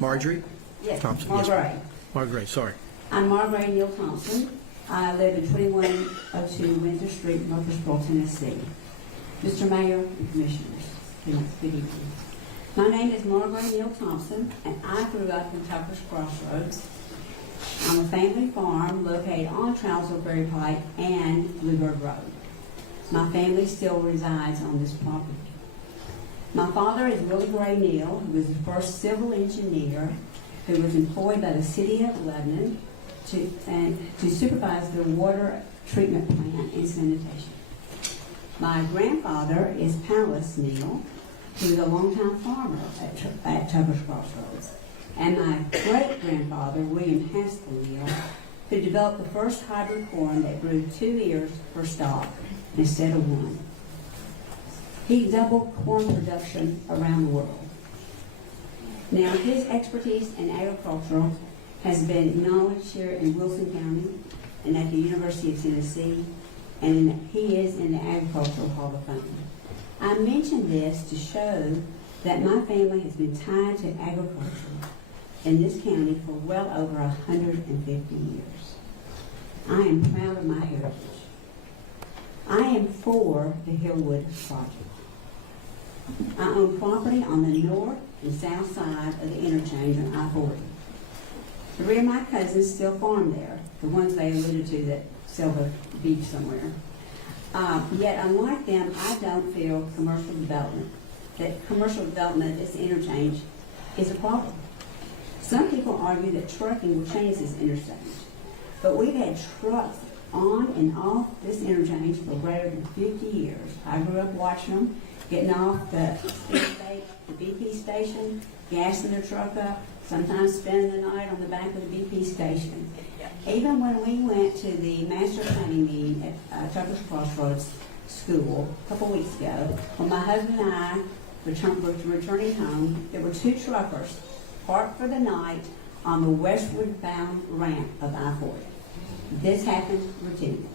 Marjorie? Yes, Thompson. Yes, Margaret. Margaret, sorry. I'm Margaret Neal Thompson. I live at 2102 Winter Street, Murfreesboro, Tennessee. Mr. Mayor and Commissioners, good evening. My name is Margaret Neal Thompson, and I grew up in Tucker's Crossroads on a family farm located on Trousdale Pike and Bluebird Road. My family still resides on this property. My father is Willie Gray Neal, who was the first civil engineer who was employed by the city of Lebanon to supervise the water treatment plant and sanitation. My grandfather is Palace Neal, who is a longtime farmer at Tucker's Crossroads. And my great-grandfather, William Haskell Neal, who developed the first hybrid corn that grew 2 ears per stalk instead of one. He doubled corn production around the world. Now, his expertise in agriculture has been acknowledged here in Wilson County and at the University of Tennessee, and he is in the Agricultural Hall of Fame. I mention this to show that my family has been tied to agriculture in this county for well over 150 years. I am proud of my heritage. I am for the Hillwood project. I own property on the north and south side of the interchange on I-40. 3 of my cousins still farm there, the ones they alluded to that sell the beef somewhere. Yet, unlike them, I don't feel that commercial development at this interchange is a problem. Some people argue that trucking will change this interchange, but we've had trucks on and off this interchange for greater than 50 years. I grew up watching them, getting off the interstate, the BP station, gassing their truck up, sometimes spending the night on the back of the BP station. Even when we went to the master planning meeting at Tucker's Crossroads School a couple weeks ago, when my husband and I were returning home, there were 2 truckers parked for the night on the westward bound ramp of I-40. This happens routinely.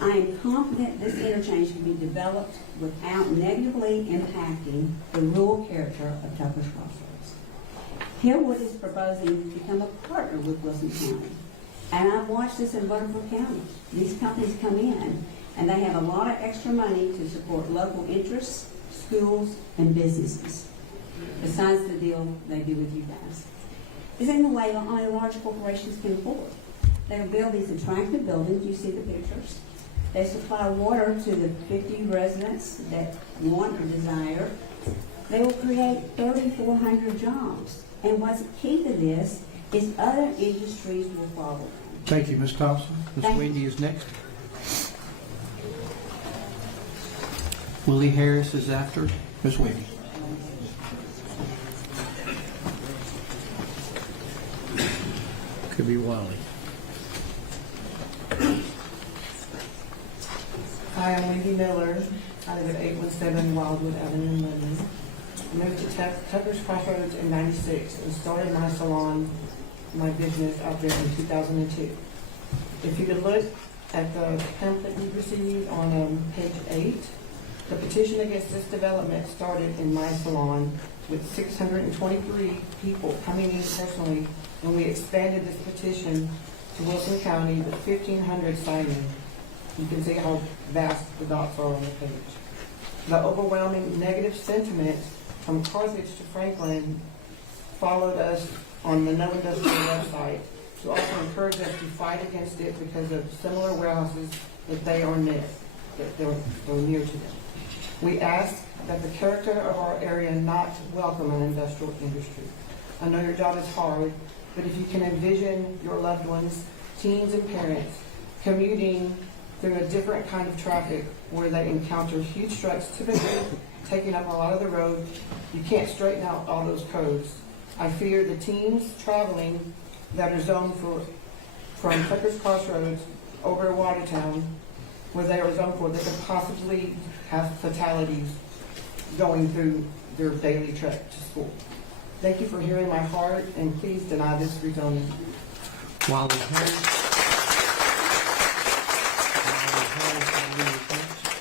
I am confident this interchange can be developed without negatively impacting the rural character of Tucker's Crossroads. Hillwood is proposing to become a partner with Wilson County. And I've watched this in Butterfield County. These companies come in and they have a lot of extra money to support local interests, schools, and businesses, besides the deal they do with you guys. It's in the way that only large corporations can afford. They'll build these attractive buildings, you see the pictures. They supply water to the 50 residents that want or desire. They will create 3,400 jobs. And what's key to this is other industries will follow. Thank you, Ms. Thompson. Ms. Thank you. Wendy is next. Willie Harris is after Ms. Wendy. Could be Wiley. Hi, I'm Wendy Miller. I live at 817 Wildwood Avenue in London. I moved to Tucker's Crossroads in '96 and started my salon, my business out there in 2002. If you could look at the pamphlet you received on page 8, the petition against this development started in my salon with 623 people coming in personally when we expanded this petition to Wilson County with 1,500 signing. You can see how vast the dots are on the page. The overwhelming negative sentiment from Carthage to Franklin followed us on the No Industrial website to also encourage us to fight against it because of similar warehouses that they are near, that they're near to them. We ask that the character of our area not welcome an industrial industry. I know your job is hard, but if you can envision your loved ones, teens and parents, commuting through a different kind of traffic where they encounter huge trucks, typically taking up a lot of the road, you can't straighten out all those codes. I fear the teens traveling that are zoned from Tucker's Crossroads over to Watertown, where they are zoned for, they could possibly have fatalities going through their daily trek to school. Thank you for hearing my heart, and please deny this rezoning. Wally Harris.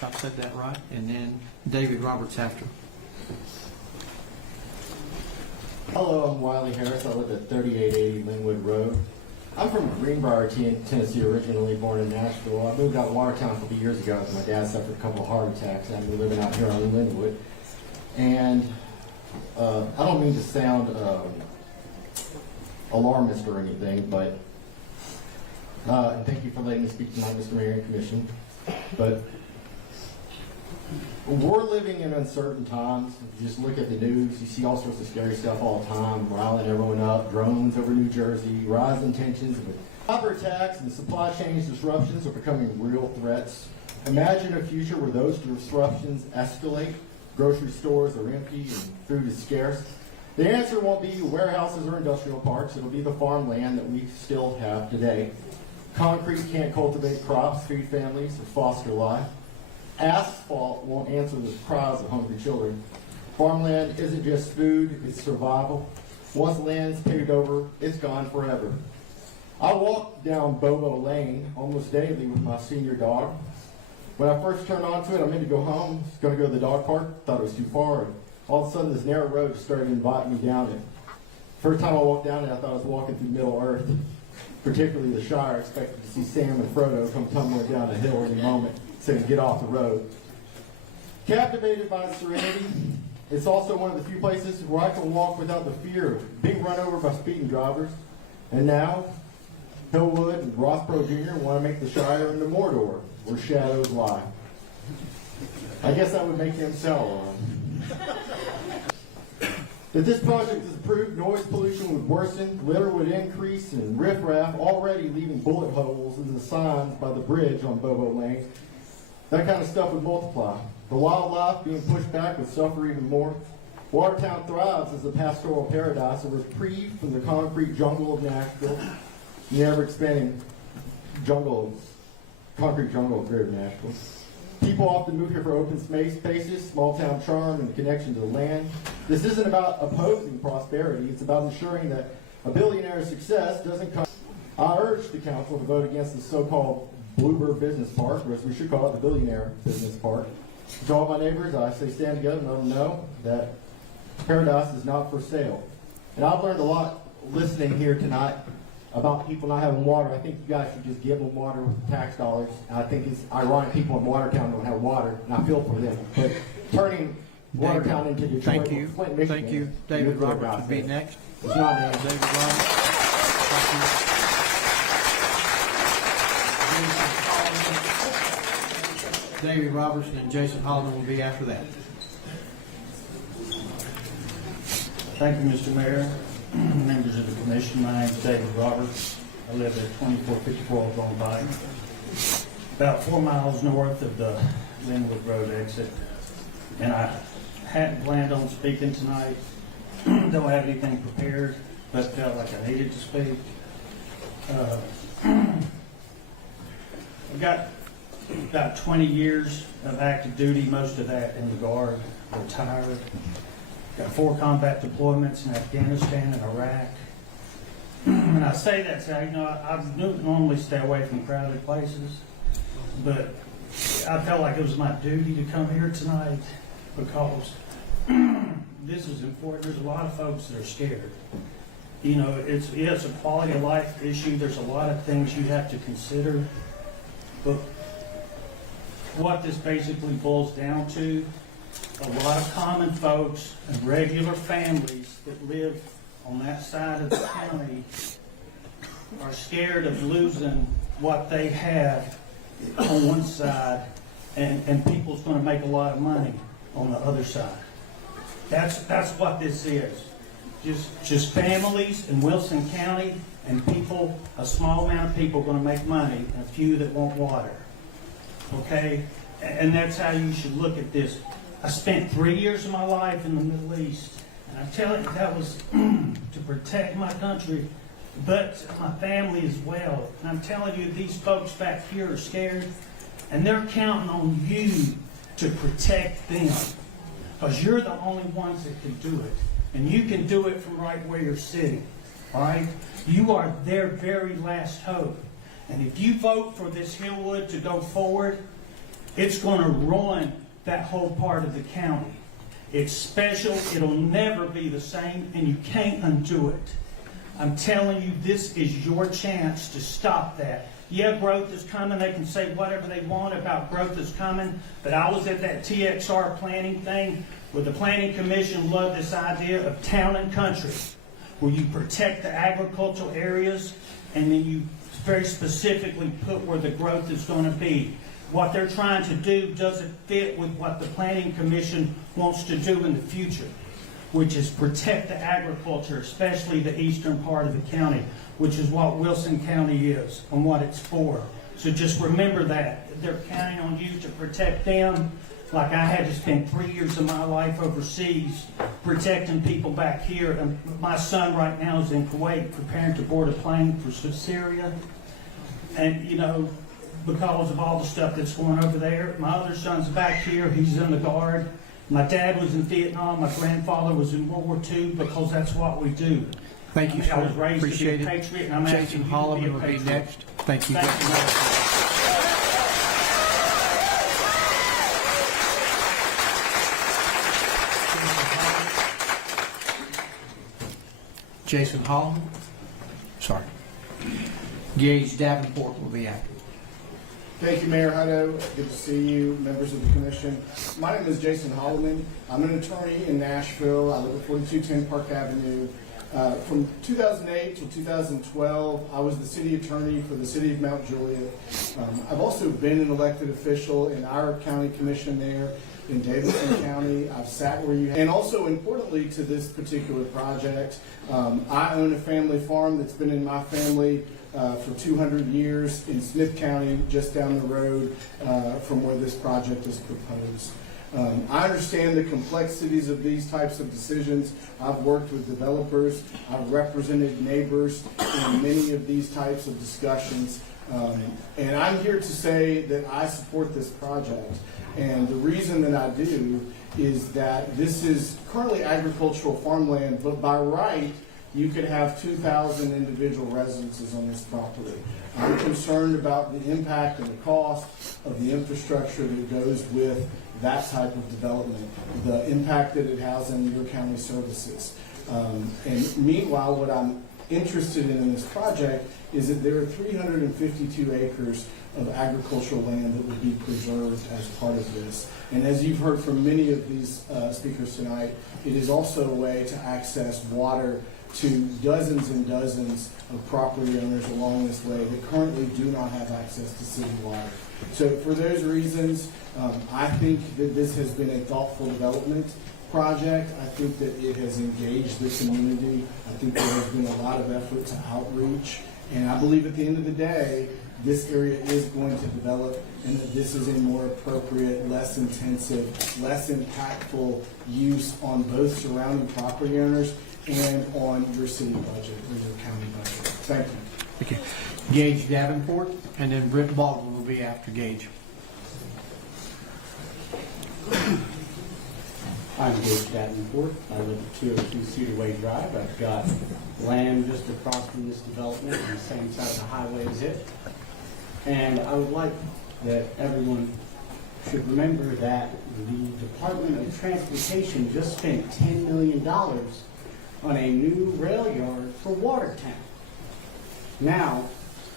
I've said that right. And then David Roberts after. Hello, I'm Wiley Harris. I live at 3880 Linwood Road. I'm from Greenbrier, Tennessee, originally born in Nashville. I moved out of Watertown a couple years ago because my dad suffered a couple of heart attacks. I've been living out here on Linwood. And I don't mean to sound alarmist or anything, but and thank you for letting me speak tonight, Mr. Mayor and Commission. But we're living in uncertain times. If you just look at the news, you see all sorts of scary stuff all the time, riling everyone up, drones over New Jersey, rising tensions, cyber attacks and supply chain disruptions are becoming real threats. Imagine a future where those disruptions escalate, grocery stores are empty, and food is scarce. The answer won't be warehouses or industrial parks. It'll be the farmland that we still have today. Concrete can't cultivate crops, feed families, or foster life. Asphalt won't answer the cries of hungry children. Farmland isn't just food, it's survival. Once land's paved over, it's gone forever. I walk down Bobo Lane almost daily with my senior dog. When I first turned onto it, I meant to go home, was going to go to the dog park, thought it was too far, and all of a sudden this narrow road started inviting me down it. First time I walked down it, I thought I was walking through Middle Earth, particularly the Shire. I expected to see Sam and Frodo come tumbling down a hill any moment, saying get off the road. Captivated by its serenity, it's also one of the few places where I can walk without the fear of being run over by speeding drivers. And now, Hillwood and Rothbro Jr. want to make the Shire into Mordor, where shadows lie. I guess that would make them sell If this project is approved, noise pollution would worsen, litter would increase, and riffraff already leaving bullet holes in the signs by the bridge on Bobo Lane. That kind of stuff would multiply. The wildlife being pushed back would suffer even more. Watertown thrives as a pastoral paradise, a reprieve from the concrete jungle of Nashville, the ever-expanding concrete jungle of greater Nashville. People often move here for open spaces, small-town charm, and connection to the land. This isn't about opposing prosperity. It's about ensuring that a billionaire's success doesn't come. I urge the council to vote against the so-called Bluebird Business Park, or as we should call it, the Billionaire Business Park. To all my neighbors, I say stand together and let them know that paradise is not for sale. And I've learned a lot listening here tonight about people not having water. I think you guys should just give them water with tax dollars. And I think it's ironic people in Watertown don't have water, and I feel for them. But turning Watertown into Detroit, Flint, Michigan. Thank you. David Roberts would be next. It's not an David Roberts. David Roberts and Jason Holland will be after that. Thank you, Mr. Mayor, members of the commission. My name is David Roberts. I live at 2454 Oklahoma Pike, about 4 miles north of the Linwood Road exit. And I hadn't planned on speaking tonight. Don't have anything prepared, but felt like I needed to speak. I've got about 20 years of active duty, most of that in the Guard, retired. Got 4 combat deployments in Afghanistan and Iraq. And I say that, I normally stay away from crowded places, but I felt like it was my duty to come here tonight because this is important. There's a lot of folks that are scared. You know, it's a quality of life issue. There's a lot of things you have to consider, but what this basically boils down to, a lot of common folks and regular families that live on that side of the county are scared of losing what they have on one side, and people's going to make a lot of money on the other side. That's what this is. Just families in Wilson County and people, a small amount of people going to make money and a few that want water. Okay? And that's how you should look at this. I spent 3 years of my life in the Middle East, and I tell you, that was to protect my country, but my family as well. And I'm telling you, these folks back here are scared, and they're counting on you to protect them, because you're the only ones that can do it. And you can do it from right where you're sitting, all right? You are their very last hope. And if you vote for this Hillwood to go forward, it's going to ruin that whole part of the county. It's special. It'll never be the same, and you can't undo it. I'm telling you, this is your chance to stop that. Yeah, growth is coming. They can say whatever they want about growth is coming, but I was at that TXR planning thing where the Planning Commission loved this idea of town and country, where you protect the agricultural areas and then you very specifically put where the growth is going to be. What they're trying to do doesn't fit with what the Planning Commission wants to do in the future, which is protect the agriculture, especially the eastern part of the county, which is what Wilson County is and what it's for. So just remember that. They're counting on you to protect them, like I had to spend 3 years of my life overseas protecting people back here. And my son right now is in Kuwait preparing to board a plane for Syria. And, you know, because of all the stuff that's going over there. My other son's back here. He's in the Guard. My dad was in Vietnam. My grandfather was in World War II, because that's what we do. Thank you, I sir. was raised Appreciate to be a it. patriot, and I'm Jason asking you to Holloman be a will be patriot. next. Thank you. Jason Holloman. Sorry. Gage Davenport will be after. Thank you, Mayor Hutto. Good to see you, members of the commission. My name is Jason Holloman. I'm an attorney in Nashville. I live at 4210 Park Avenue. From 2008 to 2012, I was the city attorney for the city of Mount Juliet. I've also been an elected official in our county commission there in Davidson County. I've sat where you have. And also, importantly to this particular project, I own a family farm that's been in my family for 200 years in Smith County, just down the road from where this project is proposed. I understand the complexities of these types of decisions. I've worked with developers. I've represented neighbors in many of these types of discussions. And I'm here to say that I support this project. And the reason that I do is that this is currently agricultural farmland, but by right, you could have 2,000 individual residences on this property. I'm concerned about the impact and the cost of the infrastructure that goes with that type of development, the impact that it has on your county services. And meanwhile, what I'm interested in this project is that there are 352 acres of agricultural land that would be preserved as part of this. And as you've heard from many of these speakers tonight, it is also a way to access water to dozens and dozens of property owners along this way that currently do not have access to city water. So for those reasons, I think that this has been a thoughtful development project. I think that it has engaged the community. I think there has been a lot of effort to outreach. And I believe at the end of the day, this area is going to develop, and that this is a more appropriate, less intensive, less impactful use on both surrounding property owners and on your city budget or your county budget. Thank you. Thank you. Gage Davenport, and then Britt Baldwin will be after Gage. I'm Gage Davenport. I live at 202 Cedar Way Drive. I've got land just across from this development on the same side of the highway as it. And I would like that everyone should remember that the Department of Transportation just spent $10 million on a new rail yard for Watertown. Now,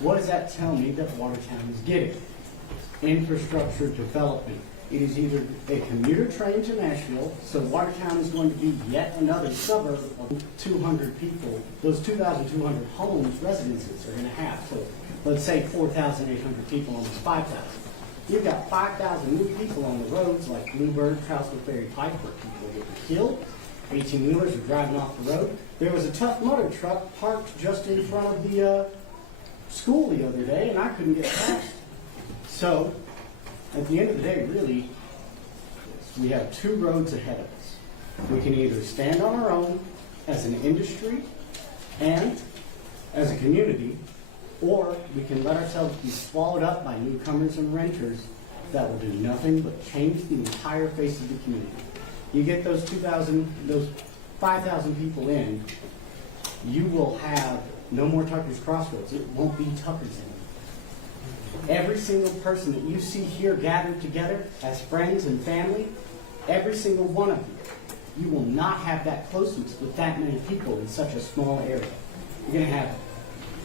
what does that tell me that Watertown is getting? Infrastructure development. It is either a commuter train to Nashville, so Watertown is going to be yet another suburb of 200 people. Those 2,200 homes, residences are going to have. So let's say 4,800 people, almost 5,000. You've got 5,000 new people on the roads like Bluebird, Trousdale Ferry Pike, where people are getting killed. 18-wheelers are driving off the road. There was a Tough Mudder truck parked just in front of the school the other day, and I couldn't get past. So, at the end of the day, really, we have two roads ahead of us. We can either stand on our own as an industry and as a community, or we can let ourselves be swallowed up by newcomers and renters that will do nothing but change the entire face of the community. You get those 5,000 people in, you will have no more Tucker's Crossroads. It won't be Tucker's anymore. Every single person that you see here gathered together as friends and family, every single one of you, you will not have that closeness with that many people in such a small area. You're going to have,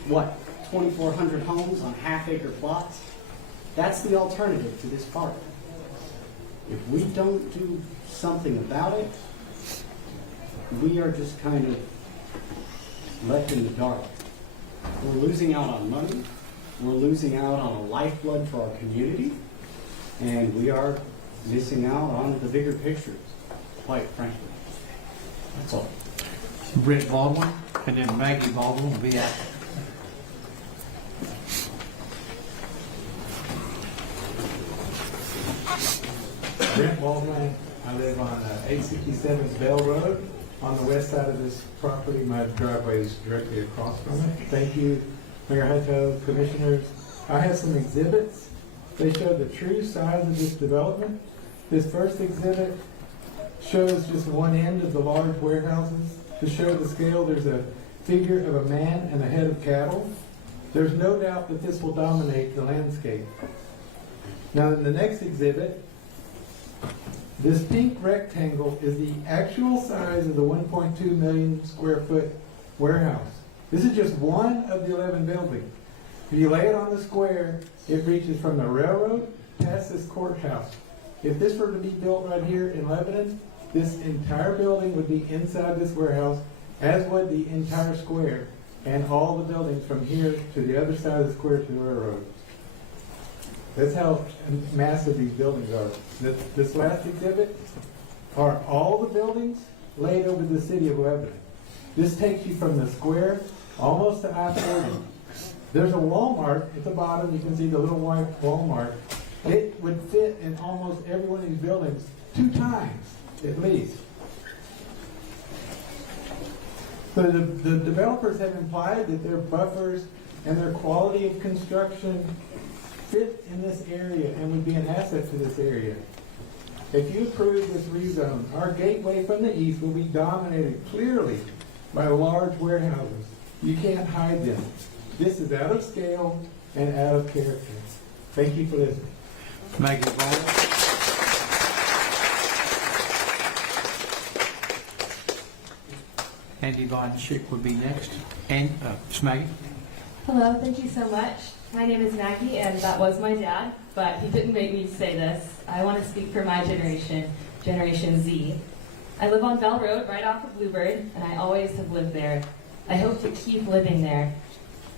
what, 2,400 homes on half-acre plots? That's the alternative to this park. If we don't do something about it, we are just kind of left in the dark. We're losing out on money. We're losing out on a lifeblood for our community. And we are missing out on the bigger picture, quite frankly. That's all. Britt Baldwin, and then Maggie Baldwin will be acting. Brent Baldwin. I live on 867 Bell Road on the west side of this property. My driveway is directly across from it. Thank you, Mayor Hutto, commissioners. I have some exhibits. They show the true size of this development. This first exhibit shows just one end of the large warehouses. To show the scale, there's a figure of a man and a head of cattle. There's no doubt that this will dominate the landscape. Now in the next exhibit, this pink rectangle is the actual size of the 1.2 million square foot warehouse. This is just one of the 11 buildings. If you lay it on the square, it reaches from the railroad past this courthouse. If this were to be built right here in Lebanon, this entire building would be inside this warehouse, as would the entire square, and all the buildings from here to the other side of the square to the railroad. That's how massive these buildings are. This last exhibit are all the buildings laid over the city of Lebanon. This takes you from the square almost to I-40. There's a Walmart at the bottom. You can see the little white Walmart. It would fit in almost every one of these buildings 2 times at least. So the developers have implied that their buffers and their quality of construction fit in this area and would be an asset to this area. If you approve this rezone, our gateway from the east will be dominated clearly by large warehouses. You can't hide them. This is out of scale and out of character. Thank you for listening. Maggie Baldwin. Andy Von Schick would be next. And Maggie. Hello, thank you so much. My name is Maggie, and that was my dad, but he didn't make me say this. I want to speak for my generation, Generation Z. I live on Bell Road, right off of Bluebird, and I always have lived there. I hope to keep living there.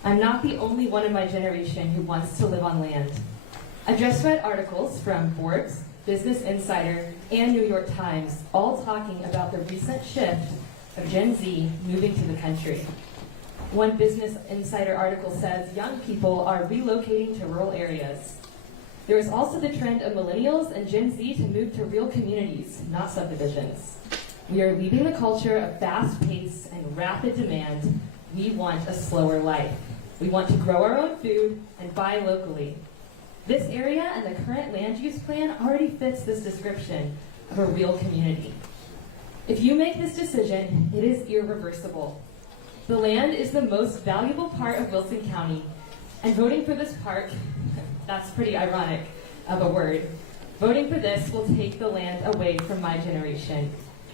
I'm not the only one in my generation who wants to live on land. I just read articles from Forbes, Business Insider, and New York Times, all talking about the recent shift of Gen Z moving to the country. One Business Insider article says young people are relocating to rural areas. There is also the trend of millennials and Gen Z to move to real communities, not subdivisions. We are leaving the culture of fast pace and rapid demand. We want a slower life. We want to grow our own food and buy locally. This area and the current land use plan already fits this description of a real community. If you make this decision, it is irreversible. The land is the most valuable part of Wilson County, and voting for this park, that's pretty ironic of a word, voting for this will take the land away from my generation.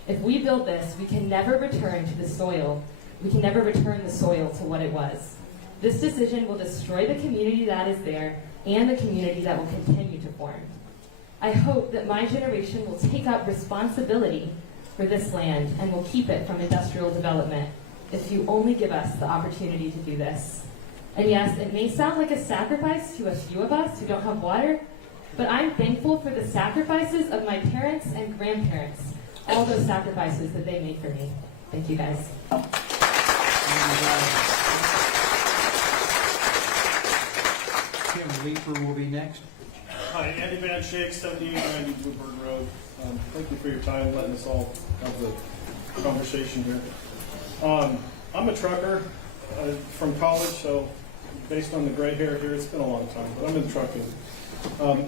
If we build this, we can never return to the soil. We can never return the soil to what it was. This decision will destroy the community that is there and the community that will continue to form. I hope that my generation will take up responsibility for this land and will keep it from industrial development if you only give us the opportunity to do this. And yes, it may sound like a sacrifice to a few of us who don't have water, but I'm thankful for the sacrifices of my parents and grandparents, all those sacrifices that they made for me. Thank you, guys. Kim Leeper will be next. Hi, Andy Van Schick, 7890 Bluebird Road. Thank you for your time letting us all have the conversation here. I'm a trucker from college, so based on the gray hair here, it's been a long time, but I'm in trucking.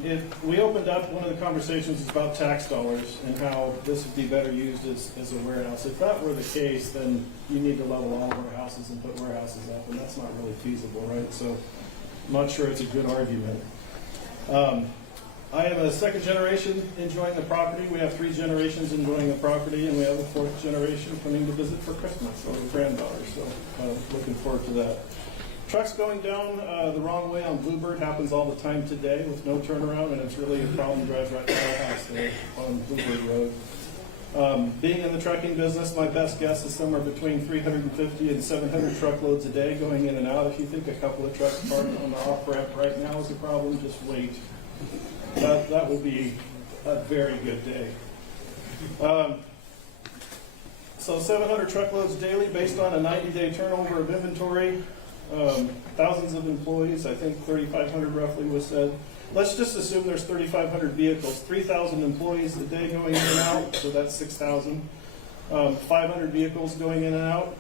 If we opened up, one of the conversations is about tax dollars and how this would be better used as a warehouse. If that were the case, then you need to level all warehouses and put warehouses up, and that's not really feasible, right? So I'm not sure it's a good argument. I am a second generation enjoying the property. We have 3 generations enjoying the property, and we have a 4th generation coming to visit for Christmas, so a granddaughter. So looking forward to that. Trucks going down the wrong way on Bluebird happens all the time today with no turnaround, and it's really a problem. Drives right by our house there on Bluebird Road. Being in the trucking business, my best guess is somewhere between 350 and 700 truckloads a day going in and out. If you think a couple of trucks parked on the off-ramp right now is a problem, just wait. That will be a very good day. So 700 truckloads daily based on a 90-day turnover of inventory. Thousands of employees, I think 3,500 roughly was said. Let's just assume there's 3,500 vehicles, 3,000 employees a day going in and out, so that's 6,000. 500 vehicles going in and out,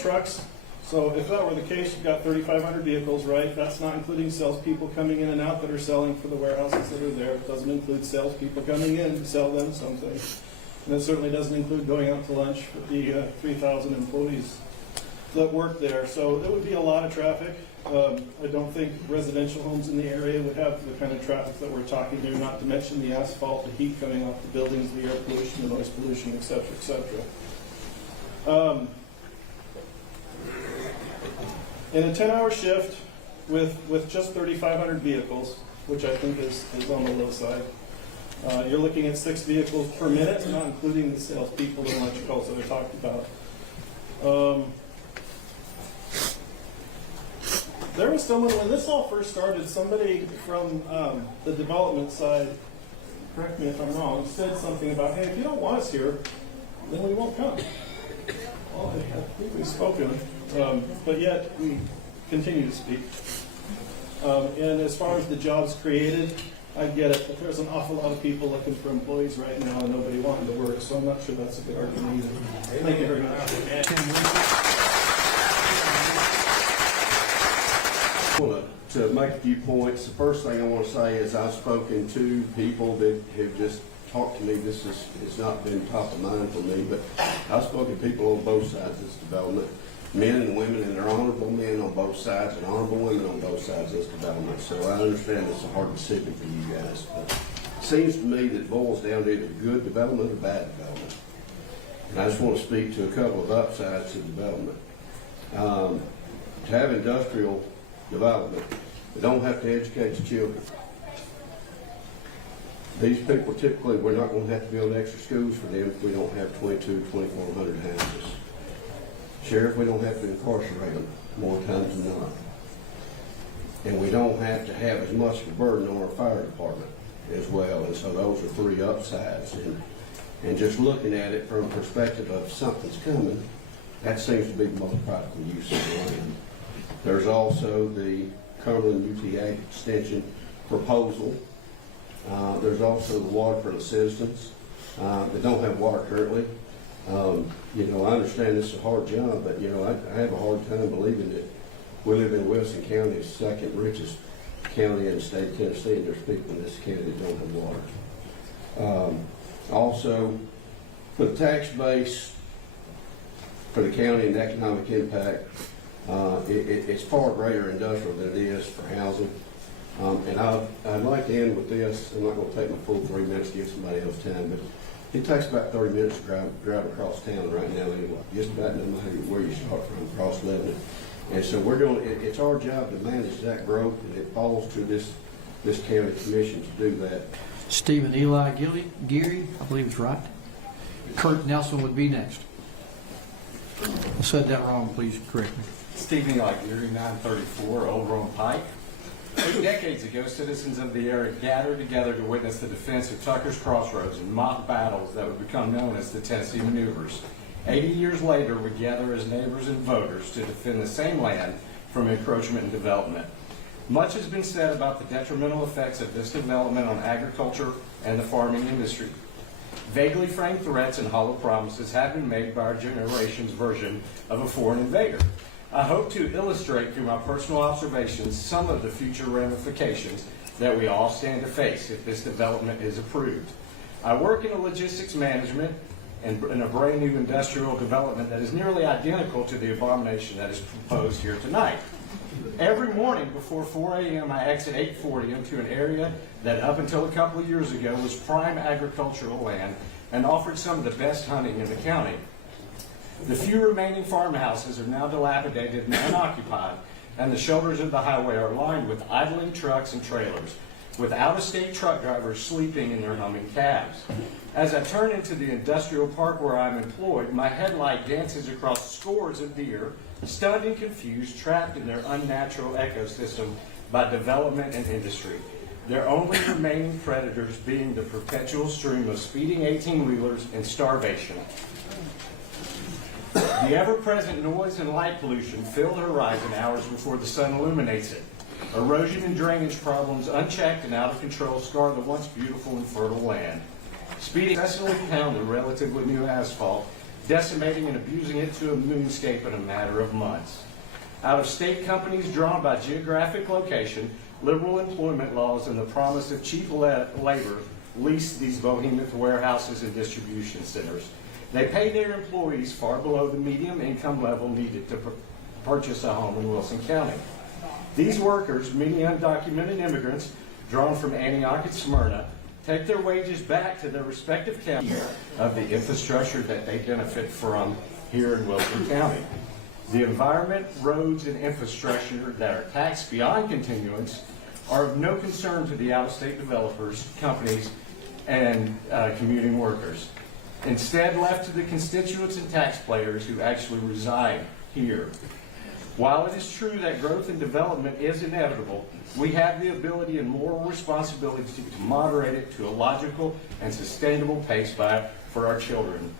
trucks. So if that were the case, you've got 3,500 vehicles, right? That's not including salespeople coming in and out that are selling for the warehouses that are there. It doesn't include salespeople coming in to sell them something. And it certainly doesn't include going out to lunch with the 3,000 employees that work there. So there would be a lot of traffic. I don't think residential homes in the area would have the kind of traffic that we're talking here, not to mention the asphalt, the heat coming off the buildings, the air pollution, the noise pollution, et cetera, et cetera. In a 10-hour shift with just 3,500 vehicles, which I think is on the low side, you're looking at 6 vehicles per minute, not including the salespeople and electricals that I talked about. There was someone, when this all first started, somebody from the development side, correct me if I'm wrong, said something about, hey, if you don't want us here, then we won't come. Well, I think we've spoken, but yet we continue to speak. And as far as the jobs created, I get it, but there's an awful lot of people looking for employees right now and nobody wanting to work, so I'm not sure that's a good argument either. Thank you very much. To make a few points, the first thing I want to say is I've spoken to people that have just talked to me. This has not been top of mind for me, but I've spoken to people on both sides of this development, men and women, and they're honorable men on both sides and honorable women on both sides of this development. So I understand it's a hard decision for you guys, but it seems to me that it boils down to either good development or bad development. And I just want to speak to a couple of upsides to development. To have industrial development, we don't have to educate the children. These people typically, we're not going to have to build extra schools for them if we don't have 2,400 houses. Sheriff, we don't have to incarcerate them more times than not. And we don't have to have as much of a burden on our fire department as well. And so those are 3 upsides. And just looking at it from a perspective of something's coming, that seems to be the most practical use of the land. There's also the Cumberland UTA extension proposal. There's also the water for the citizens that don't have water currently. You know, I understand this is a hard job, but, you know, I have a hard time believing that we live in Wilson County, the 2nd richest county in the state of Tennessee, and there's people in this county that don't have water. Also, for the tax base for the county and economic impact, it's far greater industrial than it is for housing. And I'd like to end with this. I'm not going to take my full 3 minutes to give somebody else time, but it takes about 30 minutes to drive across town right now anyway, just about no matter where you start from, across Lebanon. And so it's our job to manage that growth, and it falls to this county commission to do that. Stephen Eli Geary, I believe it's right. Kurt Nelson would be next. I said that wrong, please correct me. Stephen Eli Geary, 934 Old Rome Pike. 8 decades ago, citizens of the area gathered together to witness the defense of Tucker's Crossroads and mock battles that would become known as the Tennessee Maneuvers. 80 years later, we gather as neighbors and voters to defend the same land from encroachment and development. Much has been said about the detrimental effects of this development on agriculture and the farming industry. Vaguely framed threats and hollow promises have been made by our generation's version of a foreign invader. I hope to illustrate through my personal observations some of the future ramifications that we all stand to face if this development is approved. I work in logistics management and in a brand new industrial development that is nearly identical to the abomination that is proposed here tonight. Every morning before 4 a.m. I exit 840 into an area that up until a couple of years ago was prime agricultural land and offered some of the best hunting in the county. The few remaining farmhouses are now dilapidated and unoccupied, and the shoulders of the highway are lined with idling trucks and trailers, with out-of-state truck drivers sleeping in their humming cabs. As I turn into the industrial park where I'm employed, my headlight dances across scores of deer, stunned and confused, trapped in their unnatural ecosystem by development and industry. Their only remaining predators being the perpetual stream of speeding 18-wheelers and starvation. The ever-present noise and light pollution fill the horizon hours before the sun illuminates it. Erosion and drainage problems, unchecked and out of control, scar the once beautiful and fertile land. Speeding excessively pound the relatively new asphalt, decimating and abusing it to a moonscape in a matter of months. Out-of-state companies drawn by geographic location, liberal employment laws, and the promise of cheap labor lease these behemoth warehouses and distribution centers. They pay their employees far below the medium income level needed to purchase a home in Wilson County. These workers, many undocumented immigrants drawn from Antioch and Smyrna, take their wages back to their respective counties of the infrastructure that they benefit from here in Wilson County. The environment, roads, and infrastructure that are taxed beyond continuance are of no concern to the out-of-state developers, companies, and commuting workers. Instead, left to the constituents and taxpayers who actually reside here. While it is true that growth and development is inevitable, we have the ability and moral responsibility to moderate it to a logical and sustainable pace for our children.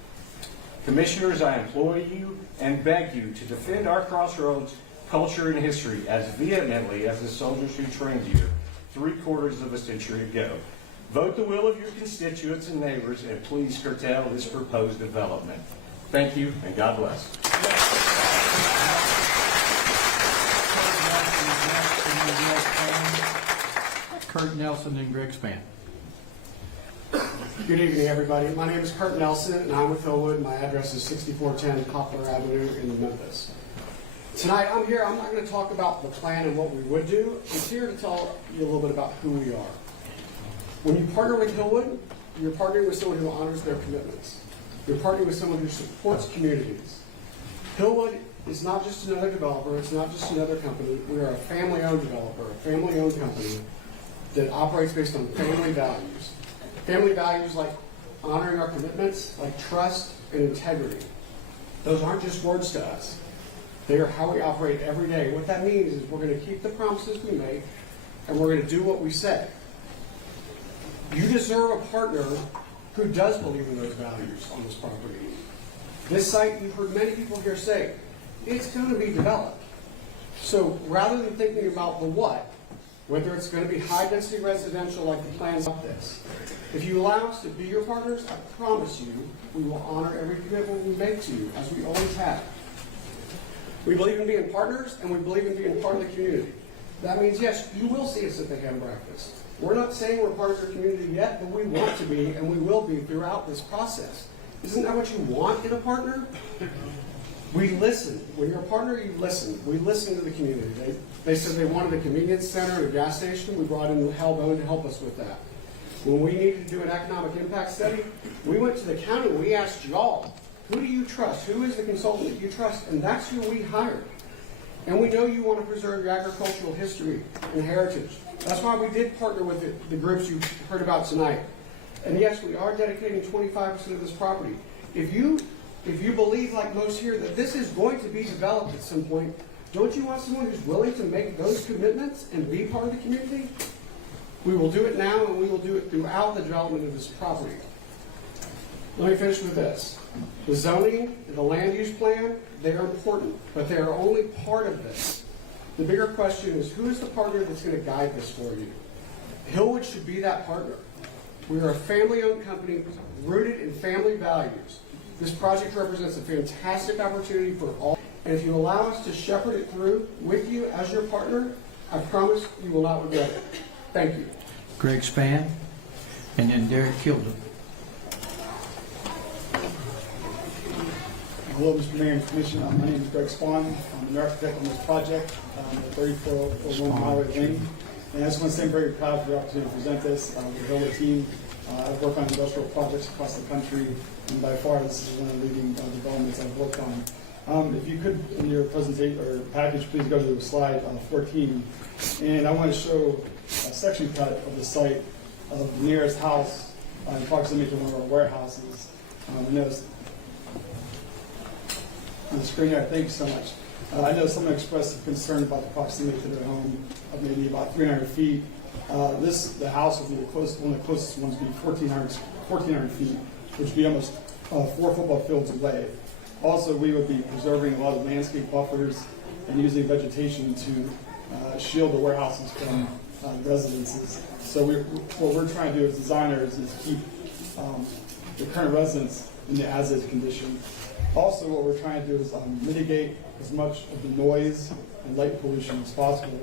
Commissioners, I implore you and beg you to defend our crossroads culture and history as vehemently as the soldiers who trained here 3/4 of a century ago. Vote the will of your constituents and neighbors, and please curtail this proposed development. Thank you, and God bless. Kurt Nelson and Greg Spann. Good evening, everybody. My name is Kurt Nelson, and I'm with Hillwood. My address is 6410 Poplar Avenue in Memphis. Tonight, I'm here. I'm not going to talk about the plan and what we would do. I'm here to tell you a little bit about who we are. When you partner with Hillwood, you're partnering with someone who honors their commitments. You're partnering with someone who supports communities. Hillwood is not just another developer. It's not just another company. We are a family-owned developer, a family-owned company that operates based on family values. Family values like honoring our commitments, like trust and integrity. Those aren't just words to us. They are how we operate every day. What that means is we're going to keep the promises we make, and we're going to do what we say. You deserve a partner who does believe in those values on this property. This site, you've heard many people here say, it's going to be developed. So rather than thinking about the what, whether it's going to be high-density residential like the plans of this, if you allow us to be your partners, I promise you, we will honor every commitment we make to you, as we always have. We believe in being partners, and we believe in being part of the community. That means, yes, you will see us at the ham breakfast. We're not saying we're part of your community yet, but we want to be, and we will be throughout this process. Isn't that what you want in a partner? We listen. When you're a partner, you listen. We listen to the community. They said they wanted a convenience center and a gas station. We brought in Hellbone to help us with that. When we needed to do an economic impact study, we went to the county and we asked y'all, who do you trust? Who is the consultant that you trust? And that's who we hired. And we know you want to preserve your agricultural history and heritage. That's why we did partner with the groups you heard about tonight. And yes, we are dedicating 25% of this property. If you believe, like most here, that this is going to be developed at some point, don't you want someone who's willing to make those commitments and be part of the community? We will do it now, and we will do it throughout the development of this property. Let me finish with this. The zoning, the land use plan, they are important, but they are only part of this. The bigger question is, who is the partner that's going to guide this for you? Hillwood should be that partner. We are a family-owned company rooted in family values. This project represents a fantastic opportunity for all. And if you allow us to shepherd it through with you as your partner, I promise you will not regret it. Thank you. Greg Spann, and then Derek Kilden. Hello, Mr. Mayor and Commission. My name is Greg Spawn. I'm the architect on this project, at 3401 Highway Lane. And I just want to say I'm very proud for the opportunity to present this with the Valor team. I've worked on industrial projects across the country, and by far this is one of the leading developments I've worked on. If you could, in your presentation or package, please go to slide 14. And I want to show a section cut of the site of the nearest house in proximity to one of our warehouses. I noticed on the screen there. Thank you so much. I know someone expressed concern about the proximity to their home of maybe about 300 feet. The house would be one of the closest ones would be 1,400 feet, which would be almost 4 football fields away. Also, we would be preserving a lot of landscape buffers and using vegetation to shield the warehouses from residences. So what we're trying to do as designers is keep the current residents in the as-is condition. Also, what we're trying to do is mitigate as much of the noise and light pollution as possible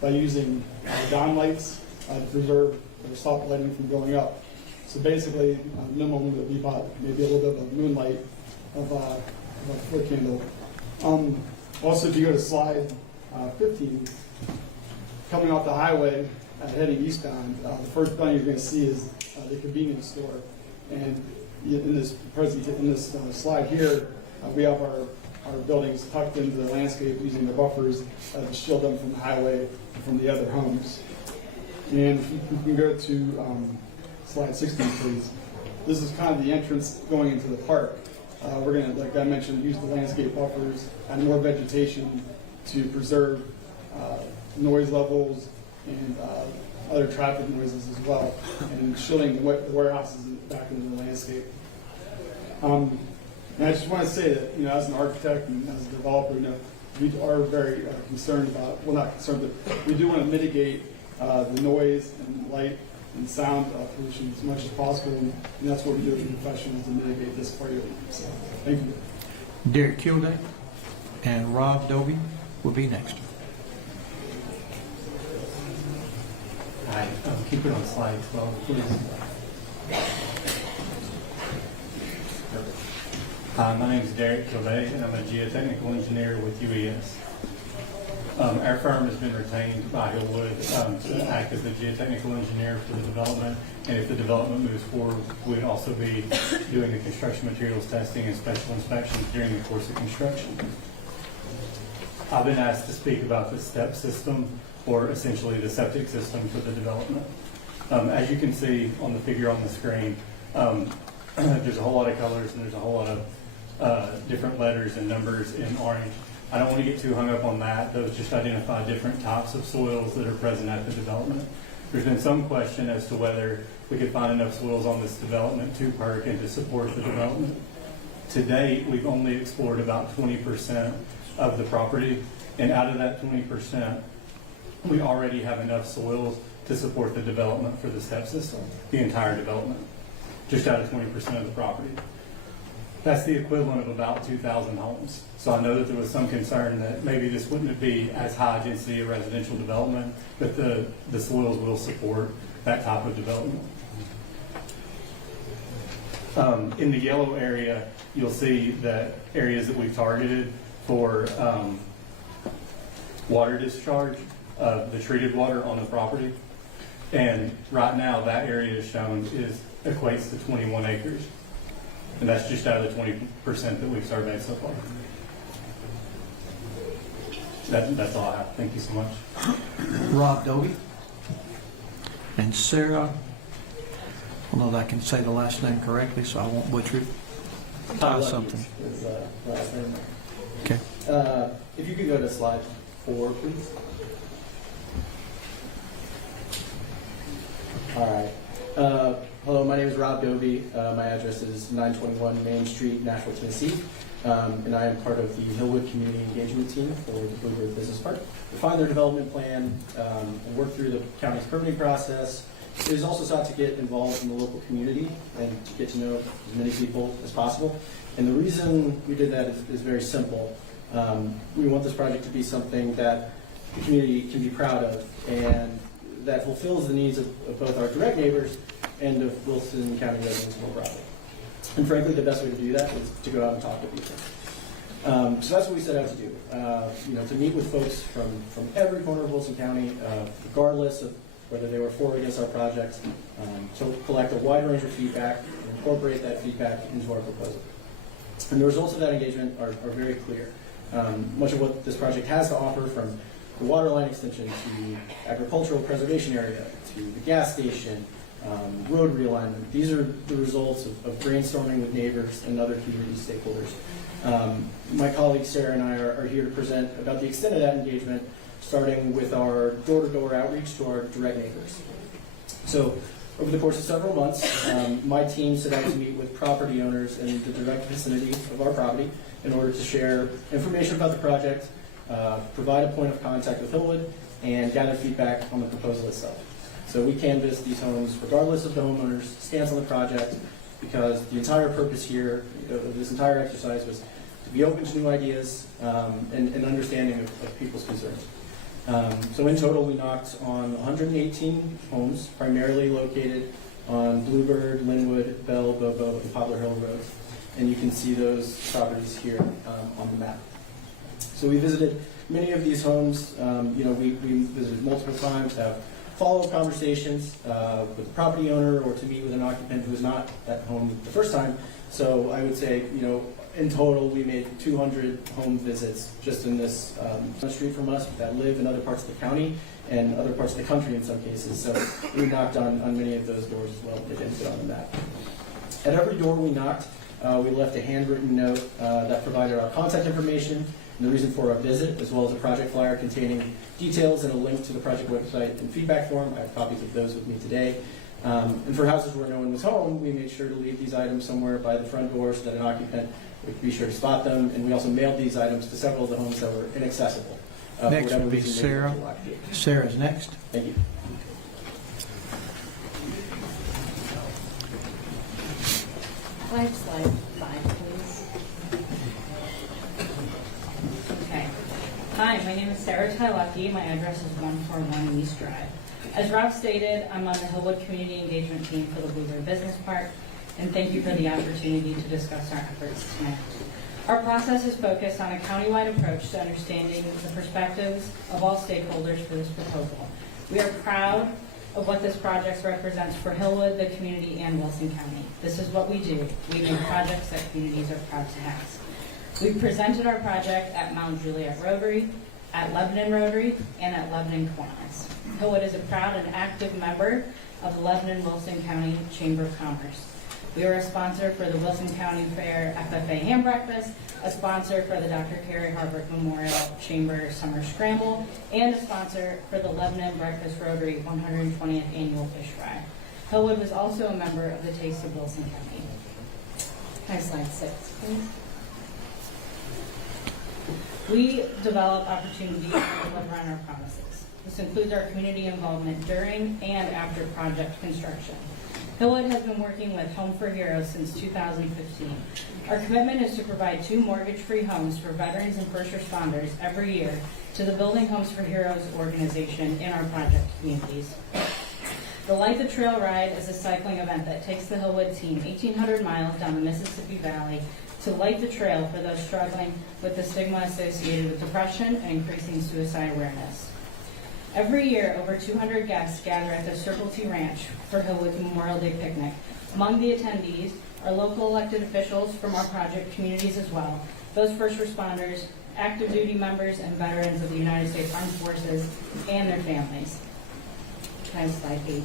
by using down lights to preserve or stop lighting from going up. So basically, minimum would be about maybe a little bit of moonlight of a foot candle. Also, if you go to slide 15, coming off the highway heading eastbound, the first building you're going to see is the convenience store. And in this slide here, we have our buildings tucked into the landscape using the buffers to shield them from the highway and from the other homes. And if you can go to slide 16, please. This is kind of the entrance going into the park. We're going to, like I mentioned, use the landscape buffers and more vegetation to preserve noise levels and other traffic noises as well, and shielding the warehouses back into the landscape. And I just want to say that, as an architect and as a developer, we are very concerned about, well, not concerned, but we do want to mitigate the noise and light and sound pollution as much as possible, and that's what we do as professionals to mitigate this for you. So, thank you. Derek Kilden and Rob Dobie will be next. Hi, keep it on slide 12, please. My name is Derek Kilday, and I'm a geotechnical engineer with UES. Our firm has been retained by Hillwood to act as the geotechnical engineer for the development, and if the development moves forward, we'd also be doing the construction materials testing and special inspections during the course of construction. I've been asked to speak about the STEP system, or essentially the septic system for the development. As you can see on the figure on the screen, there's a whole lot of colors and there's a whole lot of different letters and numbers in orange. I don't want to get too hung up on that. Those just identify different types of soils that are present at the development. There's been some question as to whether we could find enough soils on this development to perk and to support the development. To date, we've only explored about 20% of the property, and out of that 20%, we already have enough soils to support the development for the STEP system, the entire development, just out of 20% of the property. That's the equivalent of about 2,000 homes. So I know that there was some concern that maybe this wouldn't be as high density a residential development, but the soils will support that type of development. In the yellow area, you'll see that areas that we've targeted for water discharge, the treated water on the property. And right now, that area shown equates to 21 acres. And that's just out of the 20% that we've surveyed so far. That's all I have. Thank you so much. Rob Dobie and Sarah, I don't know that I can say the last name correctly, so I won't butcher it. Something. Is last name. Okay. If you could go to slide 4, please. All right. Hello, my name is Rob Dobie. My address is 921 Main Street, Nashville, Tennessee. And I am part of the Hillwood Community Engagement Team for the Bluebird Business Park. We find their development plan and work through the county's permitting process. It is also sought to get involved in the local community and to get to know as many people as possible. And the reason we did that is very simple. We want this project to be something that the community can be proud of. And that fulfills the needs of both our direct neighbors and of Wilson County residents more broadly. And frankly, the best way to do that is to go out and talk to people. So that's what we set out to do, to meet with folks from every corner of Wilson County, regardless of whether they were for or against our project, to collect a wide range of feedback and incorporate that feedback into our proposal. And the results of that engagement are very clear. Much of what this project has to offer, from the water line extension to the agricultural preservation area to the gas station, road realignment, these are the results of brainstorming with neighbors and other community stakeholders. My colleague Sarah and I are here to present about the extent of that engagement, starting with our door-to-door outreach to our direct neighbors. So over the course of several months, my team set out to meet with property owners in the direct vicinity of our property in order to share information about the project, provide a point of contact with Hillwood, and gather feedback on the proposal itself. So we canvassed these homes regardless of the homeowner's stance on the project, because the entire purpose here of this entire exercise was to be open to new ideas and understanding of people's concerns. So in total, we knocked on 118 homes, primarily located on Bluebird, Linwood, Bell, Bobo, and Poplar Hill roads. And you can see those properties here on the map. So we visited many of these homes. We visited multiple times to have follow-up conversations with the property owner, or to meet with an occupant who was not at home the first time. So I would say, in total, we made 200 home visits just in this street from us that live in other parts of the county and other parts of the country in some cases. So we knocked on many of those doors as well. They didn't fit on the map. At every door we knocked, we left a handwritten note that provided our contact information and the reason for our visit, as well as a project flyer containing details and a link to the project website and feedback form. I have copies of those with me today. And for houses where no one was home, we made sure to leave these items somewhere by the front door so that an occupant would be sure to spot them. And we also mailed these items to several of the homes that were inaccessible. Next would be Sarah. Sarah's next. Thank you. Slide 5, please. Okay. Hi, my name is Sarah Tylewski. My address is 141 East Drive. As Rob stated, I'm on the Hillwood Community Engagement Team for the Bluebird Business Park, and thank you for the opportunity to discuss our efforts tonight. Our process is focused on a countywide approach to understanding the perspectives of all stakeholders for this proposal. We are proud of what this project represents for Hillwood, the community, and Wilson County. This is what we do. We make projects that communities are proud to have. We presented our project at Mount Juliet Rotary, at Lebanon Rotary, and at Lebanon Kiwanis. Hillwood is a proud and active member of the Lebanon-Wilson County Chamber of Commerce. We are a sponsor for the Wilson County Fair FFA Ham Breakfast, a sponsor for the Dr. Carey Harbert Memorial Chamber Summer Scramble, and a sponsor for the Lebanon Breakfast Rotary 120th Annual Fish Fry. Hillwood was also a member of the Taste of Wilson County. Next slide 6, please. We develop opportunities to deliver on our promises. This includes our community involvement during and after project construction. Hillwood has been working with Home for Heroes since 2015. Our commitment is to provide 2 mortgage-free homes for veterans and first responders every year to the Building Homes for Heroes organization in our project communities. The Light the Trail Ride is a cycling event that takes the Hillwood team 1,800 miles down the Mississippi Valley to light the trail for those struggling with the stigma associated with depression and increasing suicide awareness. Every year, over 200 guests gather at the Circle T Ranch for Hillwood's Memorial Day picnic. Among the attendees are local elected officials from our project communities as well, those first responders, active duty members, and veterans of the United States Armed Forces and their families. Can I have slide 8?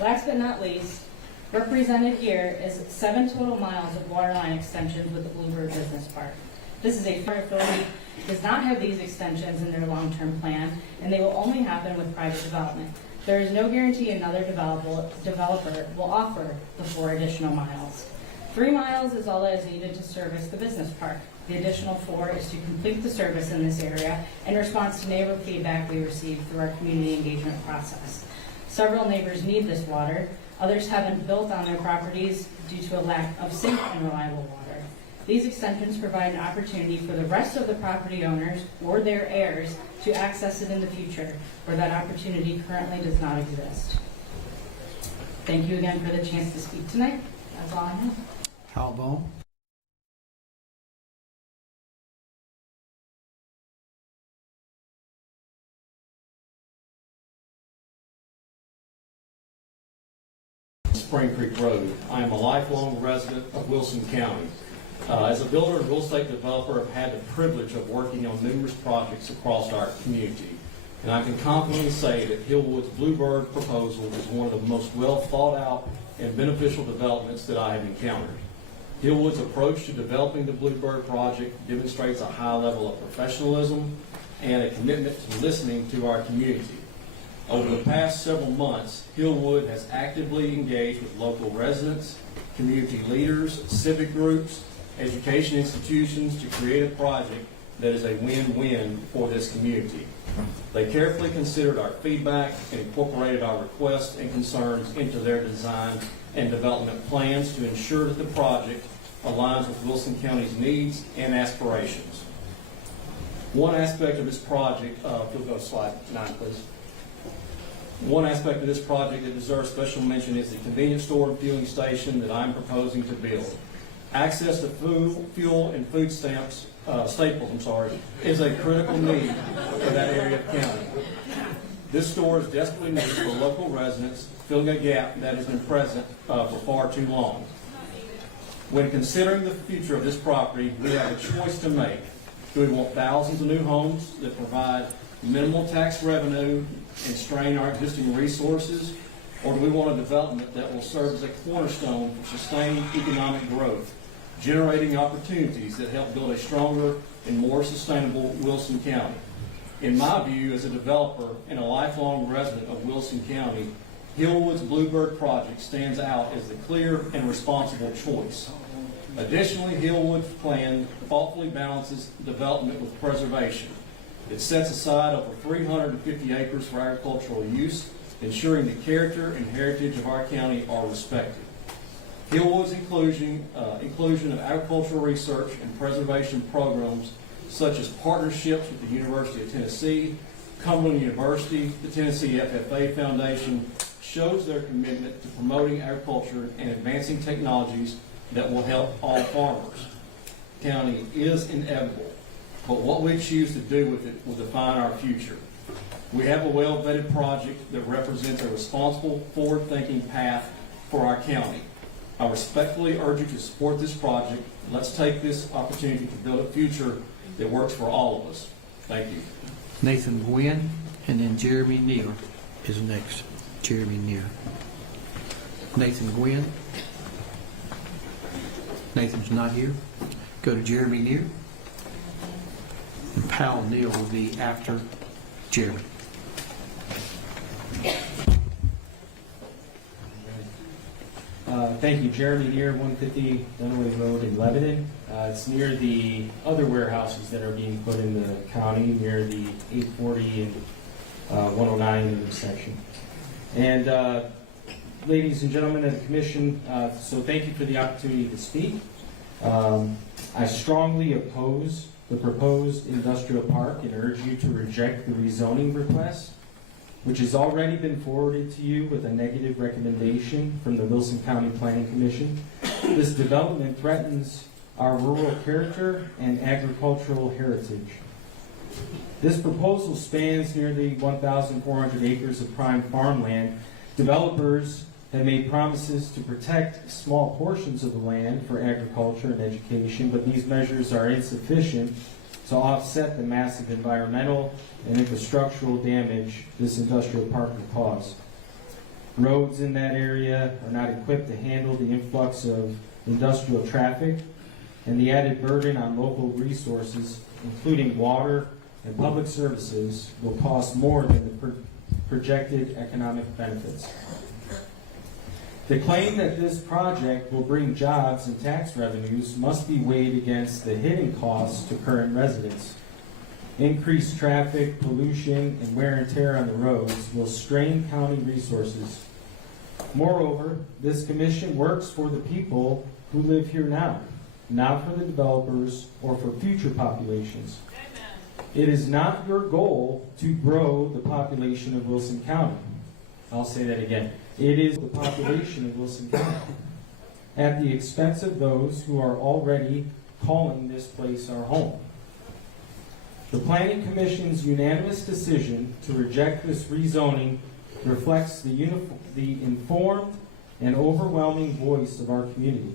Last but not least, represented here is 7 total miles of waterline extensions with the Bluebird Business Park. This is a fair authority does not have these extensions in their long-term plan, and they will only happen with private development. There is no guarantee another developer will offer the 4 additional miles. 3 miles is all that is needed to service the business park. The additional 4 is to complete the service in this area in response to neighbor feedback we received through our community engagement process. Several neighbors need this water. Others haven't built on their properties due to a lack of safe and reliable water. These extensions provide an opportunity for the rest of the property owners or their heirs to access it in the future, where that opportunity currently does not exist. Thank you again for the chance to speak tonight. That's all I have. Hal Baum. Spring Creek Road. I am a lifelong resident of Wilson County. As a builder and real estate developer, I've had the privilege of working on numerous projects across our community. And I can confidently say that Hillwood's Bluebird proposal is one of the most well thought out and beneficial developments that I have encountered. Hillwood's approach to developing the Bluebird project demonstrates a high level of professionalism and a commitment to listening to our community. Over the past several months, Hillwood has actively engaged with local residents, community leaders, civic groups, education institutions to create a project that is a win-win for this community. They carefully considered our feedback and incorporated our requests and concerns into their design and development plans to ensure that the project aligns with Wilson County's needs and aspirations. One aspect of this project, if you'll go to slide 9, please. One aspect of this project that deserves special mention is the convenience store and fueling station that I'm proposing to build. Access to fuel and food staples, is a critical need for that area of county. This store is desperately needed for local residents, filling a gap that has been present for far too long. When considering the future of this property, we have a choice to make. Do we want thousands of new homes that provide minimal tax revenue and strain our existing resources, or do we want a development that will serve as a cornerstone for sustained economic growth, generating opportunities that help build a stronger and more sustainable Wilson County? In my view, as a developer and a lifelong resident of Wilson County, Hillwood's Bluebird project stands out as the clear and responsible choice. Additionally, Hillwood's plan thoughtfully balances development with preservation. It sets aside over 350 acres for agricultural use, ensuring the character and heritage of our county are respected. Hillwood's inclusion of agricultural research and preservation programs such as partnerships with the University of Tennessee, Cumberland University, the Tennessee FFA Foundation, shows their commitment to promoting agriculture and advancing technologies that will help all farmers. The county is inevitable, but what we choose to do with it will define our future. We have a well-vetted project that represents a responsible, forward-thinking path for our county. I respectfully urge you to support this project. Let's take this opportunity to build a future that works for all of us. Thank you. Nathan Gwynn, and then Jeremy Neal is next. Jeremy Neal. Nathan Gwynn. Nathan's not here. Go to Jeremy Neal. And Powell Neal will be after Jeremy. Thank you. Jeremy Neer, 150 Dunaway Road in Lebanon. It's near the other warehouses that are being put in the county, near the 840 and 109 intersection. And ladies and gentlemen of the commission, so thank you for the opportunity to speak. I strongly oppose the proposed industrial park and urge you to reject the rezoning request, which has already been forwarded to you with a negative recommendation from the Wilson County Planning Commission. This development threatens our rural character and agricultural heritage. This proposal spans nearly 1,400 acres of prime farmland. Developers have made promises to protect small portions of the land for agriculture and education, but these measures are insufficient to offset the massive environmental and infrastructural damage this industrial park will cause. Roads in that area are not equipped to handle the influx of industrial traffic, and the added burden on local resources, including water and public services, will cost more than the projected economic benefits. The claim that this project will bring jobs and tax revenues must be weighed against the hidden costs to current residents. Increased traffic, pollution, and wear and tear on the roads will strain county resources. Moreover, this commission works for the people who live here now. not for the developers or for future populations. It is not your goal to grow the population of Wilson County. I'll say that again. It is the population of Wilson County at the expense of those who are already calling this place our home. The Planning Commission's unanimous decision to reject this rezoning reflects the informed and overwhelming voice of our community.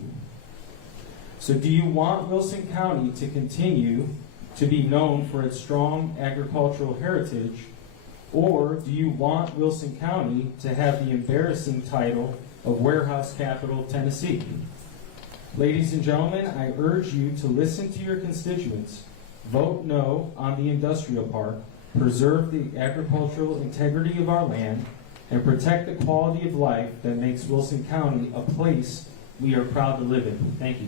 So do you want Wilson County to continue to be known for its strong agricultural heritage, or do you want Wilson County to have the embarrassing title of Warehouse Capital, Tennessee? Ladies and gentlemen, I urge you to listen to your constituents, vote no on the industrial park, preserve the agricultural integrity of our land, and protect the quality of life that makes Wilson County a place we are proud to live in. Thank you.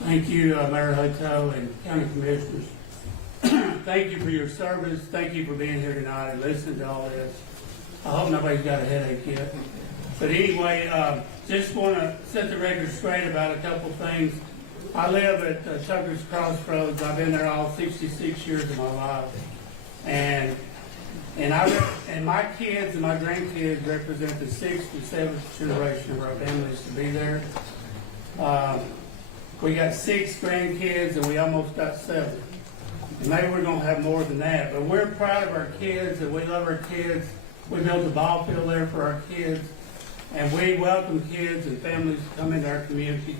Thank you, Mayor Hoto and County Commissioners. Thank you for your service. Thank you for being here tonight and listening to all this. I hope nobody's got a headache yet. But anyway, just want to set the record straight about a couple things. I live at Tucker's Crossroads. I've been there all 66 years of my life. And my kids and my grandkids represent the 6th and 7th generation of our families to be there. We got 6 grandkids and we almost got 7. And maybe we're going to have more than that. But we're proud of our kids and we love our kids. We built a ball field there for our kids. And we welcome kids and families to come into our community.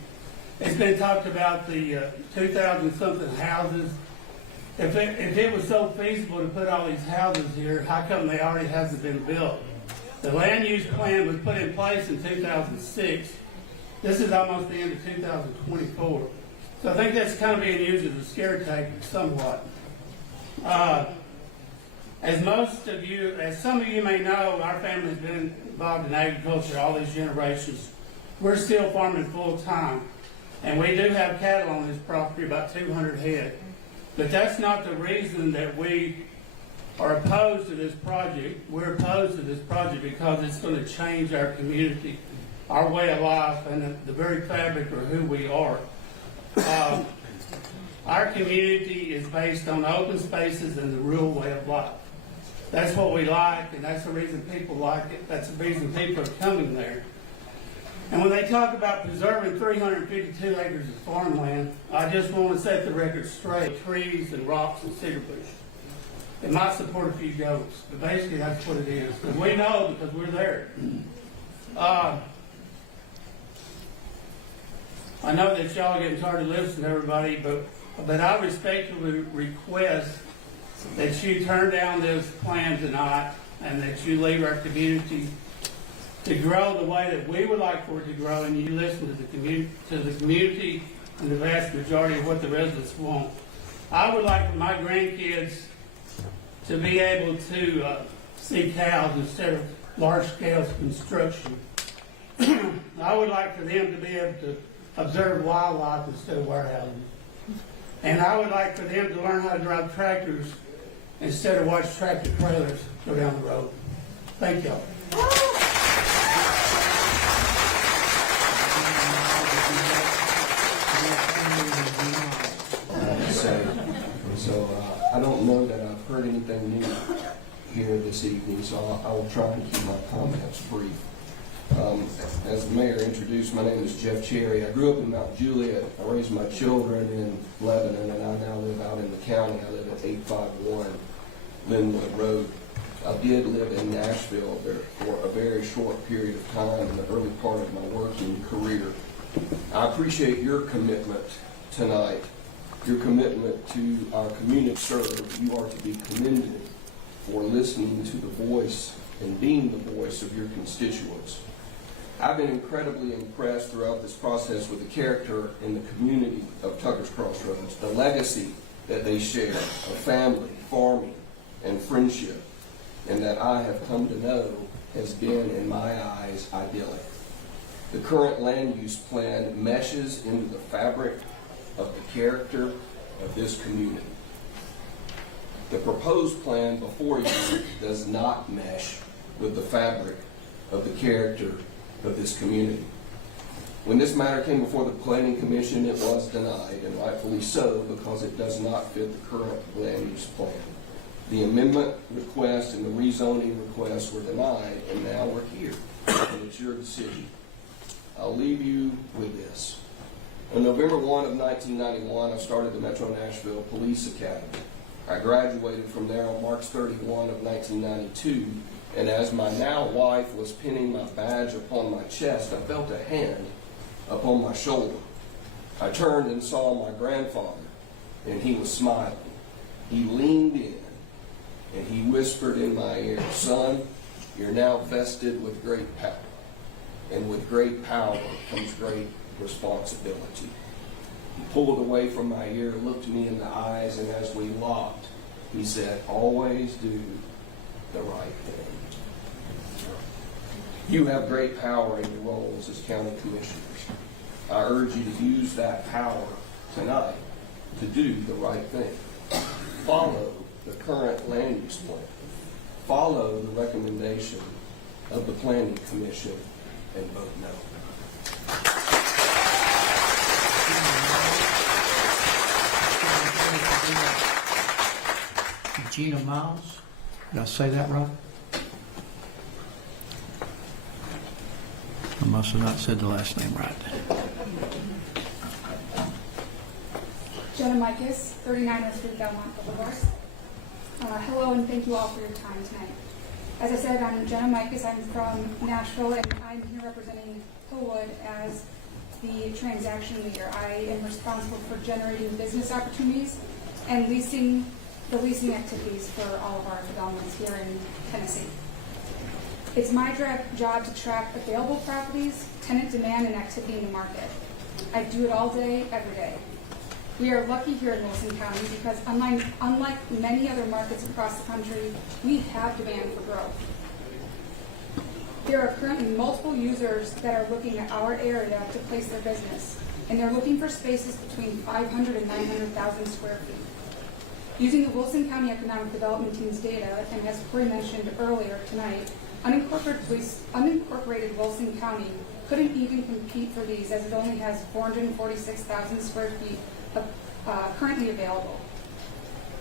It's been talked about the 2,000-something houses. If it was so feasible to put all these houses here, how come they already hasn't been built? The land use plan was put in place in 2006. This is almost the end of 2024. So I think that's kind of being used as a scare tactic somewhat. As some of you may know, our family's been involved in agriculture all these generations. We're still farming full time. And we do have cattle on this property, about 200 head. But that's not the reason that we are opposed to this project. We're opposed to this project because it's going to change our community, our way of life, and the very fabric of who we are. Our community is based on open spaces and the rural way of life. That's what we like, and that's the reason people like it. That's the reason people are coming there. And when they talk about preserving 352 acres of farmland, I just want to set the record straight. Trees and rocks and cedar bush. It might support a few goats, but basically that's what it is. Because we know because we're there. I know that y'all are getting tired of listening to everybody, but I respectfully request that you turn down this plan tonight and that you leave our community to grow the way that we would like for it to grow, and you listen to the community and the vast majority of what the residents want. I would like for my grandkids to be able to see cows instead of large-scale construction. I would like for them to be able to observe wildlife instead of warehousing. And I would like for them to learn how to drive tractors instead of watch tractor trailers go down the road. Thank y'all. So I don't know that I've heard anything new here this evening, so I will try and keep my comments brief. As the mayor introduced, my name is Jeff Cherry. I grew up in Mount Juliet. I raised my children in Lebanon, and I now live out in the county. I live at 851 Linwood Road. I did live in Nashville for a very short period of time in the early part of my working career. I appreciate your commitment tonight, your commitment to our community serve. You are to be commended for listening to the voice and being the voice of your constituents. I've been incredibly impressed throughout this process with the character and the community of Tucker's Crossroads, the legacy that they share of family, farming, and friendship, and that I have come to know has been, in my eyes, idyllic. The current land use plan meshes into the fabric of the character of this community. The proposed plan before you does not mesh with the fabric of the character of this community. When this matter came before the Planning Commission, it was denied, and rightfully so, because it does not fit the current land use plan. The amendment request and the rezoning request were denied, and now we're here, and it's your decision. I'll leave you with this. On November 1 of 1991, I started the Metro Nashville Police Academy. I graduated from there on March 31 of 1992, and as my now wife was pinning my badge upon my chest, I felt a hand upon my shoulder. I turned and saw my grandfather, and he was smiling. He leaned in, and he whispered in my ear, "Son, you're now vested with great power, and with great power comes great responsibility." He pulled away from my ear, looked me in the eyes, and as we locked, he said, "Always do the right thing." You have great power in your roles as county commissioners. I urge you to use that power tonight to do the right thing. Follow the current land use plan. Follow the recommendation of the Planning Commission and vote no. Gina Miles, did I say that right? I must have not said the last name right. Jenna Micus, 3903 Belmont Boulevard. Hello and thank you all for your time tonight. As I said, I'm Jenna Micus. I'm from Nashville and I'm here representing Hillwood as the transaction leader. I am responsible for generating business opportunities and the leasing activities for all of our developments here in Tennessee. It's my job to track available properties, tenant demand, and activity in the market. I do it all day, every day. We are lucky here in Wilson County because unlike many other markets across the country, we have demand for growth. There are currently multiple users that are looking at our area to place their business, and they're looking for spaces between 500 and 900,000 square feet. Using the Wilson County Economic Development Team's data, and as Corey mentioned earlier tonight, unincorporated Wilson County couldn't even compete for these as it only has 446,000 square feet currently available.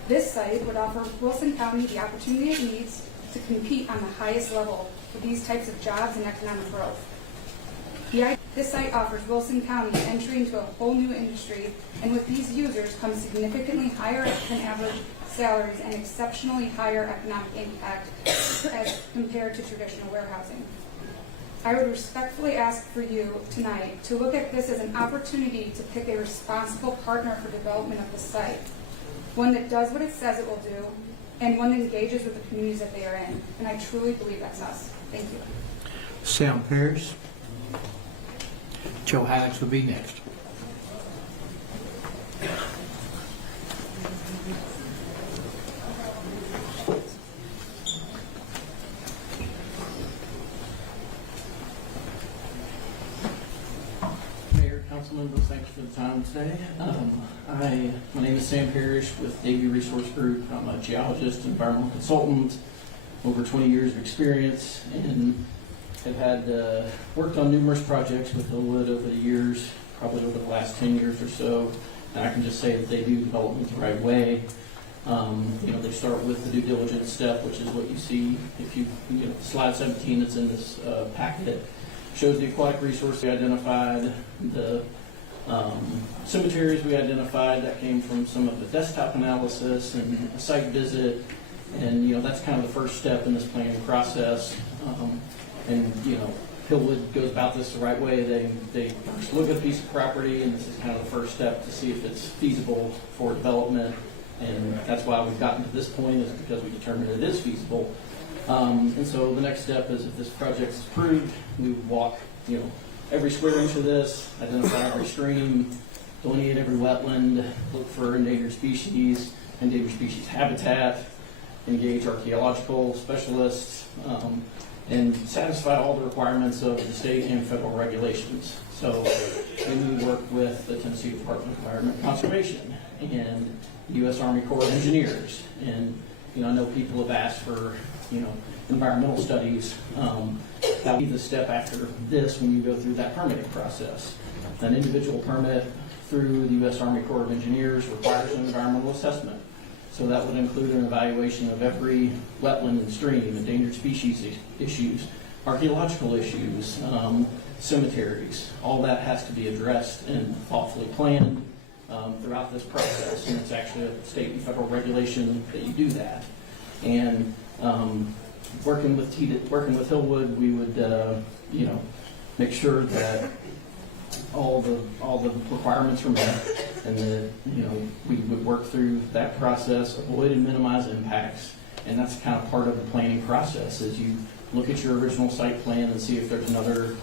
This site would offer Wilson County the opportunity it needs to compete on the highest level for these types of jobs and economic growth. This site offers Wilson County entry into a whole new industry, and with these users comes significantly higher than average salaries and exceptionally higher economic impact as compared to traditional warehousing. I would respectfully ask for you tonight to look at this as an opportunity to pick a responsible partner for development of the site, one that does what it says it will do, and one that engages with the communities that they are in. And I truly believe that's us. Thank you. Sam Parrish. Joe Haddox will be next. Mayor, council members, thanks for the time today. My name is Sam Parrish with Davie Resource Group. I'm a geologist and environmental consultant, over 20 years of experience, and have had worked on numerous projects with Hillwood over the years, probably over the last 10 years or so. And I can just say that they do development the right way. They start with the due diligence step, which is what you see if you slide 17 that's in this packet. Shows the aquatic resource we identified, the cemeteries we identified that came from some of the desktop analysis and a site visit, and that's kind of the first step in this planning process. Hillwood goes about this the right way. They first look at a piece of property, and this is kind of the first step to see if it's feasible for development. And that's why we've gotten to this point, is because we determined it is feasible. And so the next step is, if this project is approved, we would walk, every square inch of this, identify every stream, delineate every wetland, look for endangered species habitat, engage archaeological specialists, and satisfy all the requirements of the state and federal regulations. So then we work with the Tennessee Department of Environment and Conservation. and U.S. Army Corps of Engineers. And, I know people have asked for, environmental studies. That will be the step after this when you go through that permitting process. An individual permit through the U.S. Army Corps of Engineers requires an environmental assessment. So that would include an evaluation of every wetland and stream, endangered species issues, archaeological issues, cemeteries. All that has to be addressed and thoughtfully planned throughout this process. And it's actually a state and federal regulation that you do that. And working with Hillwood, we would make sure that all the requirements are met, and that we would work through that process, avoid and minimize impacts, and that's kind of part of the planning process. Is you look at your original site plan and see if there's another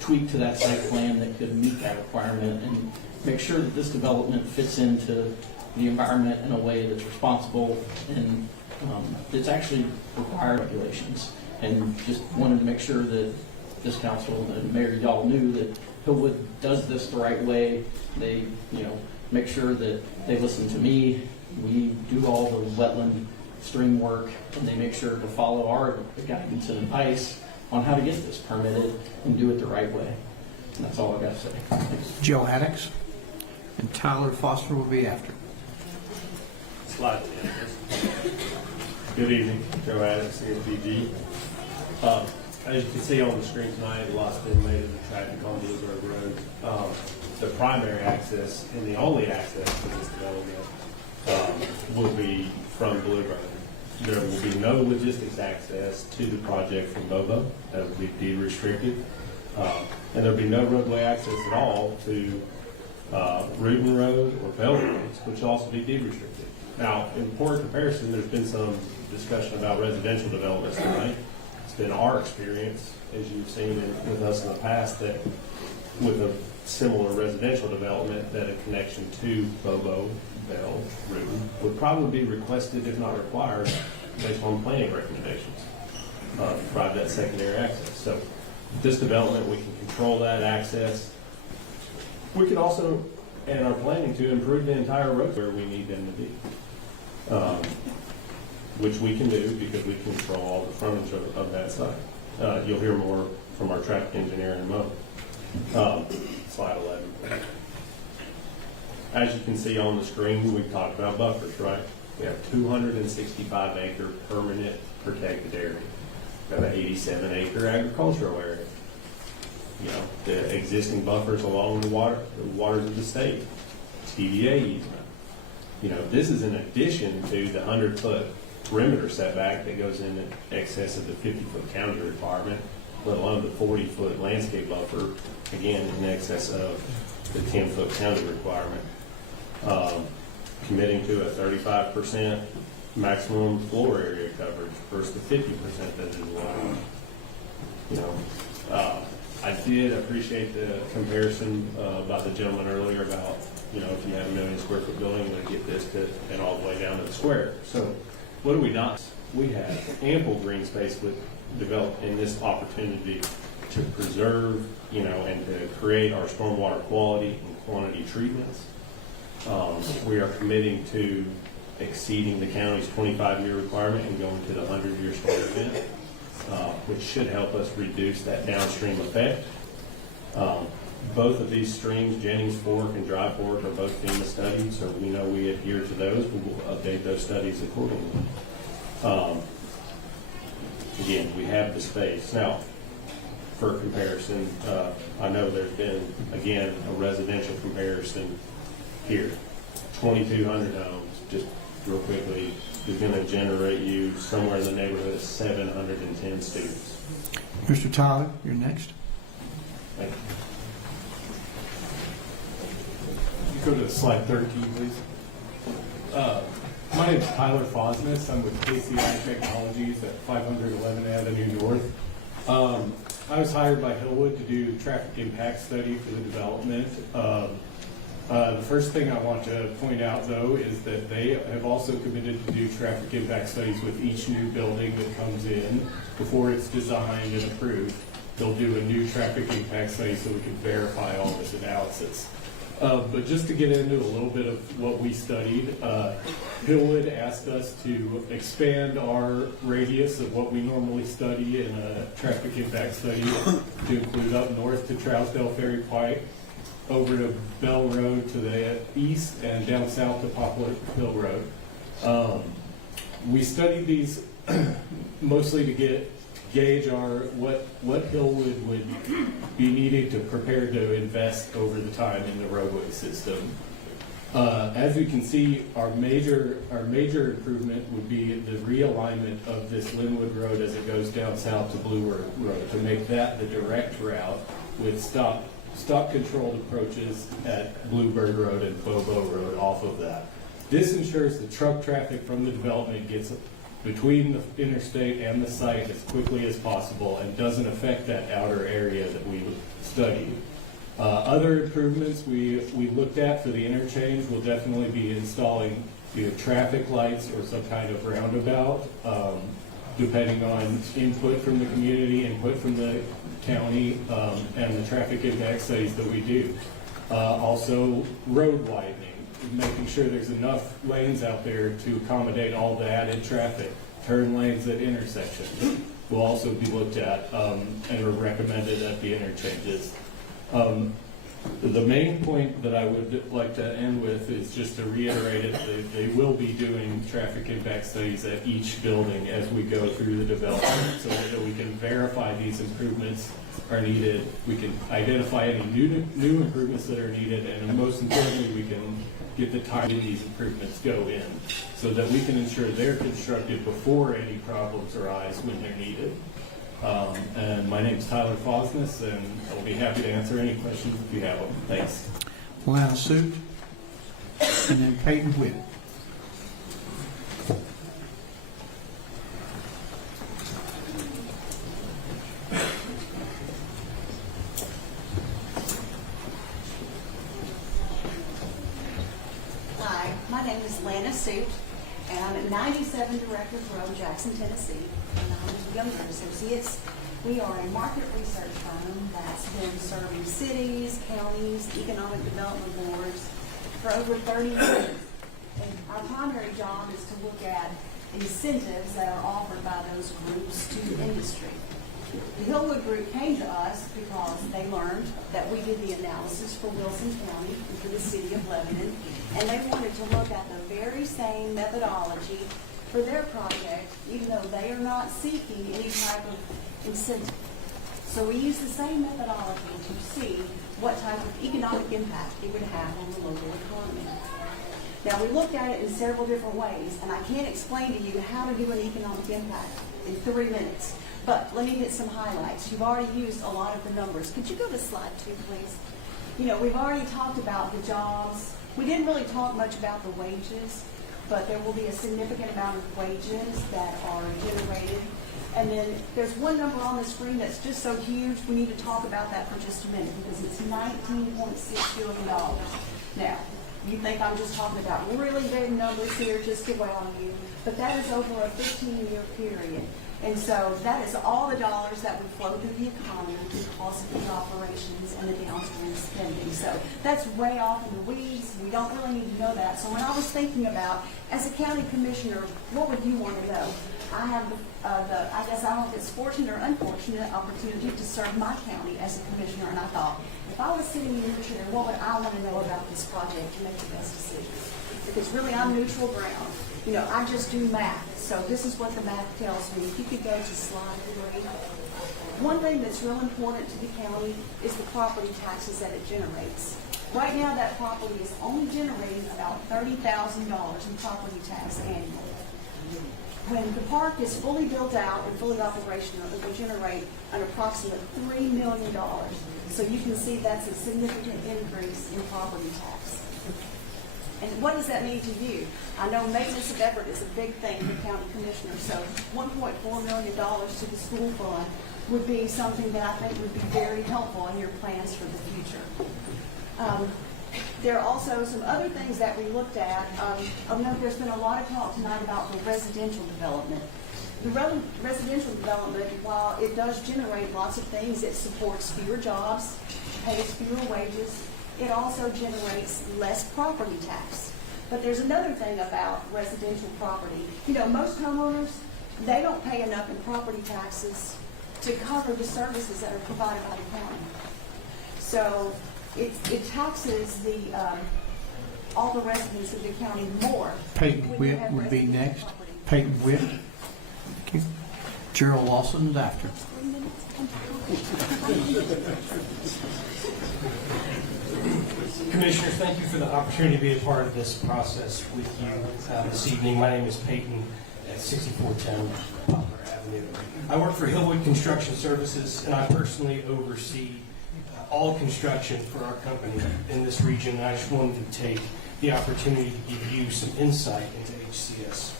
tweak to that site plan that could meet that requirement, and make sure that this development fits into the environment in a way that's responsible and it's actually required regulations. And just wanted to make sure that this council and Mayor, y'all knew that Hillwood does this the right way. They, make sure that they listen to me. We do all the wetland stream work, and they make sure to follow our guidance and advice on how to get this permitted and do it the right way. And that's all I got to say. Thanks. Joe Addicks, and Tyler Foster will be after. Slide 10. Good evening, Joe Addicks, CFPG. As you can see on the screen tonight, a lot's been made of the traffic on Bluebird Road. The primary access and the only access to this development will be from Bluebird. There will be no logistics access to the project from Bobo. That will be deed restricted. And there will be no roadway access at all to Reuben Road or Bell Roads, which will also be deed restricted. Now, in point comparison, there's been some discussion about residential developments tonight. It's been our experience, as you've seen with us in the past, that with a similar residential development, that a connection to Bobo, Bell, Reuben would probably be requested, if not required, based on planning recommendations to provide that secondary access. So with this development, we can control that access. We could also, and are planning to, improve the entire road where we need them to be. Which we can do because we control all the frontage of that site. You'll hear more from our traffic engineer in a moment. Slide 11. As you can see on the screen, we've talked about buffers, right? We have 265-acre permanent protected area. We have an 87-acre agricultural area. The existing buffers along the waters of the state, TVA easement. This is in addition to the 100-foot perimeter setback that goes in excess of the 50-foot county requirement, let alone the 40-foot landscape buffer, again, in excess of the 10-foot county requirement. Committing to a 35% maximum floor area coverage versus the 50% that is allowed. I did appreciate the comparison by the gentleman earlier about, if you have a 1 million square foot building, you're going to get this to and all the way down to the square. So what do we not? We have ample green space developed in this opportunity to preserve, and to create our stormwater quality and quantity treatments. We are committing to exceeding the county's 25-year requirement and going to the 100-year storm event, which should help us reduce that downstream effect. Both of these streams, Jennings Fork and Dry Fork, are both FEMA studies, so we know we adhere to those. We will update those studies accordingly. Again, we have the space. Now, for comparison, I know there's been, again, a residential comparison here. 2,200 homes, just real quickly, is going to generate you somewhere in the neighborhood of 710 students. Mr. Tyler, you're next. Thank you. Go to slide 13, please. My name is Tyler Fosness. I'm with KCI Technologies at 511 Avenue North. I was hired by Hillwood to do traffic impact study for the development. The first thing I want to point out, though, is that they have also committed to do traffic impact studies with each new building that comes in before it's designed and approved. They'll do a new traffic impact study so we can verify all this analysis. But just to get into a little bit of what we studied, Hillwood asked us to expand our radius of what we normally study in a traffic impact study to include up north to Trousdale Ferry Pike, over to Bell Road to the east, and down south to Poplar Hill Road. We studied these mostly to gauge what Hillwood would be needing to prepare to invest over the time in the roadway system. As we can see, our major improvement would be the realignment of this Linwood Road as it goes down south to Blue Road, to make that the direct route with stop controlled approaches at Bluebird Road and Bobo Road off of that. This ensures the truck traffic from the development gets between the interstate and the site as quickly as possible and doesn't affect that outer area that we studied. Other improvements we looked at for the interchange will definitely be installing either traffic lights or some kind of roundabout, depending on input from the community, input from the county, and the traffic impact studies that we do. Also, road widening, making sure there's enough lanes out there to accommodate all the added traffic. Turn lanes at intersections will also be looked at and are recommended at the interchanges. The main point that I would like to end with is just to reiterate it. They will be doing traffic impact studies at each building as we go through the development so that we can verify these improvements are needed. We can identify any new improvements that are needed, and most importantly, we can get the time these improvements go in so that we can ensure they're constructed before any problems arise when they're needed. And my name is Tyler Fosness, and I'll be happy to answer any questions if you have them. Thanks. Lana Suit, and then Peyton Witt. Hi, my name is Lana Suit, and I'm at 97 Directors Road, Jackson, Tennessee. And I'm with Younger Associates. We are a market research firm that's been serving cities, counties, economic development boards for over 30 years. And our primary job is to look at incentives that are offered by those groups to the industry. The Hillwood Group came to us because they learned that we did the analysis for Wilson County and for the city of Lebanon, and they wanted to look at the very same methodology for their project, even though they are not seeking any type of incentive. So we use the same methodology to see what type of economic impact it would have on the local economy. Now, we looked at it in several different ways, and I can't explain to you how to do an economic impact in 3 minutes. But let me hit some highlights. You've already used a lot of the numbers. Could you go to slide 2, please? You know, we've already talked about the jobs. We didn't really talk much about the wages, but there will be a significant amount of wages that are generated. And then there's one number on the screen that's just so huge, we need to talk about that for just a minute because it's $19.6 billion. Now, you think I'm just talking about really big numbers here just to wow you, but that is over a 15-year period. And so that is all the dollars that would flow through the economy through the cost of the operations and the downstream spending. So that's way off in the weeds. We don't really need to know that. So when I was thinking about, as a county commissioner, what would you want to know? I have I guess I don't know if it's fortunate or unfortunate opportunity to serve my county as a commissioner. And I thought, if I was sitting in your chair, what would I want to know about this project to make the best decisions? Because really, I'm neutral ground. You know, I just do math. So this is what the math tells me. If you could go to slide 3. One thing that's real important to the county is the property taxes that it generates. Right now, that property is only generating about $30,000 in property tax annually. When the park is fully built out and fully operational, it will generate an approximate $3 million. So you can see that's a significant increase in property tax. And what does that mean to you? I know maintenance of effort is a big thing for county commissioners, so $1.4 million to the school fund would be something that I think would be very helpful in your plans for the future. There are also some other things that we looked at. I know there's been a lot of talk tonight about the residential development. The residential development, while it does generate lots of things, it supports fewer jobs, pays fewer wages, it also generates less property tax. But there's another thing about residential property. You know, most homeowners, they don't pay enough in property taxes to cover the services that are provided by the county. So it taxes all the residents of the county more. Peyton when you Witt have would be residential next. property. Peyton Witt. Thank you. Gerald Lawson's after. Commissioners, thank you for the opportunity to be a part of this process with you this evening. My name is Peyton at 6410 Valor Avenue. I work for Hillwood Construction Services, and I personally oversee all construction for our company in this region. And I just wanted to take the opportunity to give you some insight into HCS.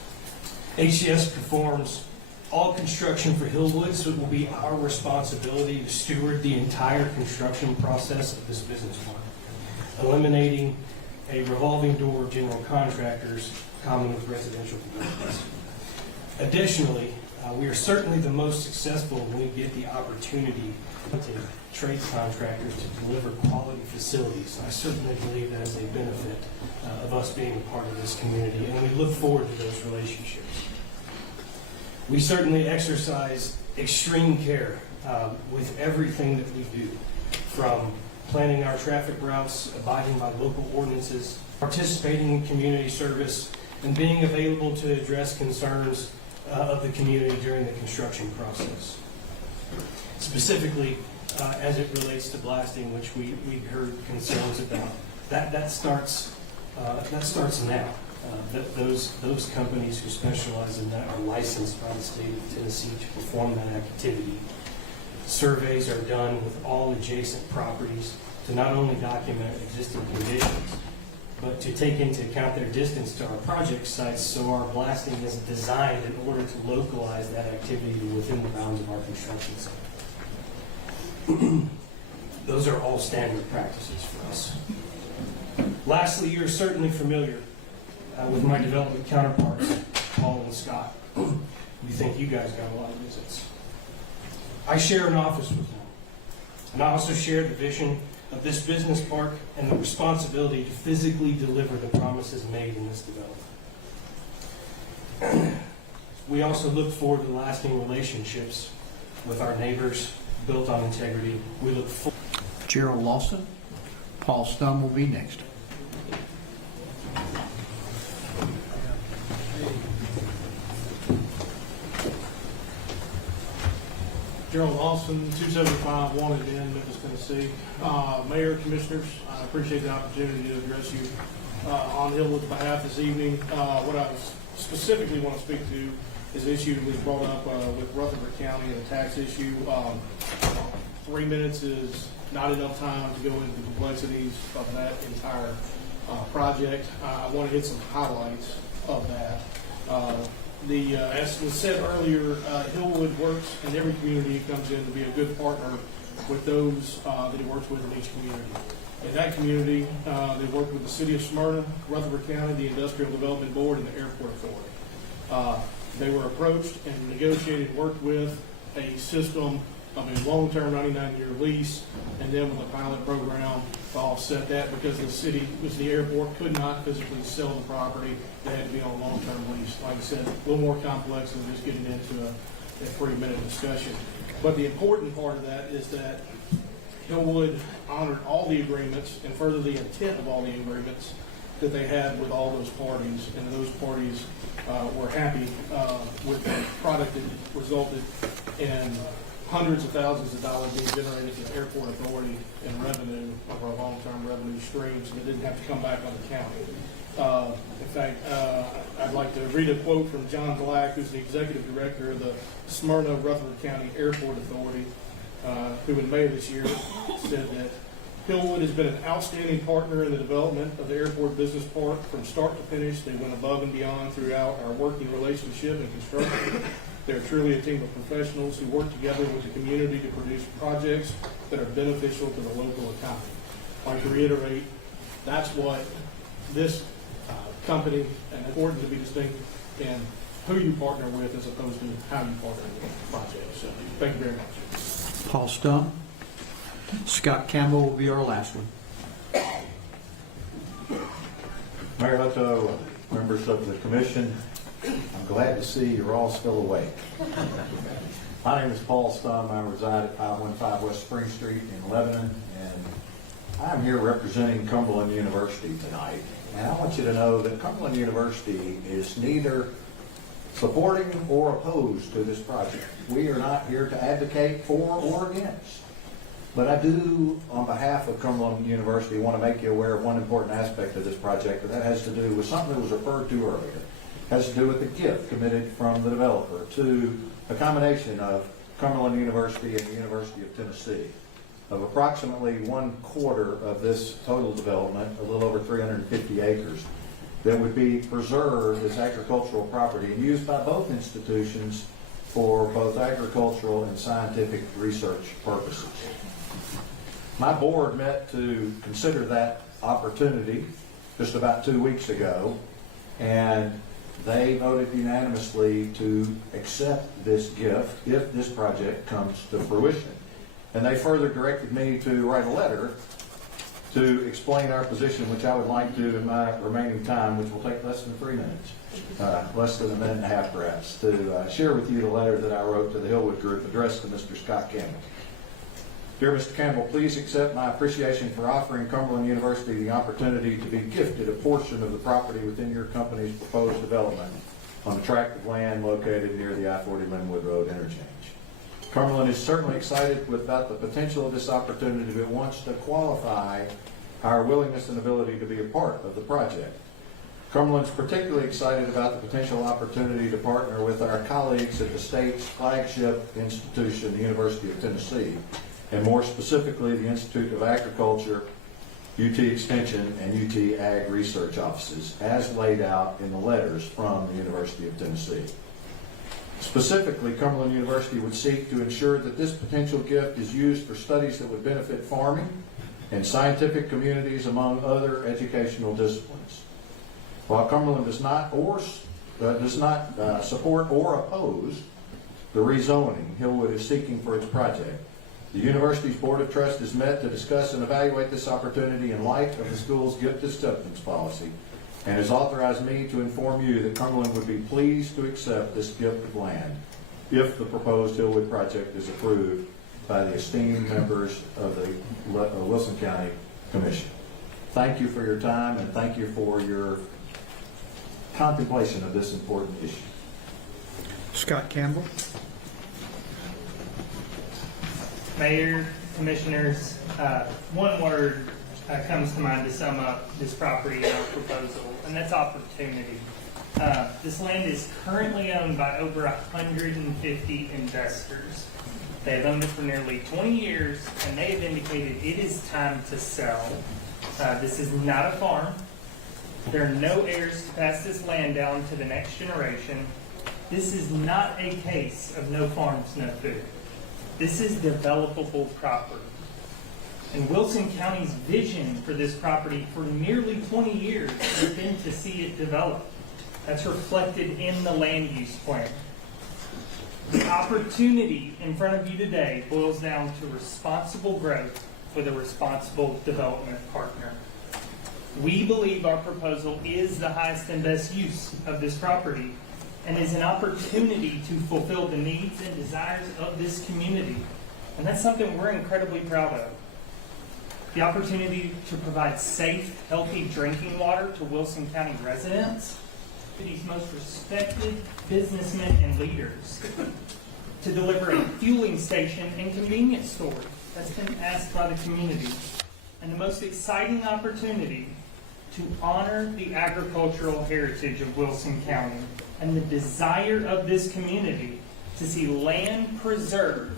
HCS performs all construction for Hillwood, so it will be our responsibility to steward the entire construction process of this business park, eliminating a revolving door of general contractors common with residential developments. Additionally, we are certainly the most successful when we get the opportunity to trade contractors to deliver quality facilities. I certainly believe that is a benefit of us being a part of this community, and we look forward to those relationships. We certainly exercise extreme care with everything that we do, from planning our traffic routes, abiding by local ordinances, participating in community service, and being available to address concerns of the community during the construction process. Specifically, as it relates to blasting, which we heard concerns about, that starts now. Those companies who specialize in that are licensed by the state of Tennessee to perform that activity. Surveys are done with all adjacent properties to not only document existing conditions, but to take into account their distance to our project sites, so our blasting is designed in order to localize that activity within the bounds of our construction site. Those are all standard practices for us. Lastly, you're certainly familiar with my development counterparts, Paul and Scott. We think you guys got a lot of visits. I share an office with them, and I also share the vision of this business park and the responsibility to physically deliver the promises made in this development. We also look forward to lasting relationships with our neighbors built on integrity. We look forward. Gerald Lawson. Paul Stum will be next. Gerald Lawson, 275 Wanted Inn, Memphis, Tennessee. Mayor, Commissioners, I appreciate the opportunity to address you on Hillwood's behalf this evening. What I specifically want to speak to is an issue that was brought up with Rutherford County and the tax issue. 3 minutes is not enough time to go into the complexities of that entire project. I want to hit some highlights of that. As was said earlier, Hillwood works in every community it comes in to be a good partner with those that it works with in each community. In that community, they work with the City of Smyrna, Rutherford County, the Industrial Development Board, and the Airport Authority. They were approached and negotiated, worked with a system of a long-term 99-year lease, and then with a pilot program to offset that, because the airport could not physically sell the property. They had to be on a long-term lease. Like I said, a little more complex than just getting into a 3-minute discussion. But the important part of that is that Hillwood honored all the agreements and further the intent of all the agreements that they had with all those parties, and those parties were happy with the product that resulted in hundreds of thousands of dollars being generated to the Airport Authority in revenue of our long-term revenue streams, and it didn't have to come back on the county. In fact, I'd like to read a quote from John Black, who's the Executive Director of the Smyrna Rutherford County Airport Authority, who in May of this year said that Hillwood has been an outstanding partner in the development of the airport business park from start to finish. They went above and beyond throughout our working relationship and construction. They're truly a team of professionals who work together with the community to produce projects that are beneficial to the local economy. I'd like to reiterate, that's what this company, and important to be distinct in who you partner with as opposed to how you partner with projects. So, thank you very much. Paul Stum. Scott Campbell will be our last one. Mayor Hutto, members of the commission, I'm glad to see you're all still awake. My name is Paul Stum. I reside at 515 West Spring Street in Lebanon, and I'm here representing Cumberland University tonight. And I want you to know that Cumberland University is neither supporting or opposed to this project. We are not here to advocate for or against. But I do, on behalf of Cumberland University, want to make you aware of one important aspect of this project, and that has to do with something that was referred to earlier. It has to do with the gift committed from the developer to a combination of Cumberland University and the University of Tennessee of approximately 1/4 of this total development, a little over 350 acres, that would be preserved as agricultural property and used by both institutions for both agricultural and scientific research purposes. My board met to consider that opportunity just about 2 weeks ago, and they voted unanimously to accept this gift if this project comes to fruition. And they further directed me to write a letter to explain our position, which I would like to in my remaining time, which will take less than 3 minutes, less than a minute and a half perhaps, to share with you the letter that I wrote to the Hillwood Group addressed to Mr. Scott Campbell. Dear Mr. Campbell, please accept my appreciation for offering Cumberland University the opportunity to be gifted a portion of the property within your company's proposed development on a tract of land located near the I-40 Linwood Road interchange. Cumberland is certainly excited about the potential of this opportunity, but wants to qualify our willingness and ability to be a part of the project. Cumberland's particularly excited about the potential opportunity to partner with our colleagues at the state's flagship institution, the University of Tennessee, and more specifically the Institute of Agriculture, UT Extension, and UT Ag Research offices, as laid out in the letters from the University of Tennessee. Specifically, Cumberland University would seek to ensure that this potential gift is used for studies that would benefit farming and scientific communities, among other educational disciplines. While Cumberland does not support or oppose the rezoning Hillwood is seeking for its project, the university's Board of Trust has met to discuss and evaluate this opportunity in light of the school's gift acceptance policy, and has authorized me to inform you that Cumberland would be pleased to accept this gift of land if the proposed Hillwood project is approved by the esteemed members of the Wilson County Commission. Thank you for your time, and thank you for your contemplation of this important issue. Scott Campbell. Mayor, commissioners, one word comes to mind to sum up this property and our proposal, and that's opportunity. This land is currently owned by over 150 investors. They have owned it for nearly 20 years, and they have indicated it is time to sell. This is not a farm. There are no heirs to pass this land down to the next generation. This is not a case of no farms, no food. This is developable property. And Wilson County's vision for this property for nearly 20 years has been to see it develop. That's reflected in the land use plan. The opportunity in front of you today boils down to responsible growth with a responsible development partner. We believe our proposal is the highest and best use of this property and is an opportunity to fulfill the needs and desires of this community. And that's something we're incredibly proud of. The opportunity to provide safe, healthy drinking water to Wilson County residents, these most respected businessmen and leaders, to deliver a fueling station and convenience store that's been asked by the community, and the most exciting opportunity to honor the agricultural heritage of Wilson County and the desire of this community to see land preserved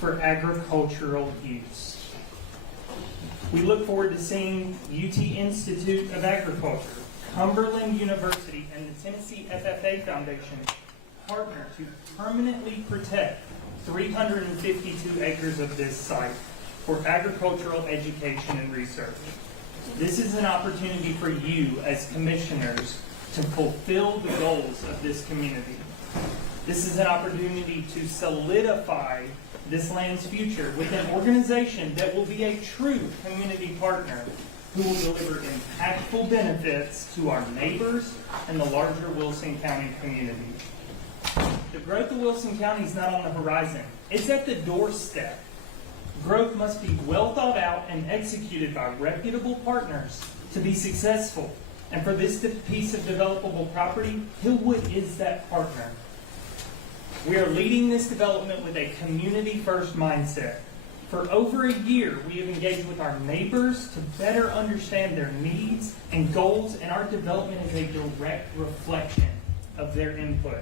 for agricultural use. We look forward to seeing UT Institute of Agriculture, Cumberland University, and the Tennessee FFA Foundation partner to permanently protect 352 acres of this site for agricultural education and research. This is an opportunity for you as commissioners to fulfill the goals of this community. This is an opportunity to solidify this land's future with an organization that will be a true community partner who will deliver impactful benefits to our neighbors and the larger Wilson County community. The growth of Wilson County is not on the horizon. It's at the doorstep. Growth must be well thought out and executed by reputable partners to be successful. And for this piece of developable property, Hillwood is that partner. We are leading this development with a community-first mindset. For over a year, we have engaged with our neighbors to better understand their needs and goals, and our development is a direct reflection of their input.